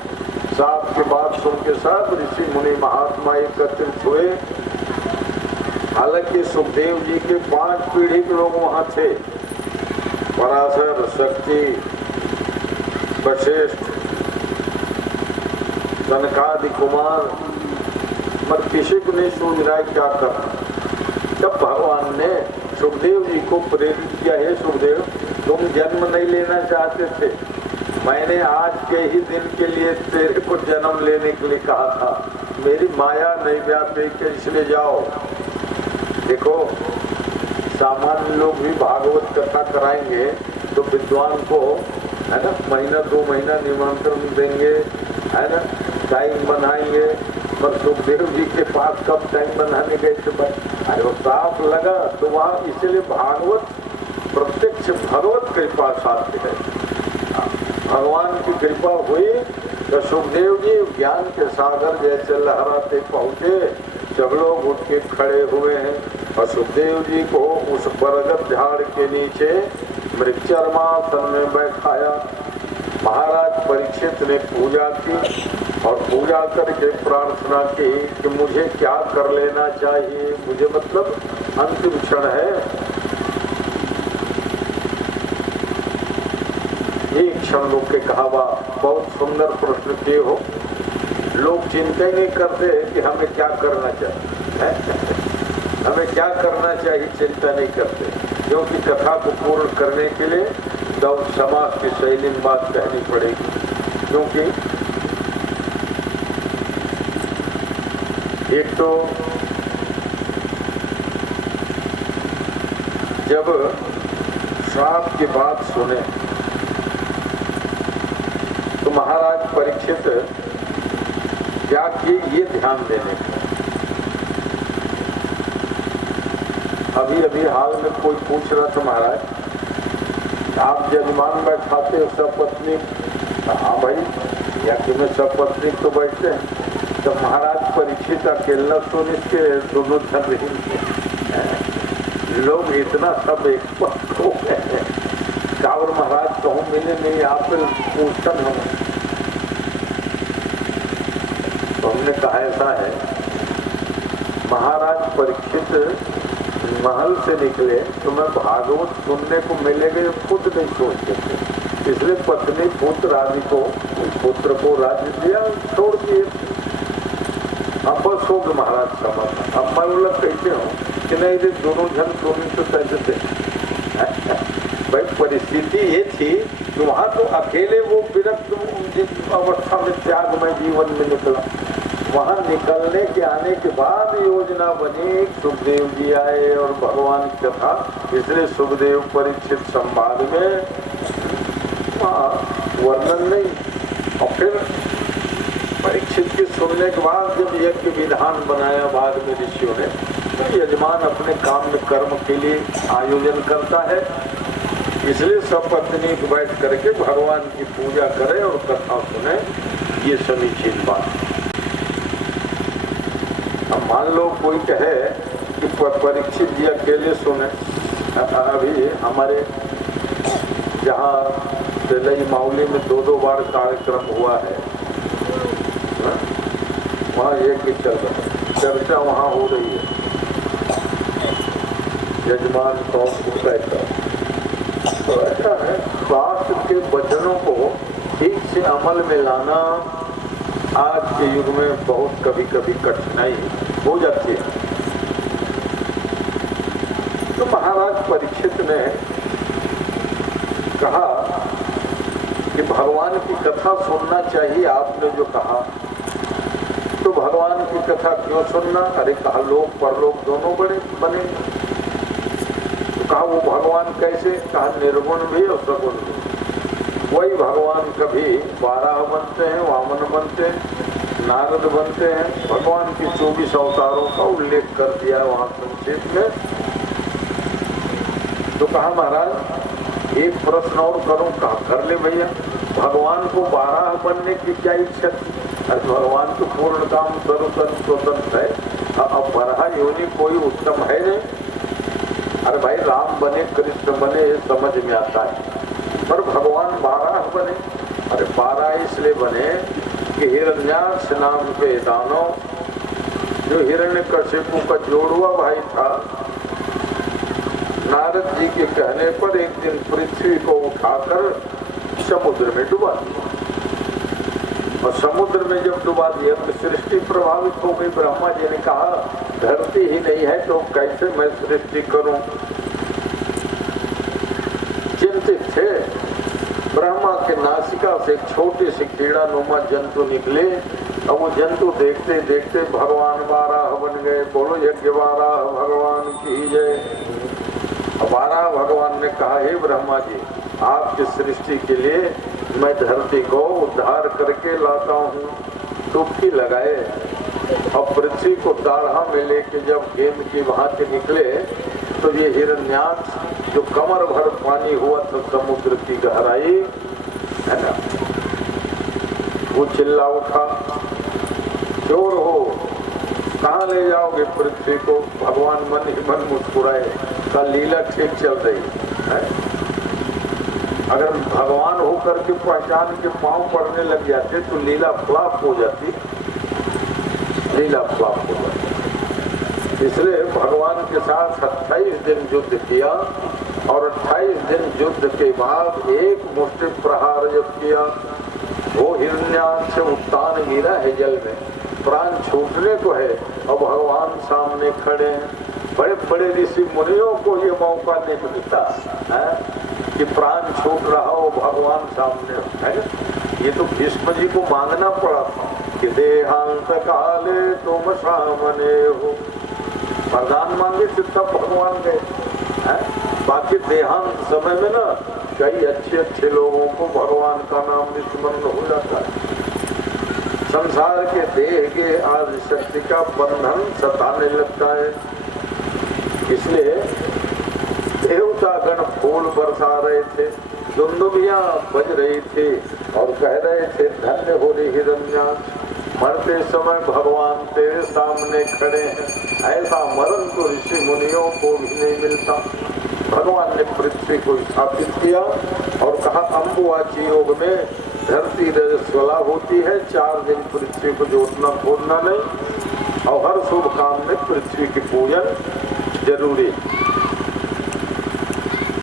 साप के बाद सुन के साथ ऋषि मुनि महात्मा एकत्रित हुए। हालांकि सुखदेव जी के 5 पीढ़ी के लोग वहां थे, पराशर, शक्ति, वशिष्ठ, सनकादि कुमार, पर किसी को नहीं सोच रहा है क्या करना। तब भगवान ने सुखदेव जी को प्रेरित किया, हे सुखदेव तुम जन्म नहीं लेना चाहते थे, मैंने आज के ही दिन के लिए तेरे को जन्म लेने के लिए कहा था, मेरी माया नहीं व्यापी के इसलिए जाओ। देखो सामान्य लोग भी भागवत कथा कराएंगे तो विद्वान को है ना महीना 2 महीना निमंत्रण देंगे, है ना टाइम बनाएंगे। पर सुखदेव जी के पास कब टाइम बनाने गए थे भाई, अरे वो साफ लगा तो वहाँ, इसलिए भागवत प्रत्यक्ष भगवत कृपा साथ है। भगवान की कृपा हुई तो सुखदेव जी ज्ञान के सागर जैसे लहराते पहुँचे। सब लोग उठ के खड़े हुए हैं और सुखदेव जी को उस बरगद झाड़ के नीचे मृक्षरमासन में बैठाया। महाराज परीक्षित ने पूजा की और पूजा करके प्रार्थना की कि मुझे क्या कर लेना चाहिए, मुझे मतलब अंतिम क्षण है, एक क्षण लोग के कहावा। बहुत सुंदर प्रश्न किए हो। लोग चिंता नहीं करते कि हमें क्या करना चाहिए हमें क्या करना चाहिए चिंता नहीं करते, क्योंकि कथा को पूर्ण करने के लिए तो समाज की शैली में बात कहनी पड़ेगी। क्योंकि एक तो जब श्राप की बात सुने तो महाराज परीक्षित क्या कि ये ध्यान देने का। अभी अभी हाल में कोई पूछ रहा था, महाराज आप जजमान बैठाते हो सपत्नी, हाँ भाई या कि मैं सपत्नी तो बैठते हैं। तो महाराज परीक्षित अकेला सुन इसके दोनों धन रही लोग इतना सब एक पक्ष हो गए। कावर महाराज कहूँ मिले नहीं, आप पूछन हम तो हमने कहा ऐसा है, महाराज परीक्षित महल से निकले तो मैं भागवत सुनने को मिलेगा ये खुद नहीं सोचते थे, इसलिए पत्नी पुत्र आदि को पुत्र को राज्य दिया, छोड़ दिए। अब बस हो गए महाराज सभा। अब मैं बोला कहते हो कि नहीं ये दोनों जन सुनी तो कैसे थे भाई परिस्थिति ये थी कि वहां तो अकेले वो विरक्त जिस अवस्था में त्याग में जीवन में निकला, वहां निकलने के आने के बाद योजना बनी, सुखदेव जी आए और भगवान की कथा, इसलिए सुखदेव परीक्षित संवाद में वर्णन नहीं। और फिर परीक्षित के सुनने के बाद जब यज्ञ विधान बनाया बाद में ऋषियों ने, तो यजमान अपने काम में कर्म के लिए आयोजन करता है, इसलिए सब पत्नी बैठ करके भगवान की पूजा करे और कथा सुने, ये समीचीन बात। अब मान लो कोई कहे कि परीक्षित जी अकेले सुने, अभी हमारे जहाँ तेलई माउली में 2-2 बार कार्यक्रम हुआ है, वहाँ एक ही चल रहा है, चर्चा वहाँ हो रही है, यजमान कौन को कहता। तो ऐसा है, शास्त्र के वचनों को ठीक से अमल में लाना आज के युग में बहुत कभी कभी कठिनाई हो जाती है। तो महाराज परीक्षित ने कहा कि भगवान की कथा सुनना चाहिए, आपने जो कहा, तो भगवान की कथा क्यों सुनना? अरे कहा लोक परलोक दोनों बड़े बनेंगे। तो कहा वो भगवान कैसे? कहा निर्गुण भी और सगुण भी। वही भगवान कभी वाराह बनते हैं, वामन बनते हैं, नारद बनते हैं। भगवान की 24 अवतारों का उल्लेख कर दिया वहां संक्षेप में। तो कहा महाराज एक प्रश्न और करूं? कहा कर ले भैया। भगवान को वाराह बनने की क्या इच्छा थी? अरे भगवान तो पूर्ण काम सर्वतंत्र स्वतंत्र है, अब वराह योनि कोई उत्तम है नहीं। अरे भाई राम बने कृष्ण बने ये समझ में आता है, पर भगवान वाराह बने। अरे वाराह इसलिए बने कि हिरण्याक्ष नाम के दानव जो हिरण्यकशिपु का जोड़ुआ भाई था, नारद जी के कहने पर एक दिन पृथ्वी को उठाकर समुद्र में डुबा दिया। और समुद्र में जब डुबा दिया तो सृष्टि प्रभावित हो गई। ब्रह्मा जी ने कहा धरती ही नहीं है तो कैसे मैं सृष्टि करूं? चिंतित थे। ब्रह्मा के नासिका से एक छोटे से कीड़ा नुमा जंतु निकले और वो जंतु देखते देखते भगवान वाराह बन गए। बोलो यज्ञ वाराह भगवान की जय। वाराह भगवान ने कहा हे ब्रह्मा जी, आपकी सृष्टि के लिए मैं धरती को उद्धार करके लाता हूँ। डुबकी लगाए और पृथ्वी को दाढ़ा में लेके जब गेंद की भांति निकले तो ये हिरण्याक्ष जो कमर भर पानी हुआ था समुद्र की गहराई है ना, वो चिल्ला उठा, चोर हो, कहाँ ले जाओगे पृथ्वी को? भगवान मन ही मन मुस्कुराए, का लीला ठीक चल रही है। अगर भगवान होकर के पहचान के पांव पड़ने लग जाते तो लीला फ्लॉप हो जाती, लीला फ्लॉप हो जाती। इसलिए भगवान के साथ 28 दिन युद्ध किया और 28 दिन युद्ध के बाद एक मुष्टि प्रहार जब किया, वो हिरण्याक्ष उत्तान गिरा है जल में, प्राण छूटने को है और भगवान सामने खड़े हैं। बड़े बड़े ऋषि मुनियों को ये मौका नहीं मिलता है कि प्राण छूट रहा हो भगवान सामने है। ये तो भीष्म जी को मांगना पड़ा था कि देहांत काले तुम सामने हो, वरदान मांगे तो तब भगवान गए हैं। बाकी देहांत समय में ना कई अच्छे अच्छे लोगों को भगवान का नाम स्मरण हो जाता है। संसार के देह के आदि शक्ति का बंधन सताने लगता है। इसलिए देवता गण फूल बरसा रहे थे, दुंदुभियां बज रही थी और कह रहे थे धन्य हो रे हिरण्याक्ष, मरते समय भगवान तेरे सामने खड़े हैं। ऐसा मरण तो ऋषि मुनियों को भी नहीं मिलता। भगवान ने पृथ्वी को स्थापित किया और कहा अम्बुवाची योग में धरती रजस्वला होती है, 4 दिन पृथ्वी को जोतना छोड़ना नहीं और हर शुभ काम में पृथ्वी की पूजन जरूरी।